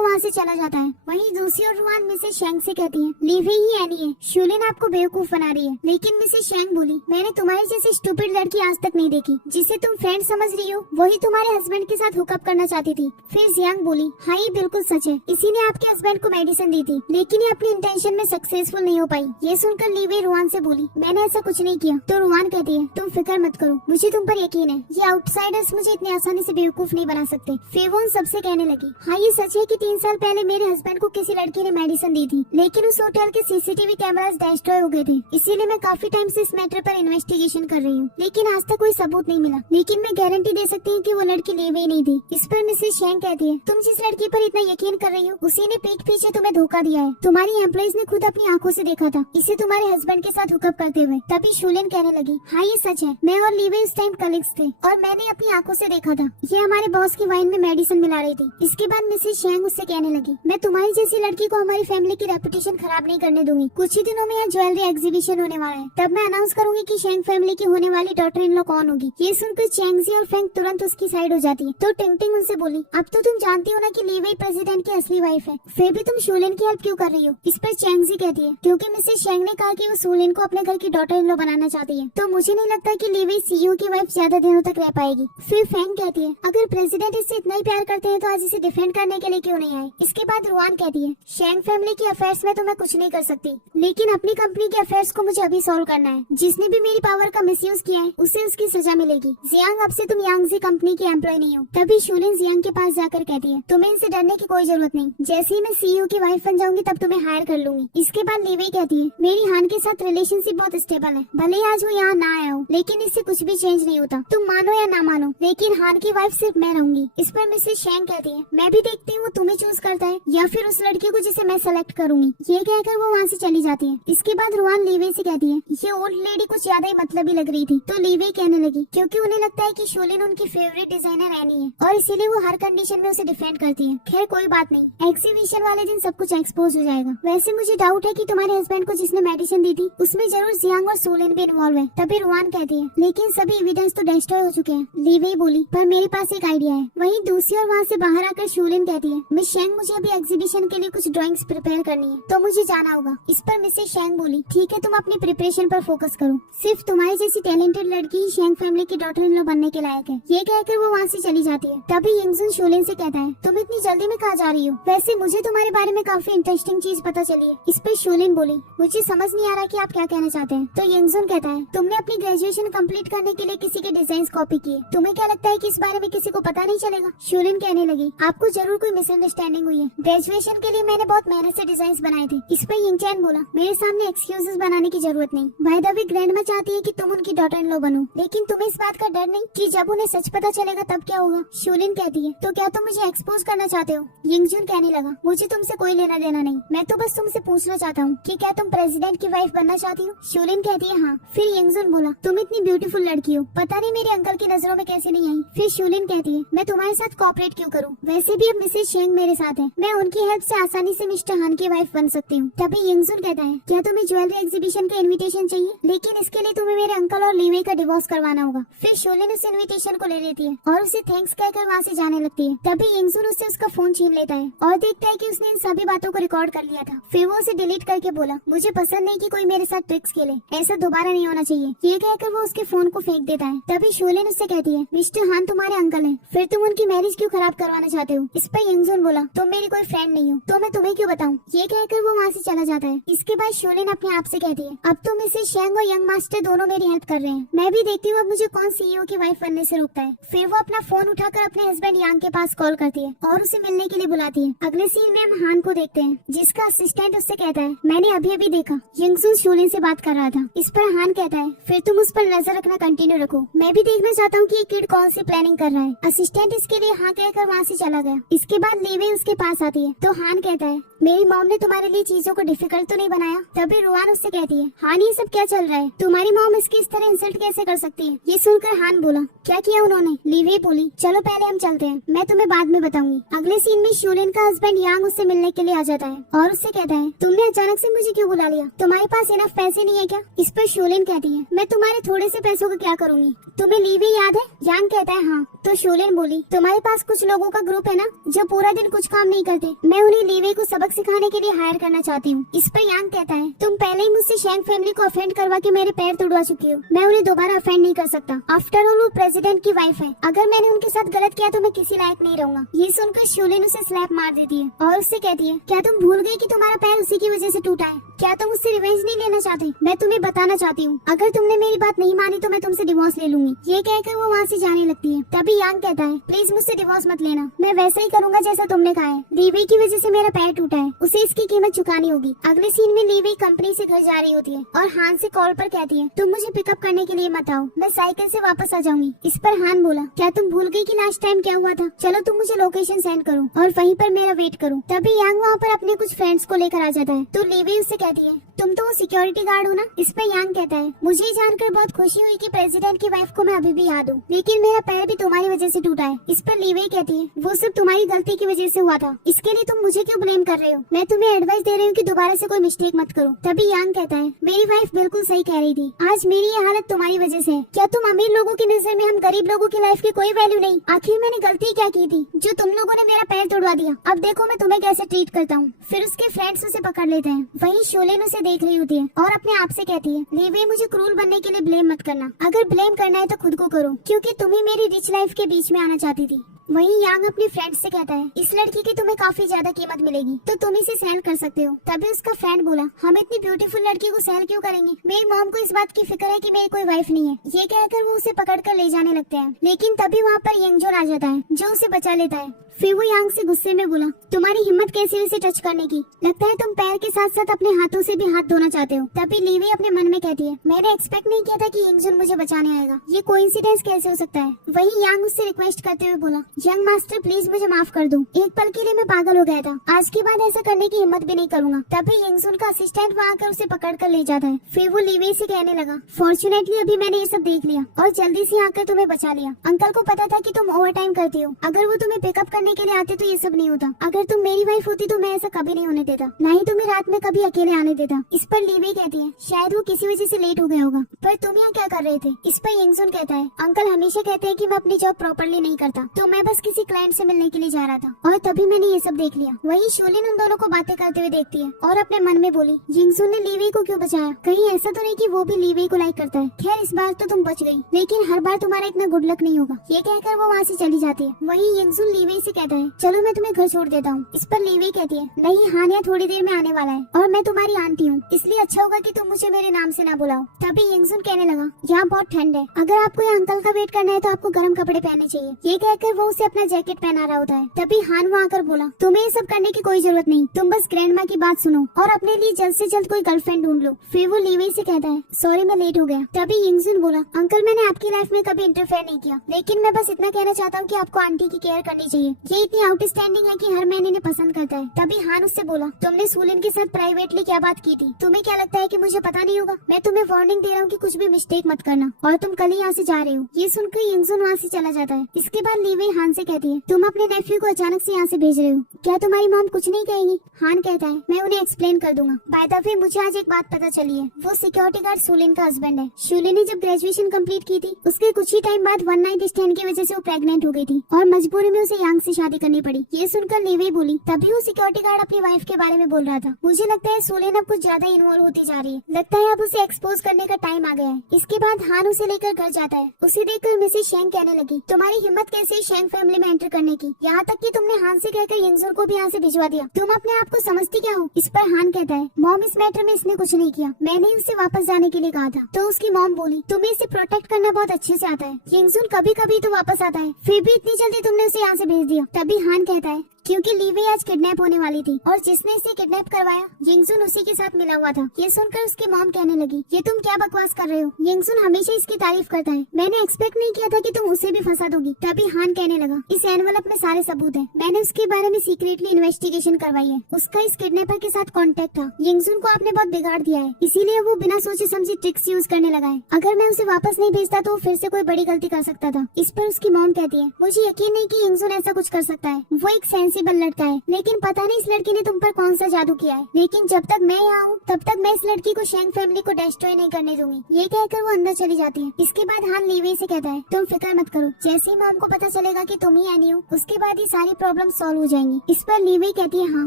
वहाँ से चला जाता है। वहीं दूसरी ओर रुआन मिसेस शेंग से कहती है, लीवेई ही एनी है, शूलिन आपको बेवकूफ बना रही है। लेकिन मिसेस शेंग बोली, मैंने तुम्हारी जैसी स्टूपिड लड़की आज तक नहीं देखी, जिसे तुम फ्रेंड समझ रही हो वही तुम्हारे हस्बैंड के साथ हुकअप करना चाहती थी। फिर जियांग बोली, हाँ ये बिल्कुल सच है, इसी ने आपके हस्बैंड को मेडिसिन दी थी लेकिन ये अपनी इंटेंशन में सक्सेसफुल नहीं हो पाई। ये सुनकर लीवेई रुआन से बोली, मैंने ऐसा कुछ नहीं किया। तो रुआन कहती है, तुम फिक्र मत करो, मुझे तुम पर यकीन है, ये आउटसाइडर्स मुझे इतनी आसानी से बेवकूफ नहीं बना सकते। फिर वो उन सबसे कहने लगी, हाँ ये सच है कि 3 साल पहले मेरे हस्बैंड को किसी लड़की ने मेडिसिन दी थी लेकिन उस होटल के सीसीटीवी कैमरास डिस्ट्रॉय हो गए थे, इसीलिए मैं काफी टाइम से इस मैटर पर इन्वेस्टिगेशन कर रही हूँ लेकिन आज तक कोई सबूत नहीं मिला, लेकिन मैं गारंटी दे सकती हूँ कि वो लड़की लीवेई नहीं थी। इस पर मिसेस शेंग कहती है, तुम जिस लड़की पर इतना यकीन कर रही हो उसी ने पीठ पीछे तुम्हें धोखा दिया है, तुम्हारी एम्प्लॉइज ने खुद अपनी आंखों से देखा था इसे तुम्हारे हस्बैंड के साथ हुकअप करते हुए। तभी शूलिन कहने लगी, हाँ ये सच है, मैं और लीवेई उस टाइम कलीग्स थे और मैंने अपनी आंखों से देखा था ये हमारे बॉस की वाइन में मेडिसिन मिला रही थी। इसके बाद मिसेस शेंग उससे कहने लगी, मैं तुम्हारी जैसी लड़की को हमारी फैमिली की रेपुटेशन खराब नहीं करने दूंगी। कुछ ही दिनों में यहाँ ज्वेलरी एग्जीबिशन होने वाला है, तब मैं अनाउंस करूंगी कि शेंग फैमिली की होने वाली डॉटर इन लॉ कौन होगी। ये सुनकर चैंगजी और फेंग तुरंत उसकी साइड हो जाती है। तो टिंग टिंग उनसे बोली, अब तो तुम जानती हो ना कि लीवेई प्रेसिडेंट की असली वाइफ है, फिर भी तुम शूलिन की हेल्प क्यों कर रही हो? इस पर चैंगजी कहती है, क्योंकि मिसेस शेंग ने कहा कि वो शूलिन को अपने घर की डॉटर इन लॉ बनाना चाहती है, तो मुझे नहीं लगता कि लीवेई सीईओ की वाइफ ज्यादा दिनों तक रह पाएगी। फिर फेंग कहती है, अगर प्रेसिडेंट इससे इतना ही प्यार करते हैं तो आज इसे डिफेंड करने के लिए क्यों नहीं आए? इसके बाद रुआन कहती है, शेंग फैमिली की अफेयर्स में तो मैं कुछ नहीं कर सकती लेकिन अपनी कंपनी के अफेयर्स को मुझे अभी सॉल्व करना है। जिसने भी मेरी पावर का मिसयूज किया है उसे उसकी सजा मिलेगी। जियांग अब से तुम यांगजी कंपनी की एम्प्लॉय नहीं हो। तभी शूलिन जियांग के पास जाकर कहती है, तुम्हें इनसे डरने की कोई जरूरत नहीं, जैसे ही मैं सीईओ की वाइफ बन जाऊंगी तब तुम्हें हायर कर लूंगी। इसके बाद लीवेई कहती है, मेरी हान के साथ रिलेशनशिप बहुत स्टेबल है, भले ही आज वो यहाँ ना आया हो लेकिन इससे कुछ भी चेंज नहीं होता, तुम मानो या ना मानो लेकिन हान की वाइफ सिर्फ मैं रहूंगी। इस पर मिसेस शेंग कहती है, मैं भी देखती हूँ वो तुम्हें चूज करता है या फिर उस लड़की को जिसे मैं सेलेक्ट करूंगी। ये कहकर वो वहाँ से चली जाती है। इसके बाद रुआन लीवेई से कहती है, ये ओल्ड लेडी कुछ ज्यादा ही मतलबी लग रही थी। तो लीवेई कहने लगी, क्योंकि उन्हें लगता है कि शूलिन उनकी फेवरेट डिजाइनर एनी है और इसीलिए वो हर कंडीशन में उसे डिफेंड करती है। खैर कोई बात नहीं, एग्जीबिशन वाले दिन सब कुछ एक्सपोज हो जाएगा। वैसे मुझे डाउट है कि तुम्हारे हस्बैंड को जिसने मेडिसिन दी थी उसमें जरूर जियांग और शूलिन भी इन्वॉल्व है। तभी रुआन कहती है, लेकिन सभी एविडेंस तो डिस्ट्रॉय हो चुके हैं। लीवेई बोली, पर मेरे पास एक आइडिया है। वहीं दूसरी ओर वहाँ से बाहर आकर शूलिन कहती है, मिस शेंग मुझे अभी एग्जीबिशन के लिए कुछ ड्राइंग्स प्रिपेयर करनी है तो मुझे जाना होगा। इस पर मिसेस शेंग बोली, ठीक है तुम अपनी प्रिपरेशन पर फोकस करो, सिर्फ तुम्हारी जैसी टैलेंटेड लड़की ही शेंग फैमिली की डॉटर इन लॉ बनने के लायक है। ये कहकर वो वहाँ से चली जाती है। तभी यंगजुन शूलिन से कहता है, तुम इतनी जल्दी में कहाँ जा रही हो? वैसे मुझे तुम्हारे बारे में काफी इंटरेस्टिंग चीज पता चली है। इस पर शूलिन बोली, मुझे समझ नहीं आ रहा कि आप क्या कहना चाहते हैं। तो यंगजुन कहता है, तुमने अपनी ग्रेजुएशन कंप्लीट करने के लिए किसी के डिजाइन कॉपी किए। तुम्हें क्या लगता है कि इस बारे में किसी को पता नहीं चलेगा? शूलिन कहने लगी, आपको जरूर कोई मिसअंडरस्टैंडिंग हुई है। ग्रेजुएशन के लिए मैंने बहुत मेहनत से डिजाइन बनाए थे। इस पर यिंगचैन बोला, मेरे सामने एक्सक्यूजेस बनाने की जरूरत नहीं। बाय द वे ग्रैंडमा चाहती है कि तुम उनकी डॉटर इन लॉ बनो, लेकिन तुम्हें इस बात का डर नहीं कि जब उन्हें सच पता चलेगा तब क्या होगा? शूलिन कहती है, तो क्या तुम मुझे एक्सपोज करना चाहते हो? यिंगजुन कहने लगा, मुझे तुमसे कोई लेना देना नहीं, मैं तो बस तुमसे पूछना चाहता हूँ कि क्या तुम प्रेसिडेंट की वाइफ बनना चाहती हो? शूलिन कहती है, हाँ। फिर यिंगजुन बोला, तुम इतनी ब्यूटीफुल लड़की हो, पता नहीं मेरे अंकल की नजरों में कैसे नहीं आई। फिर शूलिन कहती है, मैं तुम्हारे साथ कोऑपरेट क्यों करूँ? वैसे भी अब मिसेस शेंग मेरे साथ है, मैं उनकी हेल्प से आसानी से मिस्टर हान की वाइफ बन सकती हूँ। तभी यिंगजुन कहता है, क्या तुम्हें ज्वेलरी एग्जीबिशन का इन्विटेशन चाहिए? लेकिन इसके लिए तुम्हें मेरे अंकल और लीवे का डिवोर्स करवाना होगा। फिर शूलिन उस इन्विटेशन को ले लेती है और उसे थैंक्स कहकर वहाँ से जाने लगती है। तभी यिंगजुन उससे उसका फोन छीन लेता है और देखता है कि उसने इन सभी बातों को रिकॉर्ड कर लिया था। फिर वो उसे डिलीट करके बोला, मुझे पसंद नहीं कि कोई मेरे साथ ट्रिक्स खेले, ऐसा दोबारा नहीं होना चाहिए। ये कहकर वो उसके फोन को फेंक देता है। तभी शूलिन उससे कहती है, मिस्टर हान तुम्हारे अंकल हैं, फिर तुम उनकी मैरिज क्यों खराब करवाना चाहते हो? इस पर यिंगजुन बोला, तुम मेरी कोई फ्रेंड नहीं हो तो मैं तुम्हें क्यों बताऊं? ये कहकर वो वहाँ से चला जाता है। इसके बाद शूलिन अपने आप से कहती है, अब तो मिसेस शेंग और यंग मास्टर दोनों मेरी हेल्प कर रहे हैं, मैं भी देखती हूँ अब मुझे कौन सीईओ की वाइफ बनने से रोकता है। फिर वो अपना फोन उठाकर अपने हस्बैंड यांग के पास कॉल करती है और उसे मिलने के लिए बुलाती है। अगले सीन में हम हान को देखते हैं, जिसका असिस्टेंट उससे कहता है, मैंने अभी देखा यंगजुन शूलिन से बात कर रहा था। इस पर हान कहता है, फिर तुम उस पर नजर रखना कंटिन्यू रखो, मैं भी देखना चाहता हूँ कि ये किड कौन सी प्लानिंग कर रहा है। असिस्टेंट इसके लिए हाँ कहकर वहाँ से चला गया। इसके बाद लीवे उसके पास आती है तो हान कहता है, मेरी मॉम ने तुम्हारे लिए चीजों को डिफिकल्ट तो नहीं बनाया? तभी रुआन उससे कहती है, हान ये सब क्या चल रहा है? तुम्हारी मॉम इसकी इस तरह इंसल्ट कैसे कर सकती है? ये सुनकर हान बोला, क्या किया उन्होंने? लीवे बोली, चलो पहले हम चलते हैं, मैं तुम्हें बाद में बताऊंगी। अगले सीन में शूलिन का हस्बैंड यांग उससे मिलने के लिए आ जाता है और उससे कहता है, तुमने अचानक से मुझे क्यों बुला लिया? तुम्हारे पास इनफ पैसे नहीं है क्या? इस पर शूलिन कहती है, मैं तुम्हारे थोड़े से पैसों का क्या करूंगी? तुम्हें लीवे याद है? यांग कहता है, हाँ। तो शूलिन बोली, तुम्हारे पास कुछ लोगों का ग्रुप है ना जो पूरा दिन कुछ काम नहीं करते, मैं उन्हें लीवे को सबक सिखाने के लिए हायर करना चाहती हूँ। इस पर यांग कहता है, तुम पहले ही मुझसे शेंग फैमिली को अफेंड करवा के मेरे पैर तुड़वा चुकी हो, मैं उन्हें दोबारा अफेंड नहीं कर सकता। आफ्टर ऑल वो प्रेसिडेंट की वाइफ है, अगर मैंने उनके साथ गलत किया तो मैं किसी लायक नहीं रहूंगा। ये सुनकर शूलिन उसे स्लैप मार देती है और उससे कहती है, क्या तुम भूल गई कि तुम्हारा पैर उसी की वजह से टूटा है? क्या तुम उससे रिवेंज नहीं लेना चाहते? मैं तुम्हें बताना चाहती हूँ, अगर तुमने मेरी बात नहीं मानी तो मैं तुमसे डिवोर्स ले लूंगी। ये कहकर वो वहाँ से जाने लगती है। तभी यांग कहता है, प्लीज मुझसे डिवोर्स मत लेना, मैं वैसा ही करूंगा जैसा तुमने कहा है। लीवे की वजह से मेरा पैर टूटा है, उसे इसकी कीमत चुकानी होगी। अगले सीन में लीवे कंपनी से घर जा रही होती है और हान से कॉल पर कहती है, तुम मुझे पिकअप करने के लिए मत आओ, मैं साइकिल से वापस आ जाऊंगी। इस पर हान बोला, क्या तुम भूल गई कि लास्ट टाइम क्या हुआ था? चलो तुम मुझे लोकेशन सेंड करो और वहीं पर मेरा वेट करो। तभी यांग वहाँ पर अपने कुछ फ्रेंड्स को लेकर आ जाता है तो लीवे उससे कहती है, तुम तो वो सिक्योरिटी गार्ड हो ना? इस पर यांग कहता है, मुझे जानकर बहुत खुशी हुई कि प्रेसिडेंट की वाइफ को मैं अभी भी याद हूँ, लेकिन मेरा पैर भी तुम्हारी वजह से टूटा है। इस पर लीवे कहती है, वो सब तुम्हारी गलती की वजह से हुआ था, इसके लिए तुम मुझे क्यों ब्लेम कर रहे हो? मैं तुम्हें एडवाइस दे रही हूँ कि दोबारा से कोई मिस्टेक मत करो। तभी यांग कहता है, मेरी वाइफ बिल्कुल सही कह रही थी, आज मेरी ये हालत तुम्हारी वजह से है। क्या तुम अमीर लोगों की नजर में हम गरीब लोगों की लाइफ की कोई वैल्यू नहीं? आखिर मैंने गलती क्या की थी जो तुम लोगों ने मेरा पैर तोड़वा दिया? अब देखो मैं तुम्हें कैसे ट्रीट करता हूँ। फिर उसके फ्रेंड्स उसे पकड़ लेते हैं। वहीं शूलिन उसे देख रही होती है और अपने आप से कहती है, लीवे मुझे क्रूर बनने के लिए ब्लेम मत करना, अगर ब्लेम करना है तो खुद को करो, क्योंकि तुम ही मेरी रिच लाइफ के बीच में आना चाहती थी। वहीं यांग अपनी फ्रेंड से कहता है, इस लड़की की तुम्हें काफी ज्यादा कीमत मिलेगी तो तुम इसे सेल कर सकते हो। तभी उसका फ्रेंड बोला, हम इतनी ब्यूटीफुल लड़की को सेल क्यों करेंगे? मेरी मॉम को इस बात की फिक्र है कि मेरी कोई वाइफ नहीं है। ये कहकर वो उसे पकड़कर ले जाने लगते हैं, लेकिन तभी वहाँ पर यंगजोन आ जाता है जो उसे बचा लेता है। फिर वो यांग से गुस्से में बोला, तुम्हारी हिम्मत कैसी उसे टच करने की? लगता है तुम पैर के साथ साथ अपने हाथों से भी हाथ धोना चाहते हो। तभी लीवी अपने मन में कहती है, मैंने एक्सपेक्ट नहीं किया था कि यंगजोन मुझे बचाने आएगा, ये कोइंसिडेंस कैसे हो सकता है? वहीं यांग उससे रिक्वेस्ट करते हुए बोला, यंग मास्टर प्लीज मुझे माफ कर दो, एक पल के लिए मैं पागल हो गया था, आज के बाद ऐसा करने की हिम्मत भी नहीं करूंगा। तभी यंगजोन का असिस्टेंट वहाँ आकर उसे पकड़ कर ले जाता है। फिर वो लीवी से कहने लगा, फॉर्चुनेटली अभी मैंने ये सब देख लिया और जल्दी से आकर तुम्हें बचा लिया। अंकल को पता था कि तुम ओवर टाइम करती हो, अगर वो तुम्हें पिकअप करने के लिए आते तो ये सब नहीं होता। अगर तुम मेरी वाइफ होती तो मैं ऐसा कभी नहीं होने देता, ना ही तुम्हें रात में कभी अकेले आने देता। इस पर लीवी कहती है, शायद वो किसी वजह से लेट हो गया होगा, पर तुम यहाँ क्या कर रहे थे? इस पर यंगजोन कहता है, अंकल हमेशा कहते हैं कि मैं अपनी जॉब प्रॉपर्ली नहीं करता, तो मैं बस किसी क्लाइंट से मिलने के लिए जा रहा था और तभी मैंने ये सब देख लिया। वहीं शूलिन उन दोनों को बातें करते हुए देखती है और अपने मन में बोली, यंगजोन ने लीवी को क्यों बचाया? कहीं ऐसा तो नहीं कि वो भी लीवी को लाइक करता है। खैर इस बार तो तुम बच गई, लेकिन हर बार तुम्हारा इतना गुड लक नहीं होगा। ये कहकर वो वहाँ से चली जाती है। वहीं यंगजोन लीवी से कहता है चलो मैं तुम्हें घर छोड़ देता हूँ। इस पर लीवी कहती है नहीं हान यहाँ थोड़ी देर में आने वाला है और मैं तुम्हारी आंटी हूँ, इसलिए अच्छा होगा कि तुम मुझे मेरे नाम से ना बुलाओ। तभी यंगसुन कहने लगा यहाँ बहुत ठंड है, अगर आपको यहाँ अंकल का वेट करना है तो आपको गर्म कपड़े पहनने चाहिए। ये कहकर वो उसे अपना जैकेट पहना रहा होता है। तभी हान वहाँ आकर बोला तुम्हें ये सब करने की कोई जरूरत नहीं, तुम बस ग्रैंड माँ की बात सुनो और अपने लिए जल्द से जल्द कोई गर्लफ्रेंड ढूंढ लो। फिर वो लीवी से कहता है सॉरी मैं लेट हो गया। तभी यंगसुन बोला अंकल मैंने आपकी लाइफ में कभी इंटरफेयर नहीं किया, लेकिन मैं बस इतना कहना चाहता हूँ कि आपको आंटी की केयर करनी चाहिए, ये इतनी आउटस्टैंडिंग है कि हर महीने इन्हें पसंद करता है। तभी हान उससे बोला तुमने सूलिन के साथ प्राइवेटली क्या बात की थी, तुम्हें क्या लगता है कि मुझे पता नहीं होगा? मैं तुम्हें वार्निंग दे रहा हूँ कि कुछ भी मिस्टेक मत करना और तुम कल ही यहाँ से जा रहे हो। ये सुनकर यंगसुन वहाँ से चला जाता है। इसके बाद लीवी हान से कहती है तुम अपने नेफ्यू को अचानक से यहाँ से भेज रहे हो, क्या तुम्हारी मॉम कुछ नहीं कहेगी? हान कहता है मैं उन्हें एक्सप्लेन कर दूंगा। बाय द वे मुझे आज एक बात पता चली है, वो सिक्योरिटी गार्ड सूलिन का हस्बैंड है। शूलिन ने जब ग्रेजुएशन कंप्लीट की थी उसके कुछ ही टाइम बाद वन नाइट स्टैंड की वजह से वो प्रेग्नेंट हो गई थी और मजबूरी में उसे यांग से शादी करनी पड़ी। ये सुनकर लीवी बोली तभी वो सिक्योरिटी गार्ड अपनी वाइफ के बारे में बोल रहा था। मुझे लगता है सूलिन अब कुछ ज्यादा इन्वॉल्व होती जा रही है, लगता है अब उसे एक्सपोज करने का टाइम आ गया है। इसके बाद हान उसे लेकर घर जाता है। उसे देखकर मिसेस शेंग कहने लगी तुम्हारी हिम्मत कैसे शेंग फैमिली में एंटर करने की, यहाँ तक कि तुमने हान से कहकर यंगसुन को भी यहाँ से भिजवा दिया, तुम अपने आप को समझती क्या हो? इस पर हान कहता है मॉम इस मैटर में इसने कुछ नहीं किया, मैंने ही उसे वापस जाने के लिए कहा था। तो उसकी मॉम बोली तुम्हें इसे प्रोटेक्ट करना बहुत अच्छे से आता है, यंगसुन कभी कभी तो वापस आता है, फिर भी इतनी जल्दी तुमने उसे यहाँ से भेज दिया। तभी हान कहता है क्योंकि लीवी आज किडनैप होने वाली थी और जिसने इसे किडनैप करवाया यंगसुन उसी के साथ मिला हुआ था। ये सुनकर उसकी मॉम कहने लगी ये तुम क्या बकवास कर रहे हो, यंगसुन हमेशा इसकी तारीफ करता है, मैंने एक्सपेक्ट नहीं किया था कि तुम उसे भी फंसा दोगी। तभी हान कहने लगा इस एनवलप में सारे सबूत है, मैंने उसके बारे में सीक्रेटली इन्वेस्टिगेशन करवाई है, उसका इस किडनैपर के साथ कॉन्टेक्ट था, यंगसुन को आपने बहुत बिगाड़ दिया है, इसीलिए वो बिना सोचे समझे ट्रिक्स यूज करने लगा है, अगर मैं उसे वापस नहीं भेजता तो फिर से कोई बड़ी गलती कर सकता था। इस पर उसकी मॉम कहती है मुझे यकीन नहीं कि यंगसुन ऐसा कुछ कर सकता है, वो एक सेंसिबल लड़का है, लेकिन पता नहीं इस लड़की ने तुम पर कौन सा जादू किया है, लेकिन जब तक मैं यहाँ हूँ तब तक मैं इस लड़की को शेंग फैमिली को डिस्ट्रॉय नहीं करने दूंगी। ये कहकर वो अंदर चली जाती है। इसके बाद हान लीवी से कहता है तुम फिक्र मत करो, जैसे ही मॉम को पता चलेगा कि तुम ही एनी हो उसके बाद ही सारी प्रॉब्लम सॉल्व हो जाएंगी। इस पर लीवी कहती है हाँ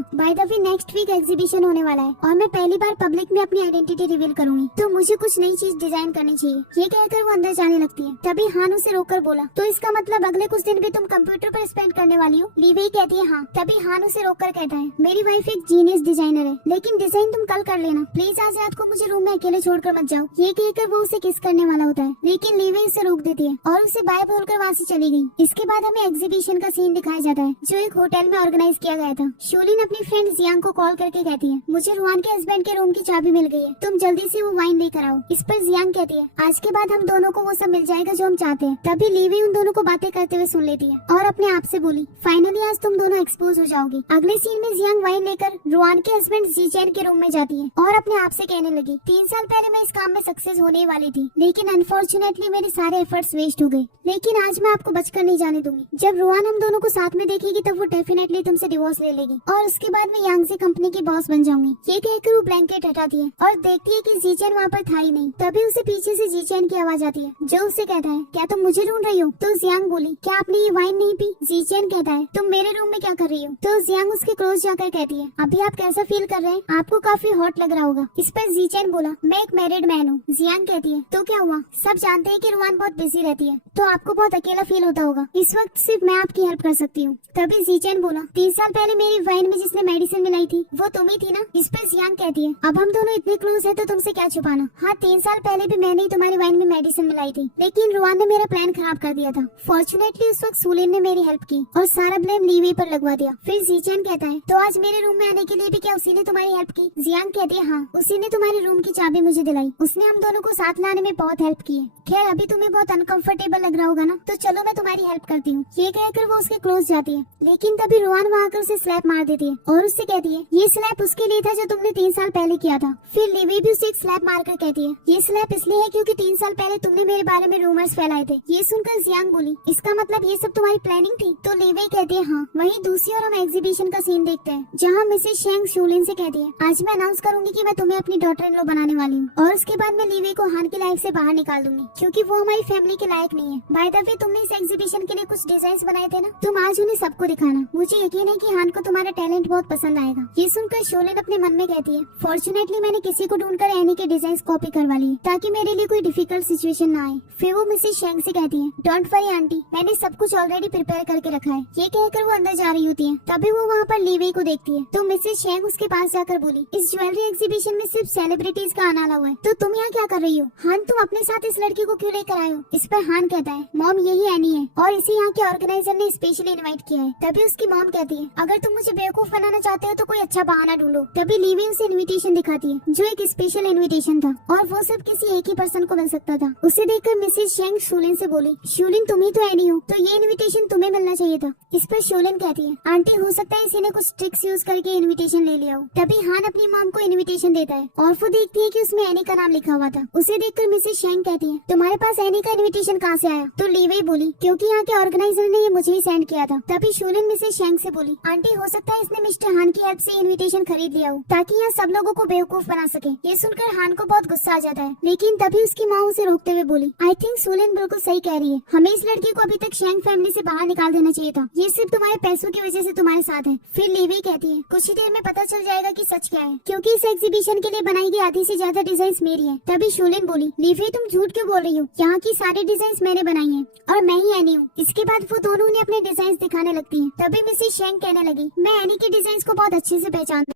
by the way next week exhibition होने वाला है और मैं पहली बार पब्लिक में अपनी आइडेंटिटी रिवील करूंगी, तो मुझे कुछ नई चीज डिजाइन करनी चाहिए। ये कहकर वो अंदर जाने लगती है। तभी हान उसे रोककर बोला तो इसका मतलब अगले कुछ दिन भी तुम कंप्यूटर पर स्पेंड करने वाली हो? लीवी कहती है हाँ। तभी हान उसे रोककर कहता है मेरी वाइफ एक जीनियस डिजाइनर है, लेकिन डिजाइन तुम कल कर लेना, प्लीज आज रात को मुझे रूम में अकेले छोड़कर मत जाओ। ये कहकर वो उसे किस करने वाला होता है, लेकिन लीवी उसे रोक देती है और उसे बाय बोलकर वहाँ से चली गई। इसके बाद हमें एग्जीबिशन का सीन दिखाया जाता है जो एक होटल में ऑर्गेनाइज किया गया था। शूलिन अपनी फ्रेंड जियांग को कॉल करके कहती है मुझे रुआन के हस्बैंड के रूम की चाबी मिल गई है, तुम जल्दी से वो वाइन लेकर आओ। इस पर जियांग कहती है आज के बाद हम दोनों को वो सब मिल जाएगा जो हम चाहते हैं। तभी लीवी उन दोनों को बातें करते हुए सुन लेती है और अपने आप से बोली फाइनली आज तुम दोनों एक्सपोज हो जाओगी। अगले सीन में जियांग वाइन लेकर रुआन के हस्बैंड जीचेन के रूम में जाती है और अपने आप से कहने लगी 3 साल पहले मैं इस काम में सक्सेस होने वाली थी, लेकिन अनफॉर्चुनेटली मेरे सारे एफर्ट्स वेस्ट हो गए, लेकिन आज मैं आपको बचकर नहीं जाने दूंगी। जब रुआन हम दोनों को साथ में देखेगी तब वो डेफिनेटली तुमसे डिवोर्स ले लेगी और उसके बाद मैं यांगजी कंपनी की बॉस बन जाऊंगी। ये कहकर वो ब्लैंकेट हटाती है और देखती है कि जीचेन वहाँ पर था ही नहीं। तभी उसे पीछे से जीचेन की आवाज आती है जो उससे कहता है क्या तुम मुझे ढूंढ रही हो? तो जियांग बोली क्या आपने ये वाइन नहीं पी? जीचेन कहता है तुम मेरे रूम में क्या कर रही हो? तो जियांग उसके क्लोज जाकर कहती है अभी आप कैसा फील कर रहे हैं, आपको काफी हॉट लग रहा होगा। इस पर जीचेन बोला मैं एक मैरिड मैन हूँ। जियांग कहती है तो क्या हुआ, सब जानते हैं कि रुआन बहुत बिजी रहती है तो आपको बहुत अकेला फील होता होगा, इस वक्त सिर्फ मैं आपकी हेल्प कर सकती हूँ। तभी जीचेन बोला 3 साल पहले मेरी वाइन में जिसने मेडिसिन मिलाई थी वो तुम ही थी ना? इस पर जियांग कहती है अब हम दोनों इतने क्लोज है तो तुमसे क्या छुपाना। हाँ 3 साल पहले भी मैंने ही तुम्हारी वाइन में मेडिसिन मिलाई थी, लेकिन रुआन ने मेरा प्लान खराब कर दिया था। फॉर्चुनेटली उस वक्त सूलिन ने मेरी हेल्प की और सारा ब्लेम लीवी पर लगवा दिया। फिर जीचेन कहता है तो आज मेरे रूम में आने के लिए भी क्या उसी ने तुम्हारी हेल्प की? जियांग कहती है हाँ उसी ने तुम्हारे रूम की चाबी मुझे दिलाई, उसने हम दोनों को साथ लाने में बहुत हेल्प की है। खैर अभी तुम्हें बहुत अनकंफर्टेबल लग रहा होगा ना, तो चलो मैं तुम्हारी हेल्प करती हूँ। ये कहकर वो उसके क्लोज जाती है, लेकिन तभी रुआन वहाँ आकर उसे स्लैप मार देती है और उससे कहती है ये स्लैप उसके लिए था जो तुमने 3 साल पहले किया था। फिर लीवी भी उसे एक स्लैप मारकर कहती है ये स्लैप इसलिए है क्योंकि 3 साल पहले तुमने मेरे बारे में रूमर्स फैलाए थे। ये सुनकर जियांग बोली इसका मतलब ये सब तुम्हारी प्लानिंग थी? तो लीवी कहती है हाँ। वहीं दूसरी ओर हम एग्जीबिशन का सीन देखते हैं जहाँ मिसेस शेंग शूलिन से कहती है, आज मैं अनाउंस करूंगी कि मैं तुम्हें अपनी डॉटर इन लॉ बनाने वाली हूँ और उसके बाद मैं लीवे को हान की लाइफ से बाहर निकाल दूंगी क्योंकि वो हमारी फैमिली के लायक नहीं है। बाय द वे, तुमने इस एग्जीबिशन के लिए कुछ डिजाइन बनाए थे ना, तुम आज उन्हें सबको दिखाना। मुझे यकीन है कि हान को तुम्हारा टैलेंट बहुत पसंद आएगा। ये सुनकर शोलिन अपने मन में कहती है, फॉर्चुनेटली मैंने किसी को ढूंढकर एनी के डिजाइन कॉपी करवा लिए ताकि मेरे लिए कोई डिफिकल्ट सिचुएशन ना आए। फिर वो मिसेस शेंग से कहती है, डोंट वरी आंटी, मैंने सब कुछ ऑलरेडी प्रिपेयर करके रखा है। ये कहकर वो अंदर जा रही होती है, तभी वो वहाँ पर लीवे को देखती है तो मिसेस शेंग उसके पास जाकर बोली, इस ज्वेलरी एग्जीबिशन में सिर्फ सेलिब्रिटीज का आना हुआ है, तो तुम यहाँ क्या कर रही हो? हान, तुम अपने साथ इस लड़की को क्यों लेकर आए हो? इस पर हान कहता है, मॉम यही एनी है और इसे यहाँ के ऑर्गेनाइजर ने स्पेशली इनवाइट किया है। तभी उसकी मॉम कहती है, अगर तुम मुझे बेवकूफ बनाना चाहते हो तो कोई अच्छा बहाना ढूंढो। तभी लीवे उसे इन्विटेशन दिखाती है जो एक स्पेशल इन्विटेशन था और वो सिर्फ किसी एक ही पर्सन को मिल सकता था। उसे देखकर मिसेस शेंग शूलिन से बोली, शूलिन तुम ही तो एनी हो, तो ये इन्विटेशन तुम्हें मिलना चाहिए था। इस पर शूलिन कहती है, आंटी हो सकता है इसी ने कुछ ट्रिक्स यूज करके इन्विटेशन ले लिया हो। तभी हान अपनी मॉम को इन्विटेशन देता है और वो देखती है कि उसमें एनी का नाम लिखा हुआ था। उसे देखकर मिसेस शेंग कहती है, तुम्हारे पास एनी का इन्विटेशन कहाँ से आया? तो लीवे बोली, क्योंकि यहाँ के ऑर्गेनाइजर ने ये मुझे ही सेंड किया था। तभी शूलिन मिसेस शेंग से बोली, आंटी हो सकता है इसने मिस्टर हान की हेल्प से इन्विटेशन खरीद लिया हो ताकि यहाँ सब लोगों को बेवकूफ बना सके। ये सुनकर हान को बहुत गुस्सा आ जाता है, लेकिन तभी उसकी माँ उसे रोकते हुए बोली, आई थिंक शूलिन बिल्कुल सही कह रही है, हमें इस लड़की को अभी तक शेंग फैमिली से बाहर निकाल देना चाहिए था। ये सिर्फ तुम्हारे पैसों की वजह से तुम्हारे साथ है। फिर लीवी कहती है, कुछ ही देर में पता चल जाएगा कि सच क्या है, क्योंकि इस एग्जीबिशन के लिए बनाई गई आधी से ज्यादा डिजाइन मेरी है। तभी शूलिन बोली, लीवी तुम झूठ क्यों बोल रही हो? यहाँ की सारी डिजाइन मैंने बनाई है और मैं ही एनी हूँ। इसके बाद वो दोनों उन्हें अपने डिजाइन दिखाने लगती है। तभी मिसेस शेंग कहने लगी, मैं एनी के डिजाइन को बहुत अच्छे से पहचानती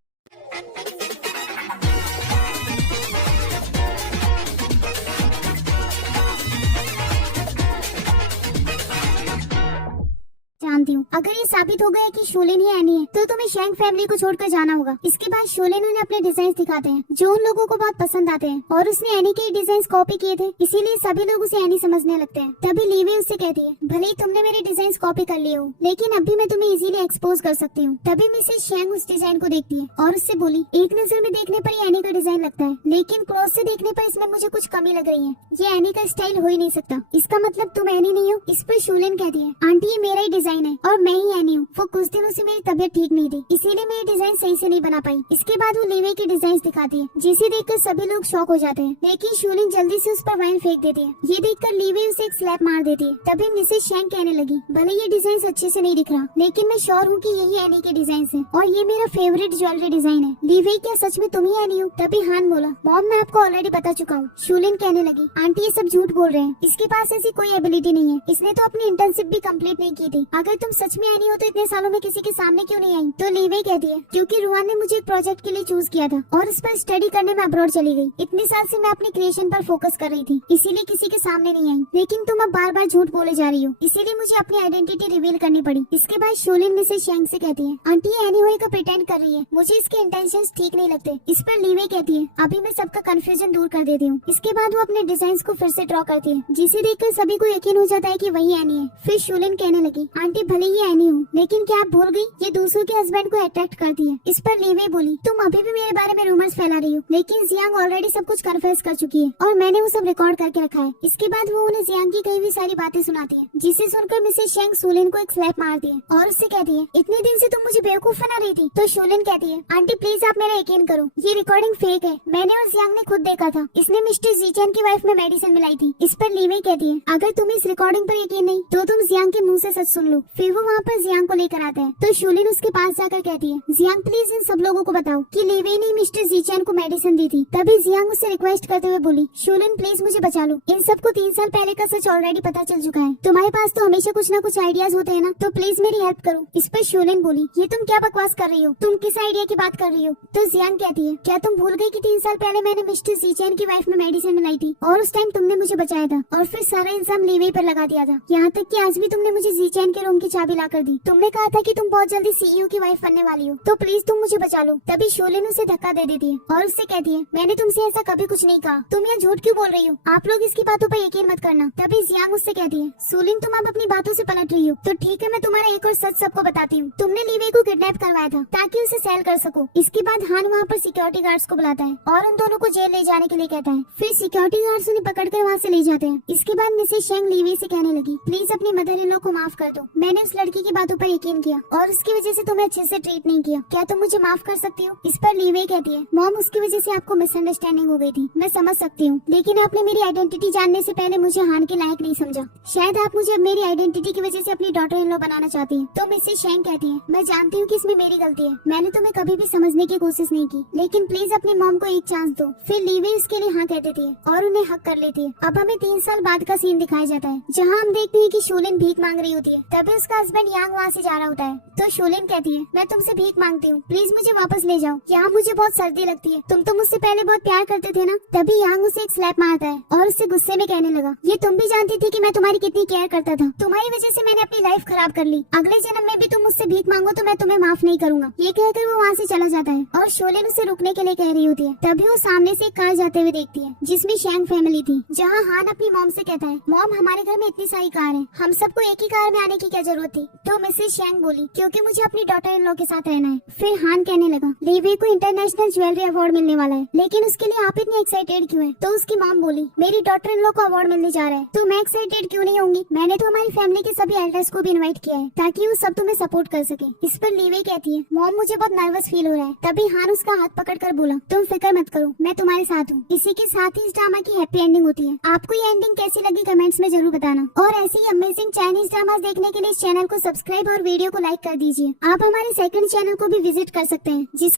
हूँ। अगर ये साबित हो गया कि शूलिन ही एनी है तो तुम्हें शेंग फैमिली को छोड़कर जाना होगा। इसके बाद शूलिन उन्हें अपने डिजाइन दिखाते हैं जो उन लोगों को बहुत पसंद आते हैं और उसने एनी के डिजाइन कॉपी किए थे, इसीलिए सभी लोग उसे एनी समझने लगते हैं। तभी लीवी उससे कहती है, भले ही तुमने मेरे डिजाइन कॉपी कर लिए हो, लेकिन अब भी मैं तुम्हें इजीली एक्सपोज कर सकती हूँ। तभी मिसेस शेंग उस डिजाइन को देखती है और उससे बोली, एक नजर में देखने पर ये एनी का डिजाइन लगता है, लेकिन क्लोज से देखने पर इसमें मुझे कुछ कमी लग रही है। ये एनी का स्टाइल हो ही नहीं सकता, इसका मतलब तुम एनी नहीं हो। इस पर शूलिन कहती है, आंटी ये मेरा ही डिजाइन है और मैं ही एनी हूँ। वो कुछ दिनों से मेरी तबीयत ठीक नहीं थी, इसीलिए मैं ये डिजाइन सही से नहीं बना पाई। इसके बाद वो लीवे के डिजाइन दिखाती है जिसे देखकर सभी लोग शॉक हो जाते हैं, लेकिन शूलिन जल्दी से उस पर वाइन फेंक देती है। ये देखकर लीवे उसे एक स्लैप मार देती है। तभी मिसेस शेंग कहने लगी, भले ये डिजाइन अच्छे से नहीं दिख रहा, लेकिन मैं श्योर हूँ कि यही एनी के डिजाइन है और ये मेरा फेवरेट ज्वेलरी डिजाइन है। लीवे, क्या सच में तुम ही एनी हो? तभी हान बोला, मॉम मैं आपको ऑलरेडी बता चुका हूँ। शूलिन कहने लगी, आंटी ये सब झूठ बोल रहे हैं, इसके पास ऐसी कोई एबिलिटी नहीं है, इसने तो अपनी इंटर्नशिप भी कंप्लीट नहीं की थी। अगर तुम सच में एनी हो तो इतने सालों में किसी के सामने क्यों नहीं आई? तो लीवे कहती है, क्योंकि रुआन ने मुझे एक प्रोजेक्ट के लिए चूज किया था और उस पर स्टडी करने में अब्रॉड चली गई। इतने साल से मैं अपने क्रिएशन पर फोकस कर रही थी, इसीलिए किसी के सामने नहीं आई। लेकिन तुम अब बार बार झूठ बोले जा रही हो, इसीलिए मुझे अपनी आइडेंटिटी रिवील करनी पड़ी। इसके बाद शूलिन मिसेस शेंग से कहती है, आंटी ये एनी होने का प्रिटेंड कर रही है, मुझे इसके इंटेंशंस ठीक नहीं लगते। इस पर लीवे कहती है, अभी मैं सबका कंफ्यूजन दूर कर देती हूँ। इसके बाद वो अपने डिजाइन को फिर से ड्रॉ करती है, जिसे देखकर सभी को यकीन हो जाता है कि वही एनी है। फिर शूलिन कहने लगी, आंटी भले ही एनी हूँ, लेकिन क्या आप भूल गई ये दूसरों के हस्बैंड को अट्रैक्ट करती है। इस पर लीवे बोली, तुम अभी भी मेरे बारे में रूमर्स फैला रही हो, लेकिन जियांग ऑलरेडी सब कुछ कन्फेस कर चुकी है और मैंने वो सब रिकॉर्ड करके रखा है। इसके बाद वो उन्हें जियांग की कही हुई सारी बातें सुनाती है, जिसे सुनकर मिसेस शेंग शूलिन को एक स्लैप मारती है और उससे कहती है, इतने दिन से तुम मुझे बेवकूफ बना रही थी। तो शूलिन कहती है, आंटी प्लीज आप मेरा यकीन करो, ये रिकॉर्डिंग फेक है, मैंने और जियांग ने खुद देखा था, इसने मिस्टर जीचैन की वाइफ में मेडिसिन मिलाई थी। इस पर लीवे कहती है, अगर तुम्हें इस रिकॉर्डिंग पर यकीन नहीं तो तुम जियांग के मुंह से सच सुन लो। फिर वो वहाँ पर जियांग को लेकर आता है तो शूलिन उसके पास जाकर कहती है, जियांग प्लीज इन सब लोगों को बताओ कि लीवे ने मिस्टर जीचैन को मेडिसिन दी थी। तभी जियांग उससे रिक्वेस्ट करते हुए बोली, शूलिन प्लीज मुझे बचा लो, इन सबको 3 साल पहले का सच ऑलरेडी पता चल चुका है, तुम्हारे पास तो हमेशा कुछ ना कुछ आइडियाज होते हैं ना, तो प्लीज मेरी हेल्प करो। इस पर शूलिन बोली, ये तुम क्या बकवास कर रही हो, तुम किस आइडिया की बात कर रही हो? तो जियांग कहती है, क्या तुम भूल गई कि 3 साल पहले मैंने मिस्टर जीचैन की वाइफ में मेडिसिन मिलाई थी और उस टाइम तुमने मुझे बचाया था और फिर सारा इल्जाम लीवे पर लगा दिया था, यहाँ तक कि आज भी तुमने मुझे जीचैन के रूम की चाबी ला कर दी। तुमने कहा था कि तुम बहुत जल्दी सीईओ की वाइफ बनने वाली हो, तो प्लीज तुम मुझे बचा लो। तभी शूलिन उसे धक्का दे देती है और उससे कहती है, मैंने तुमसे ऐसा कभी कुछ नहीं कहा, तुम यहाँ झूठ क्यों बोल रही हो? आप लोग इसकी बातों पर यकीन मत करना। तभी जियांग उससे कहती है, शूलिन तुम अब अपनी बातों से पलट रही हो, तो ठीक है मैं तुम्हारा एक और सच सबको बताती हूँ, तुमने लीवे को किडनैप करवाया था ताकि उसे सेल कर सको। इसके बाद हान वहाँ पर सिक्योरिटी गार्ड्स को बुलाता है और उन दोनों को जेल ले जाने के लिए कहता है। फिर सिक्योरिटी गार्ड्स उन्हें पकड़कर वहाँ से ले जाते हैं। इसके बाद मिसेस शेंग लीवे से कहने लगी, प्लीज अपनी मदर इन लॉ को माफ कर दो, मैंने उस लड़की लड़की की बातों पर यकीन किया और उसकी वजह से तुम्हें अच्छे से ट्रीट नहीं किया, क्या तुम मुझे माफ कर सकती हो? इस पर लीवे कहती है, मॉम उसकी वजह से आपको मिसअंडरस्टैंडिंग हो गई थी, मैं समझ सकती हूँ, लेकिन आपने मेरी आइडेंटिटी जानने से पहले मुझे हान के लायक नहीं समझा। शायद आप मुझे अब मेरी आइडेंटिटी की वजह से अपनी डॉटर इन लॉ बनाना चाहती हैं। तो मिसेस शेंग कहती है, मैं जानती हूँ कि इसमें मेरी गलती है, मैंने तुम्हें कभी भी समझने की कोशिश नहीं की, लेकिन प्लीज अपनी मॉम को एक चांस दो। फिर लीवे उसके लिए हाँ कह देती है और उन्हें हक कर लेती है। अब हमें 3 साल बाद का सीन दिखाया जाता है, जहाँ हम देखते हैं कि शोलिन भीख मांग रही होती है। तभी उसका हस्बैंड यांग वहाँ से जा रहा होता है, तो शोलिन कहती है, मैं तुमसे भीख मांगती हूँ, प्लीज मुझे वापस ले जाओ, यहाँ मुझे बहुत सर्दी लगती है, तुम तो मुझसे पहले बहुत प्यार करते थे ना। तभी यांग उसे एक स्लैप मारता है और उससे गुस्से में कहने लगा, ये तुम भी जानती थी कि मैं तुम्हारी कितनी केयर करता था, तुम्हारी वजह से मैंने अपनी लाइफ खराब कर ली, अगले जन्म में भी तुम मुझसे भीख मांगो तो मैं तुम्हें माफ नहीं करूंगा। ये कहकर वो वहाँ से चला जाता है और शोलिन उसे रुकने के लिए कह रही होती है। तभी वो सामने से एक कार जाते हुए देखती है जिसमें शेंग फैमिली थी, जहाँ हान अपनी मॉम से कहता है, मॉम हमारे घर में इतनी सारी कार है, हम सबको एक ही कार में आने की क्या जरूरत थी? तो मिसेस शेंग बोली, क्योंकि मुझे अपनी डॉटर इन लॉ के साथ रहना है। फिर हान कहने लगा, लीवे को इंटरनेशनल ज्वेलरी अवार्ड मिलने वाला है, लेकिन उसके लिए आप इतनी एक्साइटेड क्यों है? तो उसकी मॉम बोली, मेरी डॉटर इन लॉ को अवार्ड मिलने जा रहा है तो मैं एक्साइटेड क्यों नहीं होंगी, मैंने तो हमारी फैमिली के सभी एल्डर्स को भी इनवाइट किया है ताकि वो सब तुम्हें सपोर्ट कर सके। इस पर लीवे कहती है, मॉम मुझे बहुत नर्वस फील हो रहा है। तभी हान उसका हाथ पकड़कर बोला, तुम फिक्र मत करो, मैं तुम्हारे साथ हूँ। इसी के साथ ही इस ड्रामा की हैप्पी एंडिंग होती है। आपको ये एंडिंग कैसी लगी कमेंट्स में जरूर बताना, और ऐसे ही अमेजिंग चाइनीज ड्रामास देखने के लिए इस चैनल को सब्सक्राइब और वीडियो को लाइक कर दीजिए। आप हमारे सेकंड चैनल को भी विजिट कर सकते हैं जिस